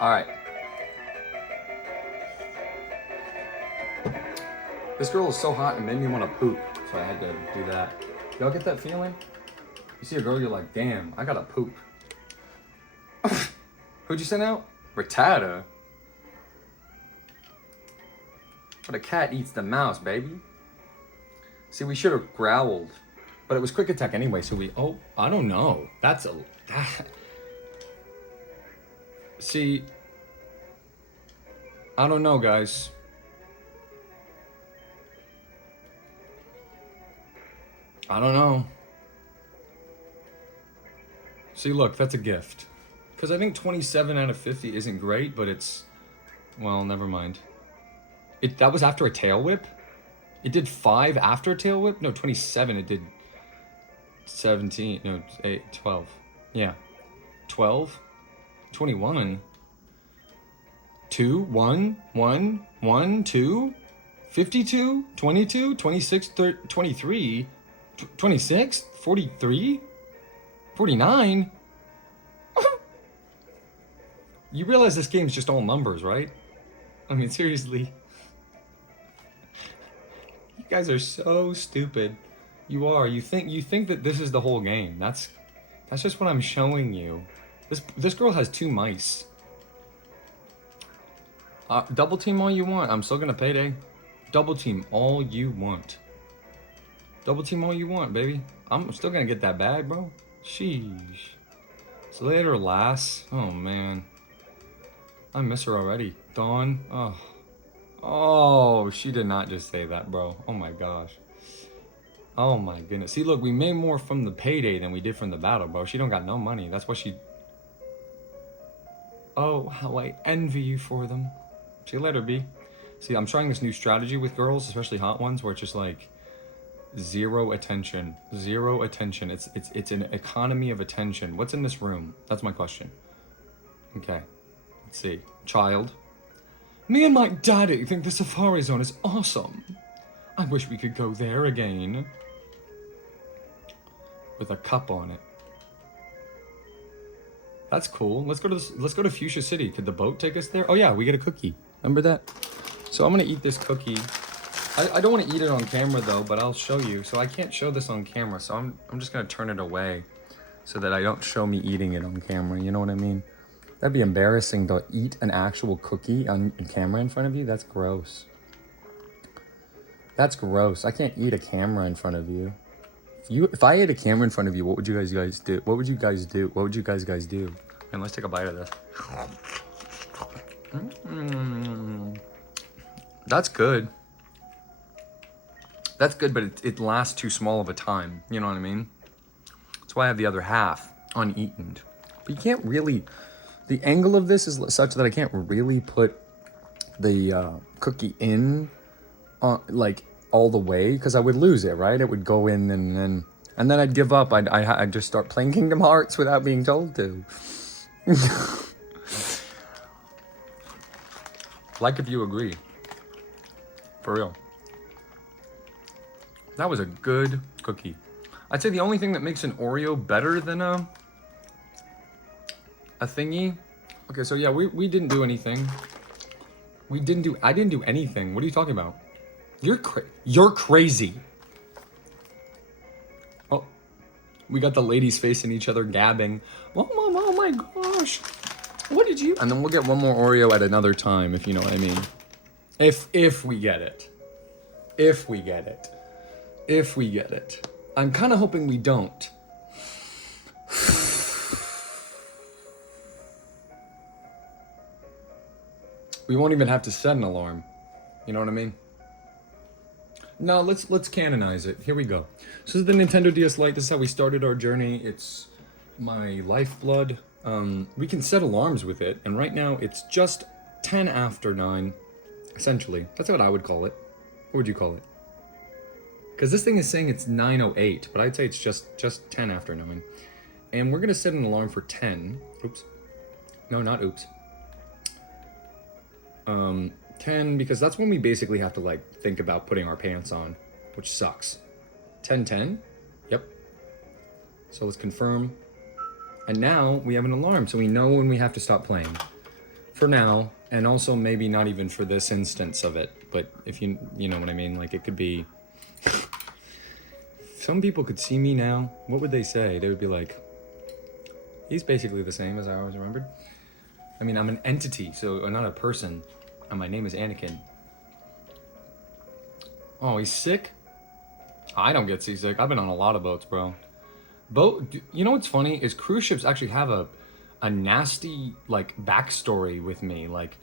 All right. This girl is so hot, it made me want to poop, so I had to do that. Y'all get that feeling? You see a girl, you're like, damn, I gotta poop. Who'd you send out? Rattata. But a cat eats the mouse, baby. See, we should have growled, but it was quick attack anyway, so we, oh, I don't know. See, I don't know, guys. I don't know. See, look, that's a gift. Because I think 27 out of 50 isn't great, but it's... Well, never mind. That was after a tail whip? It did 5 after a tail whip? No, 27, it did 17. No, 8, 12. Yeah. 12? 21. 2, 1, 1, 1, 2, 52, 22, 26, 23, 26, 43, 49. You realize this game's just all numbers, right? I mean, seriously. You guys are so stupid. You are. You think that this is the whole game. That's just what I'm showing you. This girl has 2 mice. Double team all you want. I'm still gonna payday. Double team all you want. Double team all you want, baby. I'm still gonna get that bag, bro. Sheesh. So later, lass. Oh man, I miss her already. Dawn. Oh. Oh, she did not just say that, bro. Oh my gosh. Oh my goodness. See, look, we made more from the payday than we did from the battle, bro. She don't got no money. That's why she... Oh, how I envy you for them. See, let her be. See, I'm trying this new strategy with girls, especially hot ones, where it's just like 0 attention. 0 attention. It's an economy of attention. What's in this room? That's my question. Okay. Let's see. Child. Me and my daddy think the Safari Zone is awesome. I wish we could go there again. With a cup on it. That's cool. Let's go to Fuchsia City. Could the boat take us there? Oh yeah, we get a cookie. Remember that? So I'm gonna eat this cookie. I don't want to eat it on camera though, but I'll show you. So I can't show this on camera, so I'm just gonna turn it away so that I don't show me eating it on camera. You know what I mean? That'd be embarrassing to eat an actual cookie on camera in front of you. That's gross. That's gross. I can't eat a camera in front of you. if I had a camera in front of you, what would you guys do? What would you guys do? What would you guys do? And let's take a bite of this. That's good. That's good, but it lasts too small of a time. You know what I mean? That's why I have the other half uneaten. But you can't really. The angle of this is such that I can't really put the cookie in, like all the way, because I would lose it, right? It would go in and then I'd give up. I'd just start playing Kingdom Hearts without being told to. Like if you agree. For real. That was a good cookie. I'd say the only thing that makes an Oreo better than a thingy. Okay, so yeah, we didn't do anything. I didn't do anything. What are you talking about? You're crazy. Oh, we got the ladies facing each other gabbing. Oh my gosh. What did you? And then we'll get one more Oreo at another time, if you know what I mean. If we get it. If we get it. If we get it. I'm kind of hoping we don't. We won't even have to set an alarm. You know what I mean? No, let's canonize it. Here we go. So this is the Nintendo DS Lite. This is how we started our journey. It's my lifeblood. We can set alarms with it, and right now it's just 10 after 9, essentially. That's what I would call it. What would you call it? Because this thing is saying it's 9:08, but I'd say it's just 10 after 9. And we're gonna set an alarm for 10. Oops. No, not oops. 10, because that's when we basically have to like think about putting our pants on, which sucks. 10:10? Yep. So let's confirm. And now we have an alarm, so we know when we have to stop playing. For now, and also maybe not even for this instance of it, but if you know what I mean, like it could be. Some people could see me now. What would they say? They would be like, he's basically the same as I always remembered. I mean, I'm an entity, so I'm not a person. And my name is Anakin. Oh, he's sick? I don't get seasick. I've been on a lot of boats, bro. You know what's funny is cruise ships actually have a nasty like backstory with me. Like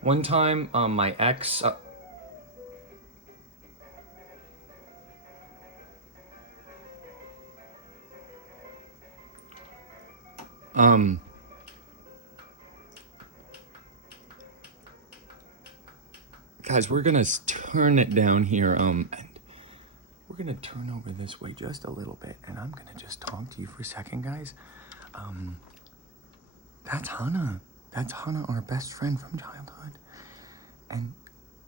one time, my ex. Guys, we're gonna turn it down here, and we're gonna turn over this way just a little bit, and I'm gonna just talk to you for a second, guys. That's Hannah. That's Hannah, our best friend from childhood. And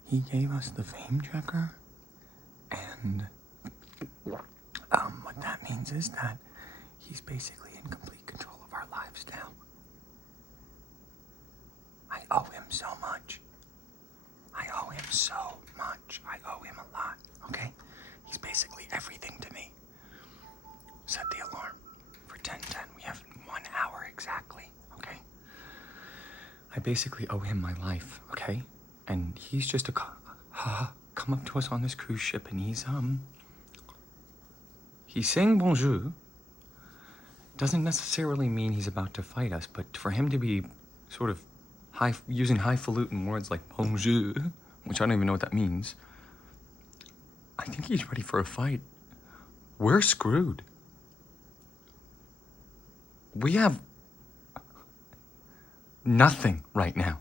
he gave us the fame checker, and what that means is that he's basically in complete control of our lives now. I owe him so much. I owe him so much. I owe him a lot, okay? He's basically everything to me. Set the alarm for 10:10. We have 1 hour exactly, okay? I basically owe him my life, okay? And he's just come up to us on this cruise ship, and he's saying bonjour. Doesn't necessarily mean he's about to fight us, but for him to be sort of using highfalutin words like bonjour, which I don't even know what that means, I think he's ready for a fight. We're screwed. We have nothing right now.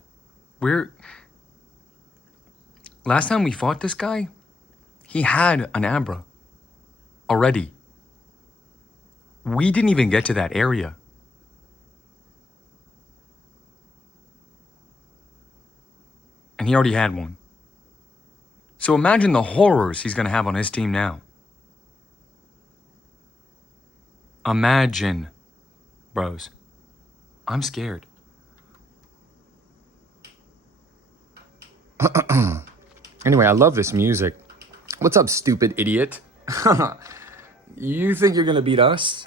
Last time we fought this guy, he had an Abra already. We didn't even get to that area. And he already had one. So imagine the horrors he's gonna have on his team now. Imagine, bros. I'm scared. Anyway, I love this music. What's up, stupid idiot? You think you're gonna beat us?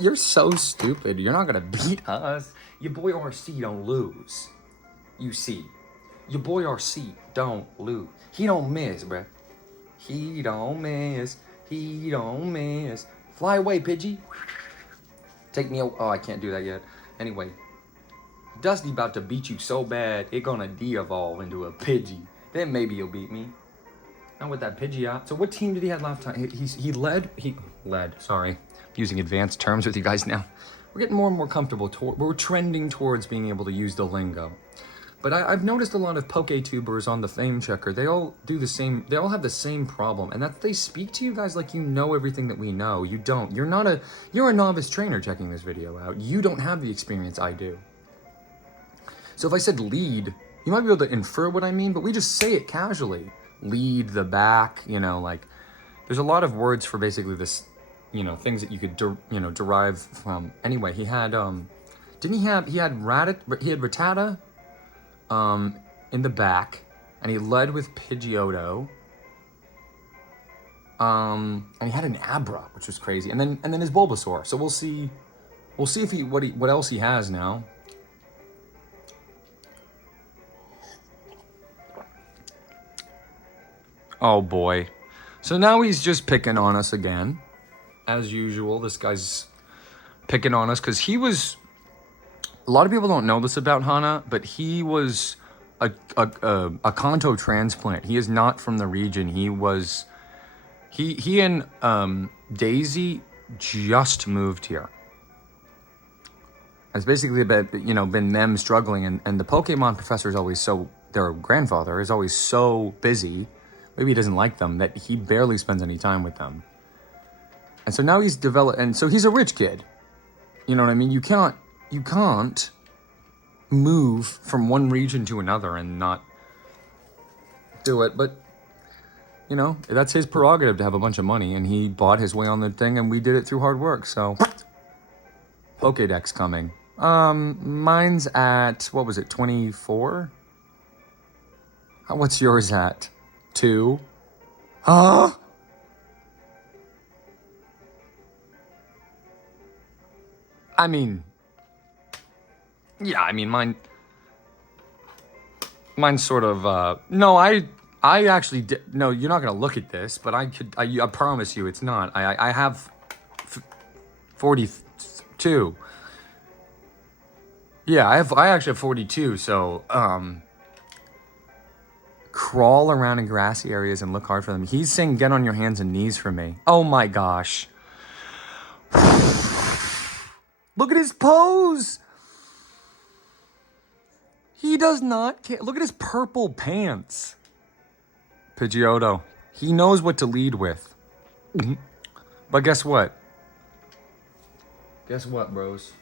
You're so stupid. You're not gonna beat us. Your boy RC don't lose. You see. Your boy RC don't lose. He don't miss, bruh. He don't miss. He don't miss. Fly away, Pidgey. Take me. Oh, I can't do that yet. Anyway, Dusty about to beat you so bad, it gonna de-evolve into a Pidgey. Then maybe you'll beat me. Not with that Pidgey out. So what team did he have last time? He led. Sorry, I'm using advanced terms with you guys now. We're getting more and more comfortable. We're trending towards being able to use the lingo. But I've noticed a lot of PokeTubers on the Fame Checker. They all do the same. They all have the same problem, and that they speak to you guys like you know everything that we know. You don't. You're a novice trainer checking this video out. You don't have the experience I do. So if I said lead, you might be able to infer what I mean, but we just say it casually. Lead, the back, you know, like there's a lot of words for basically this, you know, things that you could, derive from. Anyway, he had, he had Rattata, in the back, and he led with Pidgeotto, and he had an Abra, which was crazy, and then his Bulbasaur. So we'll see if what else he has now. Oh boy. So now he's just picking on us again. As usual, this guy's picking on us because he was... A lot of people don't know this about Hana, but he was a Kanto transplant. He is not from the region. He and Daisy just moved here. It's basically been them struggling, and the Pokemon professor is always their grandfather is always so busy. Maybe he doesn't like them, that he barely spends any time with them. And so now he's developed, and so he's a rich kid. You know what I mean? You can't move from one region to another and not do it, but, you know, that's his prerogative to have a bunch of money, and he bought his way on the thing, and we did it through hard work, so. Pokédex coming. Mine's at, what was it, 24? What's yours at? 2? Huh? I mean, yeah, I mean, mine's sort of, no, I actually did, no, you're not going to look at this, but I promise you it's not. I have 42. Yeah, I actually have 42, so, crawl around in grassy areas and look hard for them. He's saying get on your hands and knees for me. Oh my gosh. Look at his pose. He does not care. Look at his purple pants. Pidgeotto. He knows what to lead with. But guess what? Guess what, bros?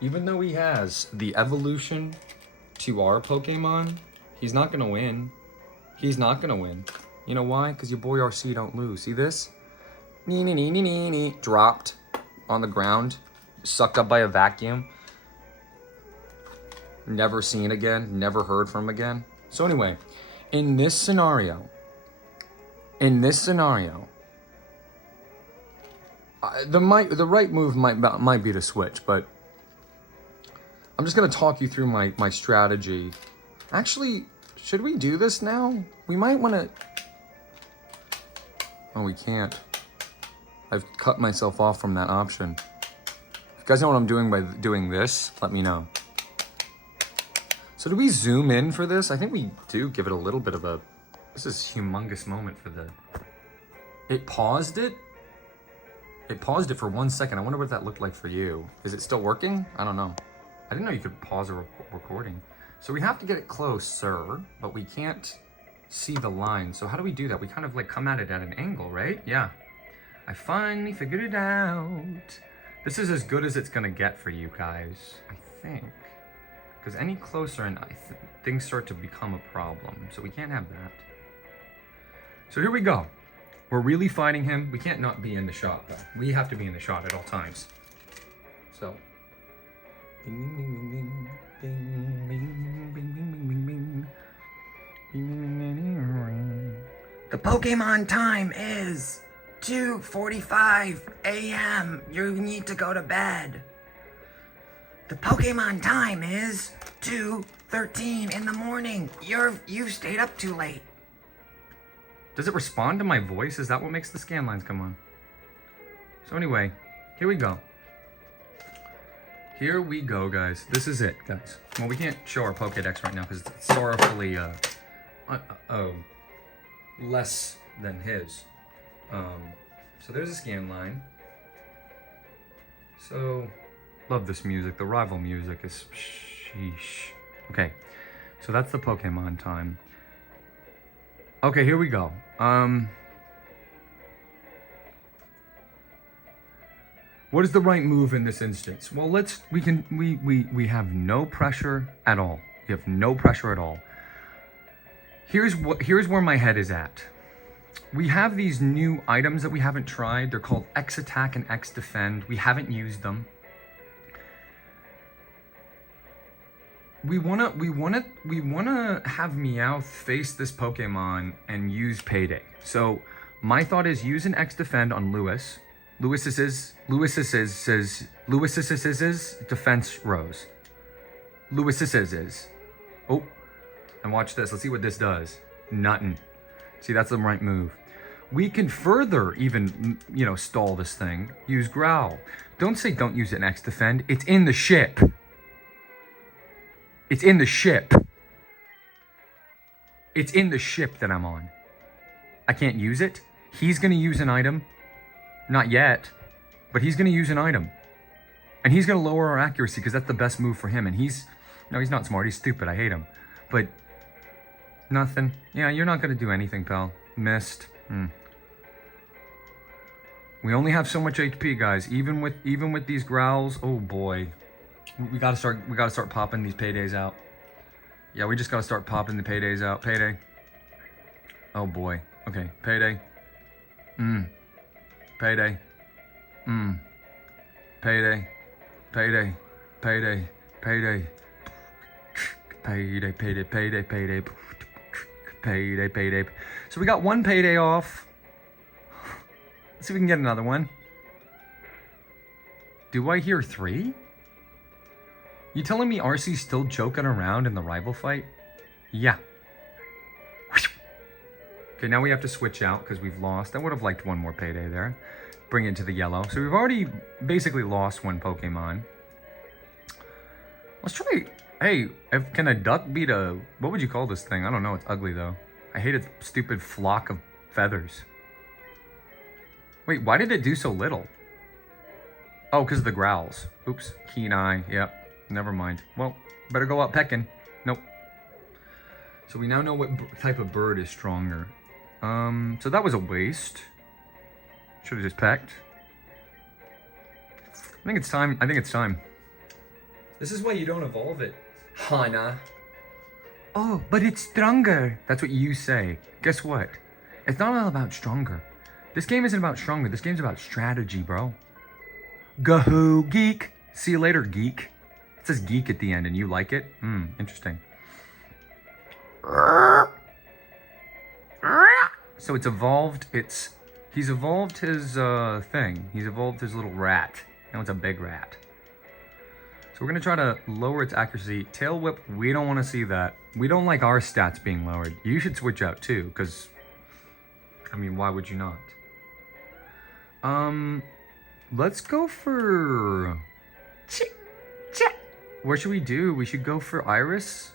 Even though he has the evolution to our Pokemon, he's not going to win. He's not going to win. You know why? Because your boy RC don't lose. See this? Dropped on the ground. Sucked up by a vacuum. Never seen again. Never heard from again. So anyway, in this scenario, the right move might be to switch, but I'm just gonna talk you through my strategy. Actually, should we do this now? We might want to. Oh, we can't. I've cut myself off from that option. If you guys know what I'm doing by doing this, let me know. So do we zoom in for this? I think we do give it a little bit of a... This is a humongous moment for the... It paused it? It paused it for 1 second. I wonder what that looked like for you. Is it still working? I don't know. I didn't know you could pause a recording. So we have to get it closer, but we can't see the line. So how do we do that? We kind of like come at it at an angle, right? Yeah. I finally figured it out. This is as good as it's gonna get for you guys, I think. Because any closer and things start to become a problem. So we can't have that. So here we go. We're really fighting him. We can't not be in the shot though. We have to be in the shot at all times. So. Ding, ding, ding, ding, ding, ding, ding, ding, ding. The Pokemon time is 2:45 a.m. You need to go to bed. The Pokemon time is 2:13 in the morning. You've stayed up too late. Does it respond to my voice? Is that what makes the scan lines come on? So anyway, here we go. Here we go, guys. This is it, guys. Well, we can't show our Pokédex right now because it's sorrowfully less than his. So there's a scan line. So, love this music. The rival music is sheesh. Okay, so that's the Pokemon time. Okay, here we go. What is the right move in this instance? Well, we have no pressure at all. We have no pressure at all. Here's where my head is at. We have these new items that we haven't tried. They're called X Attack and X Defend. We haven't used them. We wanna have Meowth face this Pokemon and use Payday. So my thought is use an X Defend on Lewis's defense rose. Lewis's. Oh, and watch this. Let's see what this does. Nothing. See, that's the right move. We can further even, stall this thing. Use Growl. Don't say don't use an X Defend. It's in the ship. It's in the ship. It's in the ship that I'm on. I can't use it. He's gonna use an item. Not yet, but he's gonna use an item. And he's gonna lower our accuracy because that's the best move for him. And he's not smart, he's stupid, I hate him. But, nothing. Yeah, you're not gonna do anything, pal. Missed. We only have so much HP, guys. Even with these growls, oh boy. We gotta start popping these paydays out. Yeah, we just gotta start popping the paydays out. Payday. Oh boy. Okay, payday. Payday. Payday. Payday. Payday. Payday. Payday, payday, payday, payday. Payday, payday. So we got one payday off. Let's see if we can get another one. Do I hear 3? You telling me RC's still joking around in the rival fight? Yeah. Okay, now we have to switch out because we've lost. I would have liked one more payday there. Bring it to the yellow. So we've already basically lost one Pokemon. Let's try... Hey, can a duck beat a... What would you call this thing? I don't know. It's ugly, though. I hate its stupid flock of feathers. Wait, why did it do so little? Oh, because of the growls. Oops. Keen eye. Yep. Never mind. Well, better go out pecking. Nope. So we now know what type of bird is stronger. So that was a waste. Should have just pecked. I think it's time. This is why you don't evolve it, Hana. Oh, but it's stronger. That's what you say. Guess what? It's not all about stronger. This game isn't about stronger. This game's about strategy, bro. Go geek. See you later, geek. It says geek at the end and you like it? Interesting. So it's evolved, he's evolved his thing. He's evolved his little rat. Now it's a big rat. So we're gonna try to lower its accuracy. Tail whip, we don't wanna see that. We don't like our stats being lowered. You should switch out too, because, I mean, why would you not? Let's go for... What should we do? We should go for Iris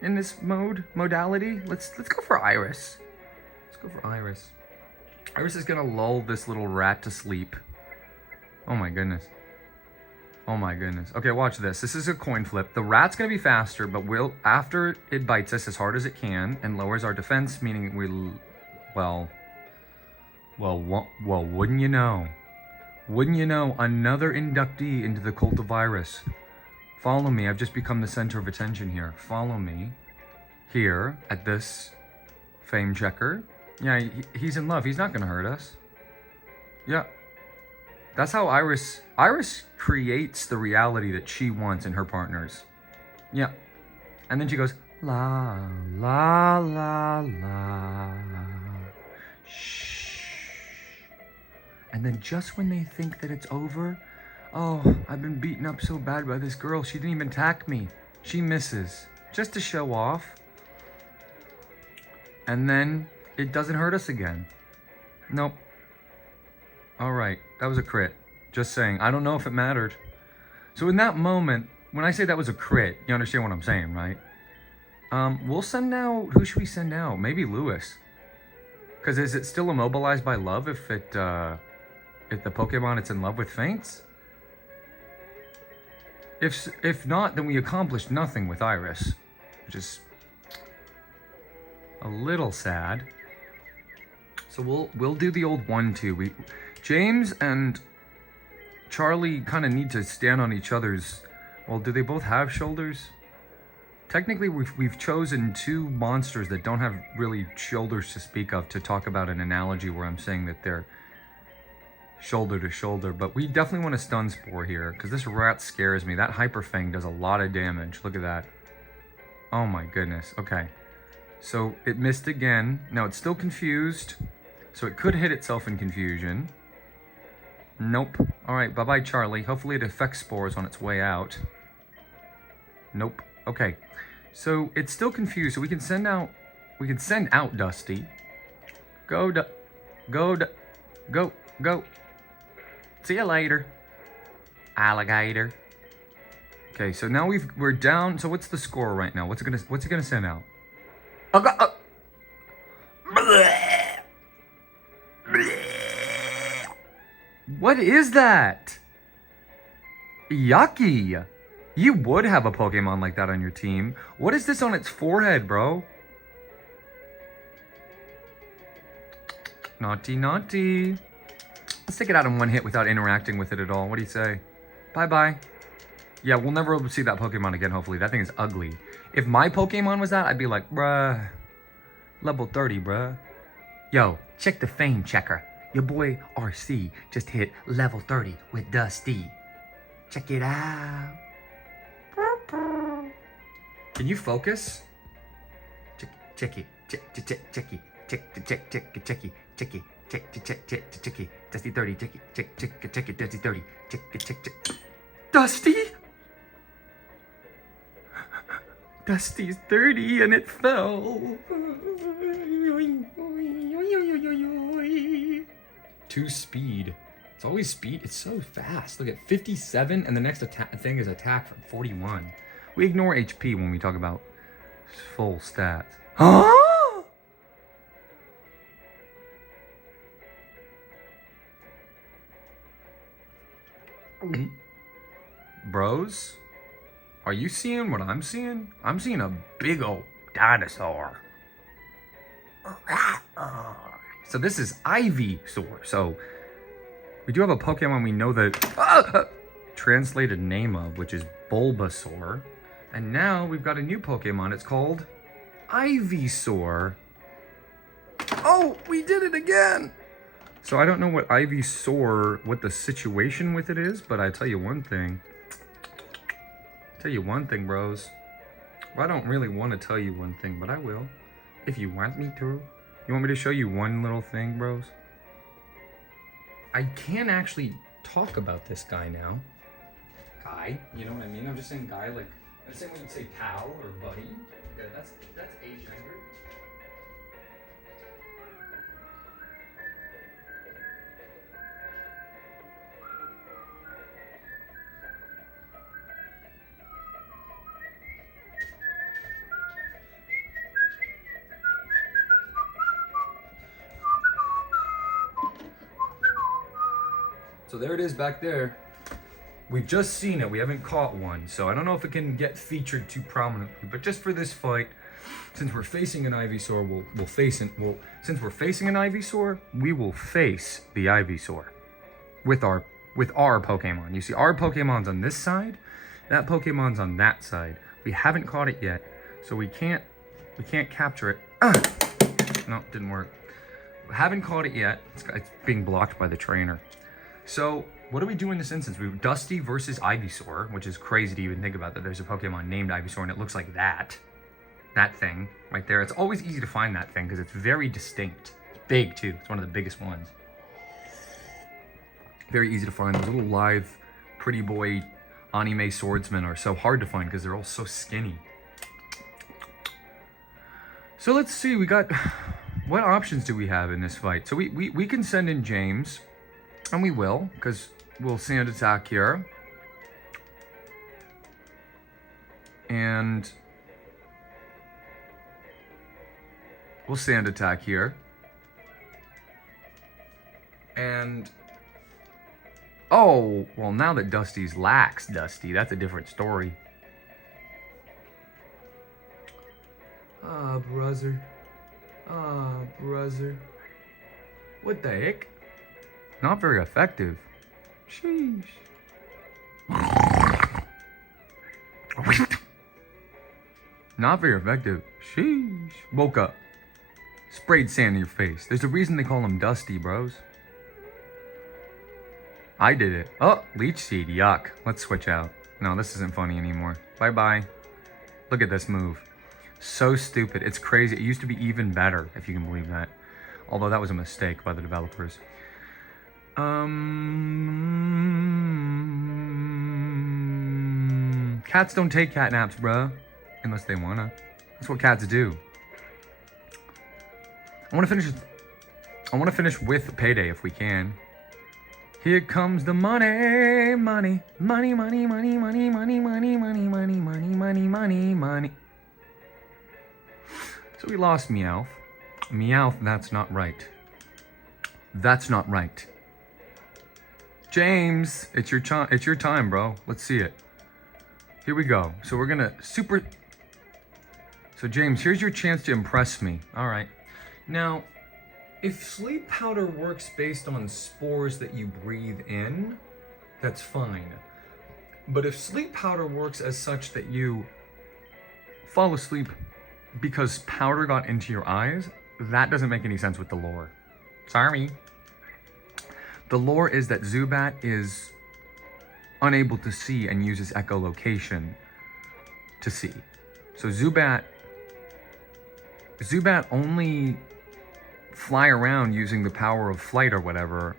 in this modality. Let's go for Iris. Let's go for Iris. Iris is gonna lull this little rat to sleep. Oh my goodness. Oh my goodness. Okay, watch this. This is a coin flip. The rat's gonna be faster, but after it bites us as hard as it can and lowers our defense, meaning well, wouldn't you know? Wouldn't you know, another inductee into the cult of Iris. Follow me, I've just become the center of attention here. Follow me here at this fame checker. Yeah, he's in love. He's not gonna hurt us. Yeah. That's how Iris creates the reality that she wants in her partners. Yeah. And then she goes, la, la, la, la. Shh. And then just when they think that it's over, oh, I've been beaten up so bad by this girl. She didn't even attack me. She misses. Just to show off. And then it doesn't hurt us again. Nope. All right, that was a crit. Just saying. I don't know if it mattered. So in that moment, when I say that was a crit, you understand what I'm saying, right? We'll send out... Who should we send out? Maybe Lewis. Because is it still immobilized by love if the Pokemon it's in love with faints? If not, then we accomplished nothing with Iris, which is a little sad. So we'll do the old 1-2. James and Charlie kind of need to stand on each other's... Well, do they both have shoulders? Technically, we've chosen 2 monsters that don't have really shoulders to speak of to talk about an analogy where I'm saying that they're shoulder to shoulder. But we definitely want a stun spore here because this rat scares me. That Hyper Fang does a lot of damage. Look at that. Oh my goodness. Okay. So it missed again. Now it's still confused. So it could hit itself in confusion. Nope. Alright, bye-bye Charlie. Hopefully it affects spores on its way out. Nope. Okay. So it's still confused. So we can send out Dusty. Go. See you later, alligator. Okay, so now we're down. So what's the score right now? What's it gonna send out? What is that? Yucky. You would have a Pokemon like that on your team. What is this on its forehead, bro? Naughty, naughty. Let's take it out in one hit without interacting with it at all. What do you say? Bye-bye. Yeah, we'll never see that Pokemon again, hopefully. That thing is ugly. If my Pokemon was that, I'd be like, bruh. Level 30, bruh. Yo, check the fame checker. Your boy RC just hit level 30 with Dusty. Check it out. Can you focus? Checky. Dusty 30. Check. Dusty 30. Check. Dusty? Dusty's 30 and it fell. 2 speed. It's always speed. It's so fast. Look at 57 and the next thing is attack from 41. We ignore HP when we talk about full stats. Huh? Bros, are you seeing what I'm seeing? I'm seeing a big old dinosaur. So this is Ivysaur. So we do have a Pokemon we know the translated name of, which is Bulbasaur. And now we've got a new Pokemon. It's called Ivysaur. Oh, we did it again. So I don't know what Ivysaur, what the situation with it is, but I tell you one thing. Bros. Well, I don't really want to tell you one thing, but I will. If you want me to. You want me to show you one little thing, bros? I can actually talk about this guy now. Guy, you know what I mean? I'm just saying guy like, I'm saying we would say pal or buddy. Yeah, that's age-gendered. So there it is back there. We've just seen it. We haven't caught one. So I don't know if it can get featured too prominently. But just for this fight, since we're facing an Ivysaur, since we're facing an Ivysaur, we will face the Ivysaur with our Pokemon. You see, our Pokemon's on this side, that Pokemon's on that side. We haven't caught it yet, so we can't capture it. No, didn't work. We haven't caught it yet. It's being blocked by the trainer. So what do we do in this instance? We have Dusty versus Ivysaur, which is crazy to even think about that there's a Pokemon named Ivysaur and it looks like that. That thing right there. It's always easy to find that thing because it's very distinct. It's big too. It's one of the biggest ones. Very easy to find. Those little live pretty boy anime swordsmen are so hard to find because they're all so skinny. So let's see. We got... What options do we have in this fight? So we can send in James. And we will, because we'll sand attack here. And we'll sand attack here. And oh, well, now that Dusty's lax, Dusty, that's a different story. Ah, brother. Ah, brother. What the heck? Not very effective. Sheesh. Not very effective. Sheesh. Woke up. Sprayed sand in your face. There's a reason they call him Dusty, bros. I did it. Oh, leech seed. Yuck. Let's switch out. No, this isn't funny anymore. Bye-bye. Look at this move. So stupid. It's crazy. It used to be even better, if you can believe that. Although that was a mistake by the developers. Cats don't take cat naps, bruh. Unless they wanna. That's what cats do. I wanna finish with Payday if we can. Here comes the money, money, money, money, money, money, money, money, money, money, money, money, money, money. So we lost Meowth. Meowth, that's not right. That's not right. James, it's your time, bro. Let's see it. Here we go. So we're gonna So James, here's your chance to impress me. All right. Now, if sleep powder works based on spores that you breathe in, that's fine. But if sleep powder works as such that you fall asleep because powder got into your eyes, that doesn't make any sense with the lore. Sorry. The lore is that Zubat is unable to see and uses echolocation to see. So Zubat only fly around using the power of flight or whatever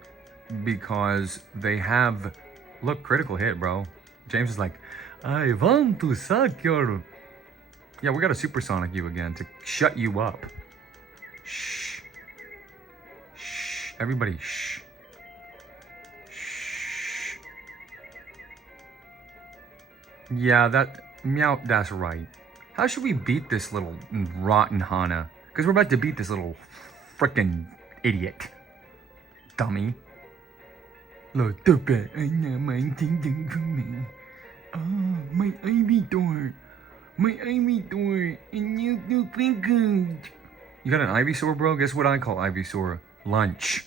because they have... Look, critical hit, bro. James is like, I want to suck your... Yeah, we gotta supersonic you again to shut you up. Shh. Shh. Everybody, shh. Shh. Yeah, that's right. How should we beat this little rotten Hana? Because we're about to beat this little frickin' idiot. Dummy. Look, stupid. I know my thing for me. Oh, my Ivy door. My Ivysaur, and you do good. You got an Ivysaur, bro? Guess what I call Ivysaur? Lunch.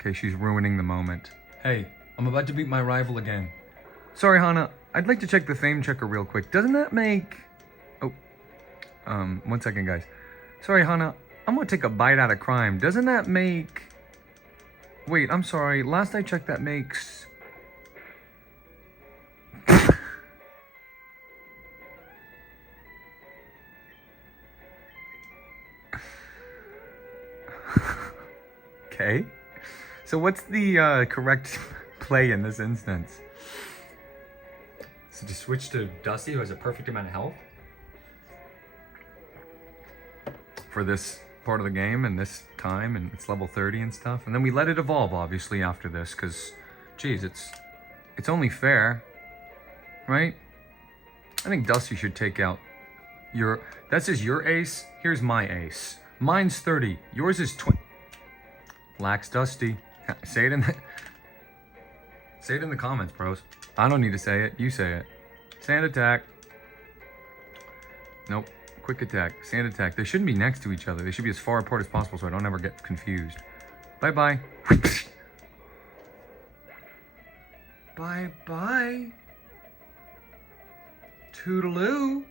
Okay, she's ruining the moment. Hey, I'm about to beat my rival again. Sorry, Hana. I'd like to check the fame checker real quick. Doesn't that make... Oh. 1 second, guys. Sorry, Hana. I'm gonna take a bite out of crime. Doesn't that make... Wait, I'm sorry. Last I checked, that makes... Okay. So what's the correct play in this instance? So to switch to Dusty, who has a perfect amount of health for this part of the game and this time, and it's level 30 and stuff. And then we let it evolve, obviously, after this, because, geez, it's only fair, right? I think Dusty should take out your... That's just your ace. Here's my ace. Mine's 30. Yours is 20. Lax Dusty. Say it in the comments, bros. I don't need to say it. You say it. Sand attack. Nope. Quick attack. Sand attack. They shouldn't be next to each other. They should be as far apart as possible so I don't ever get confused. Bye-bye. Bye-bye. Toodaloo.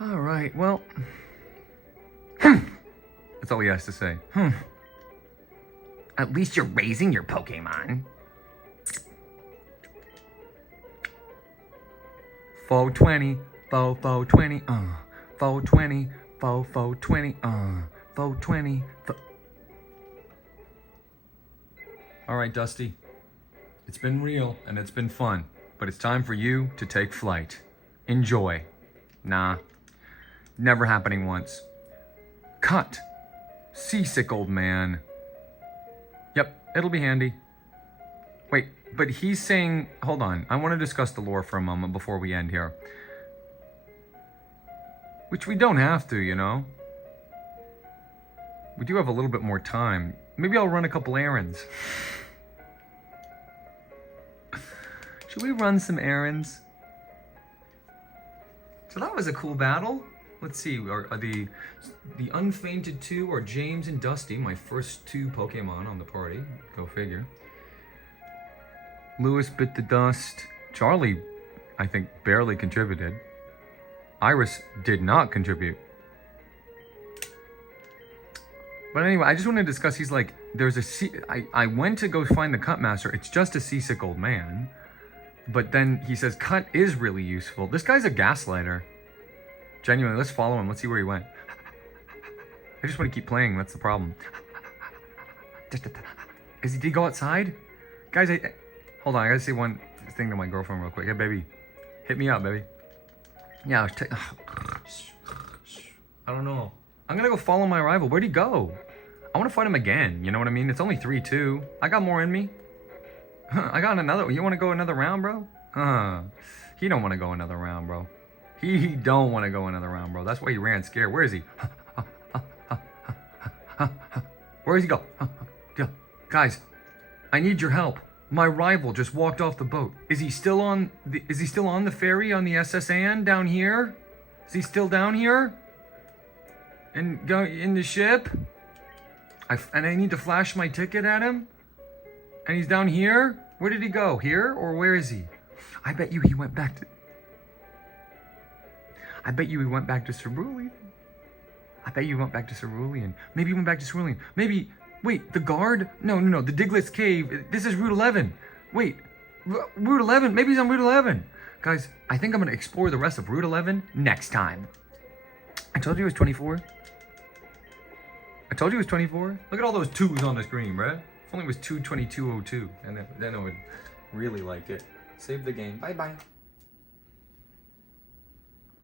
All right, well... That's all he has to say. At least you're raising your Pokemon. 420, 420, 420, 420, 420. All right, Dusty. It's been real and it's been fun, but it's time for you to take flight. Enjoy. Nah. Never happening once. Cut. Seasick old man. Yep, it'll be handy. Wait, but he's saying... Hold on. I want to discuss the lore for a moment before we end here. Which we don't have to, you know? We do have a little bit more time. Maybe I'll run a couple errands. Should we run some errands? So that was a cool battle. Let's see, are the Unfainted 2 are James and Dusty, my first 2 Pokemon on the party. Go figure. Lewis bit the dust. Charlie, I think, barely contributed. Iris did not contribute. But anyway, I just want to discuss, he's like, there's a I went to go find the Cut Master. It's just a seasick old man. But then he says, Cut is really useful. This guy's a gaslighter. Genuinely, let's follow him. Let's see where he went. I just want to keep playing. That's the problem. Did he go outside? Guys, hold on. I gotta say one thing to my girlfriend real quick. Hey, baby. Hit me up, baby. Yeah, I don't know. I'm gonna go follow my rival. Where'd he go? I want to fight him again. You know what I mean? It's only 3-2. I got more in me. I got another. You want to go another round, bro? He don't want to go another round, bro. He don't want to go another round, bro. That's why he ran scared. Where is he? Where does he go? Guys, I need your help. My rival just walked off the boat. Is he still on the ferry on the SS Anne down here? Is he still down here? And go in the ship? And I need to flash my ticket at him? And he's down here? Where did he go? Here? Or where is he? I bet you he went back to Cerulean. I bet you went back to Cerulean. Maybe he went back to Cerulean. Maybe, wait, the guard? No, the Diglett's Cave. This is Route 11. Wait, Route 11? Maybe he's on Route 11. Guys, I think I'm going to explore the rest of Route 11 next time. I told you it was 24. I told you it was 24. Look at all those 2s on the screen, bruh. If only it was 22202, and then I would really like it. Save the game. Bye-bye.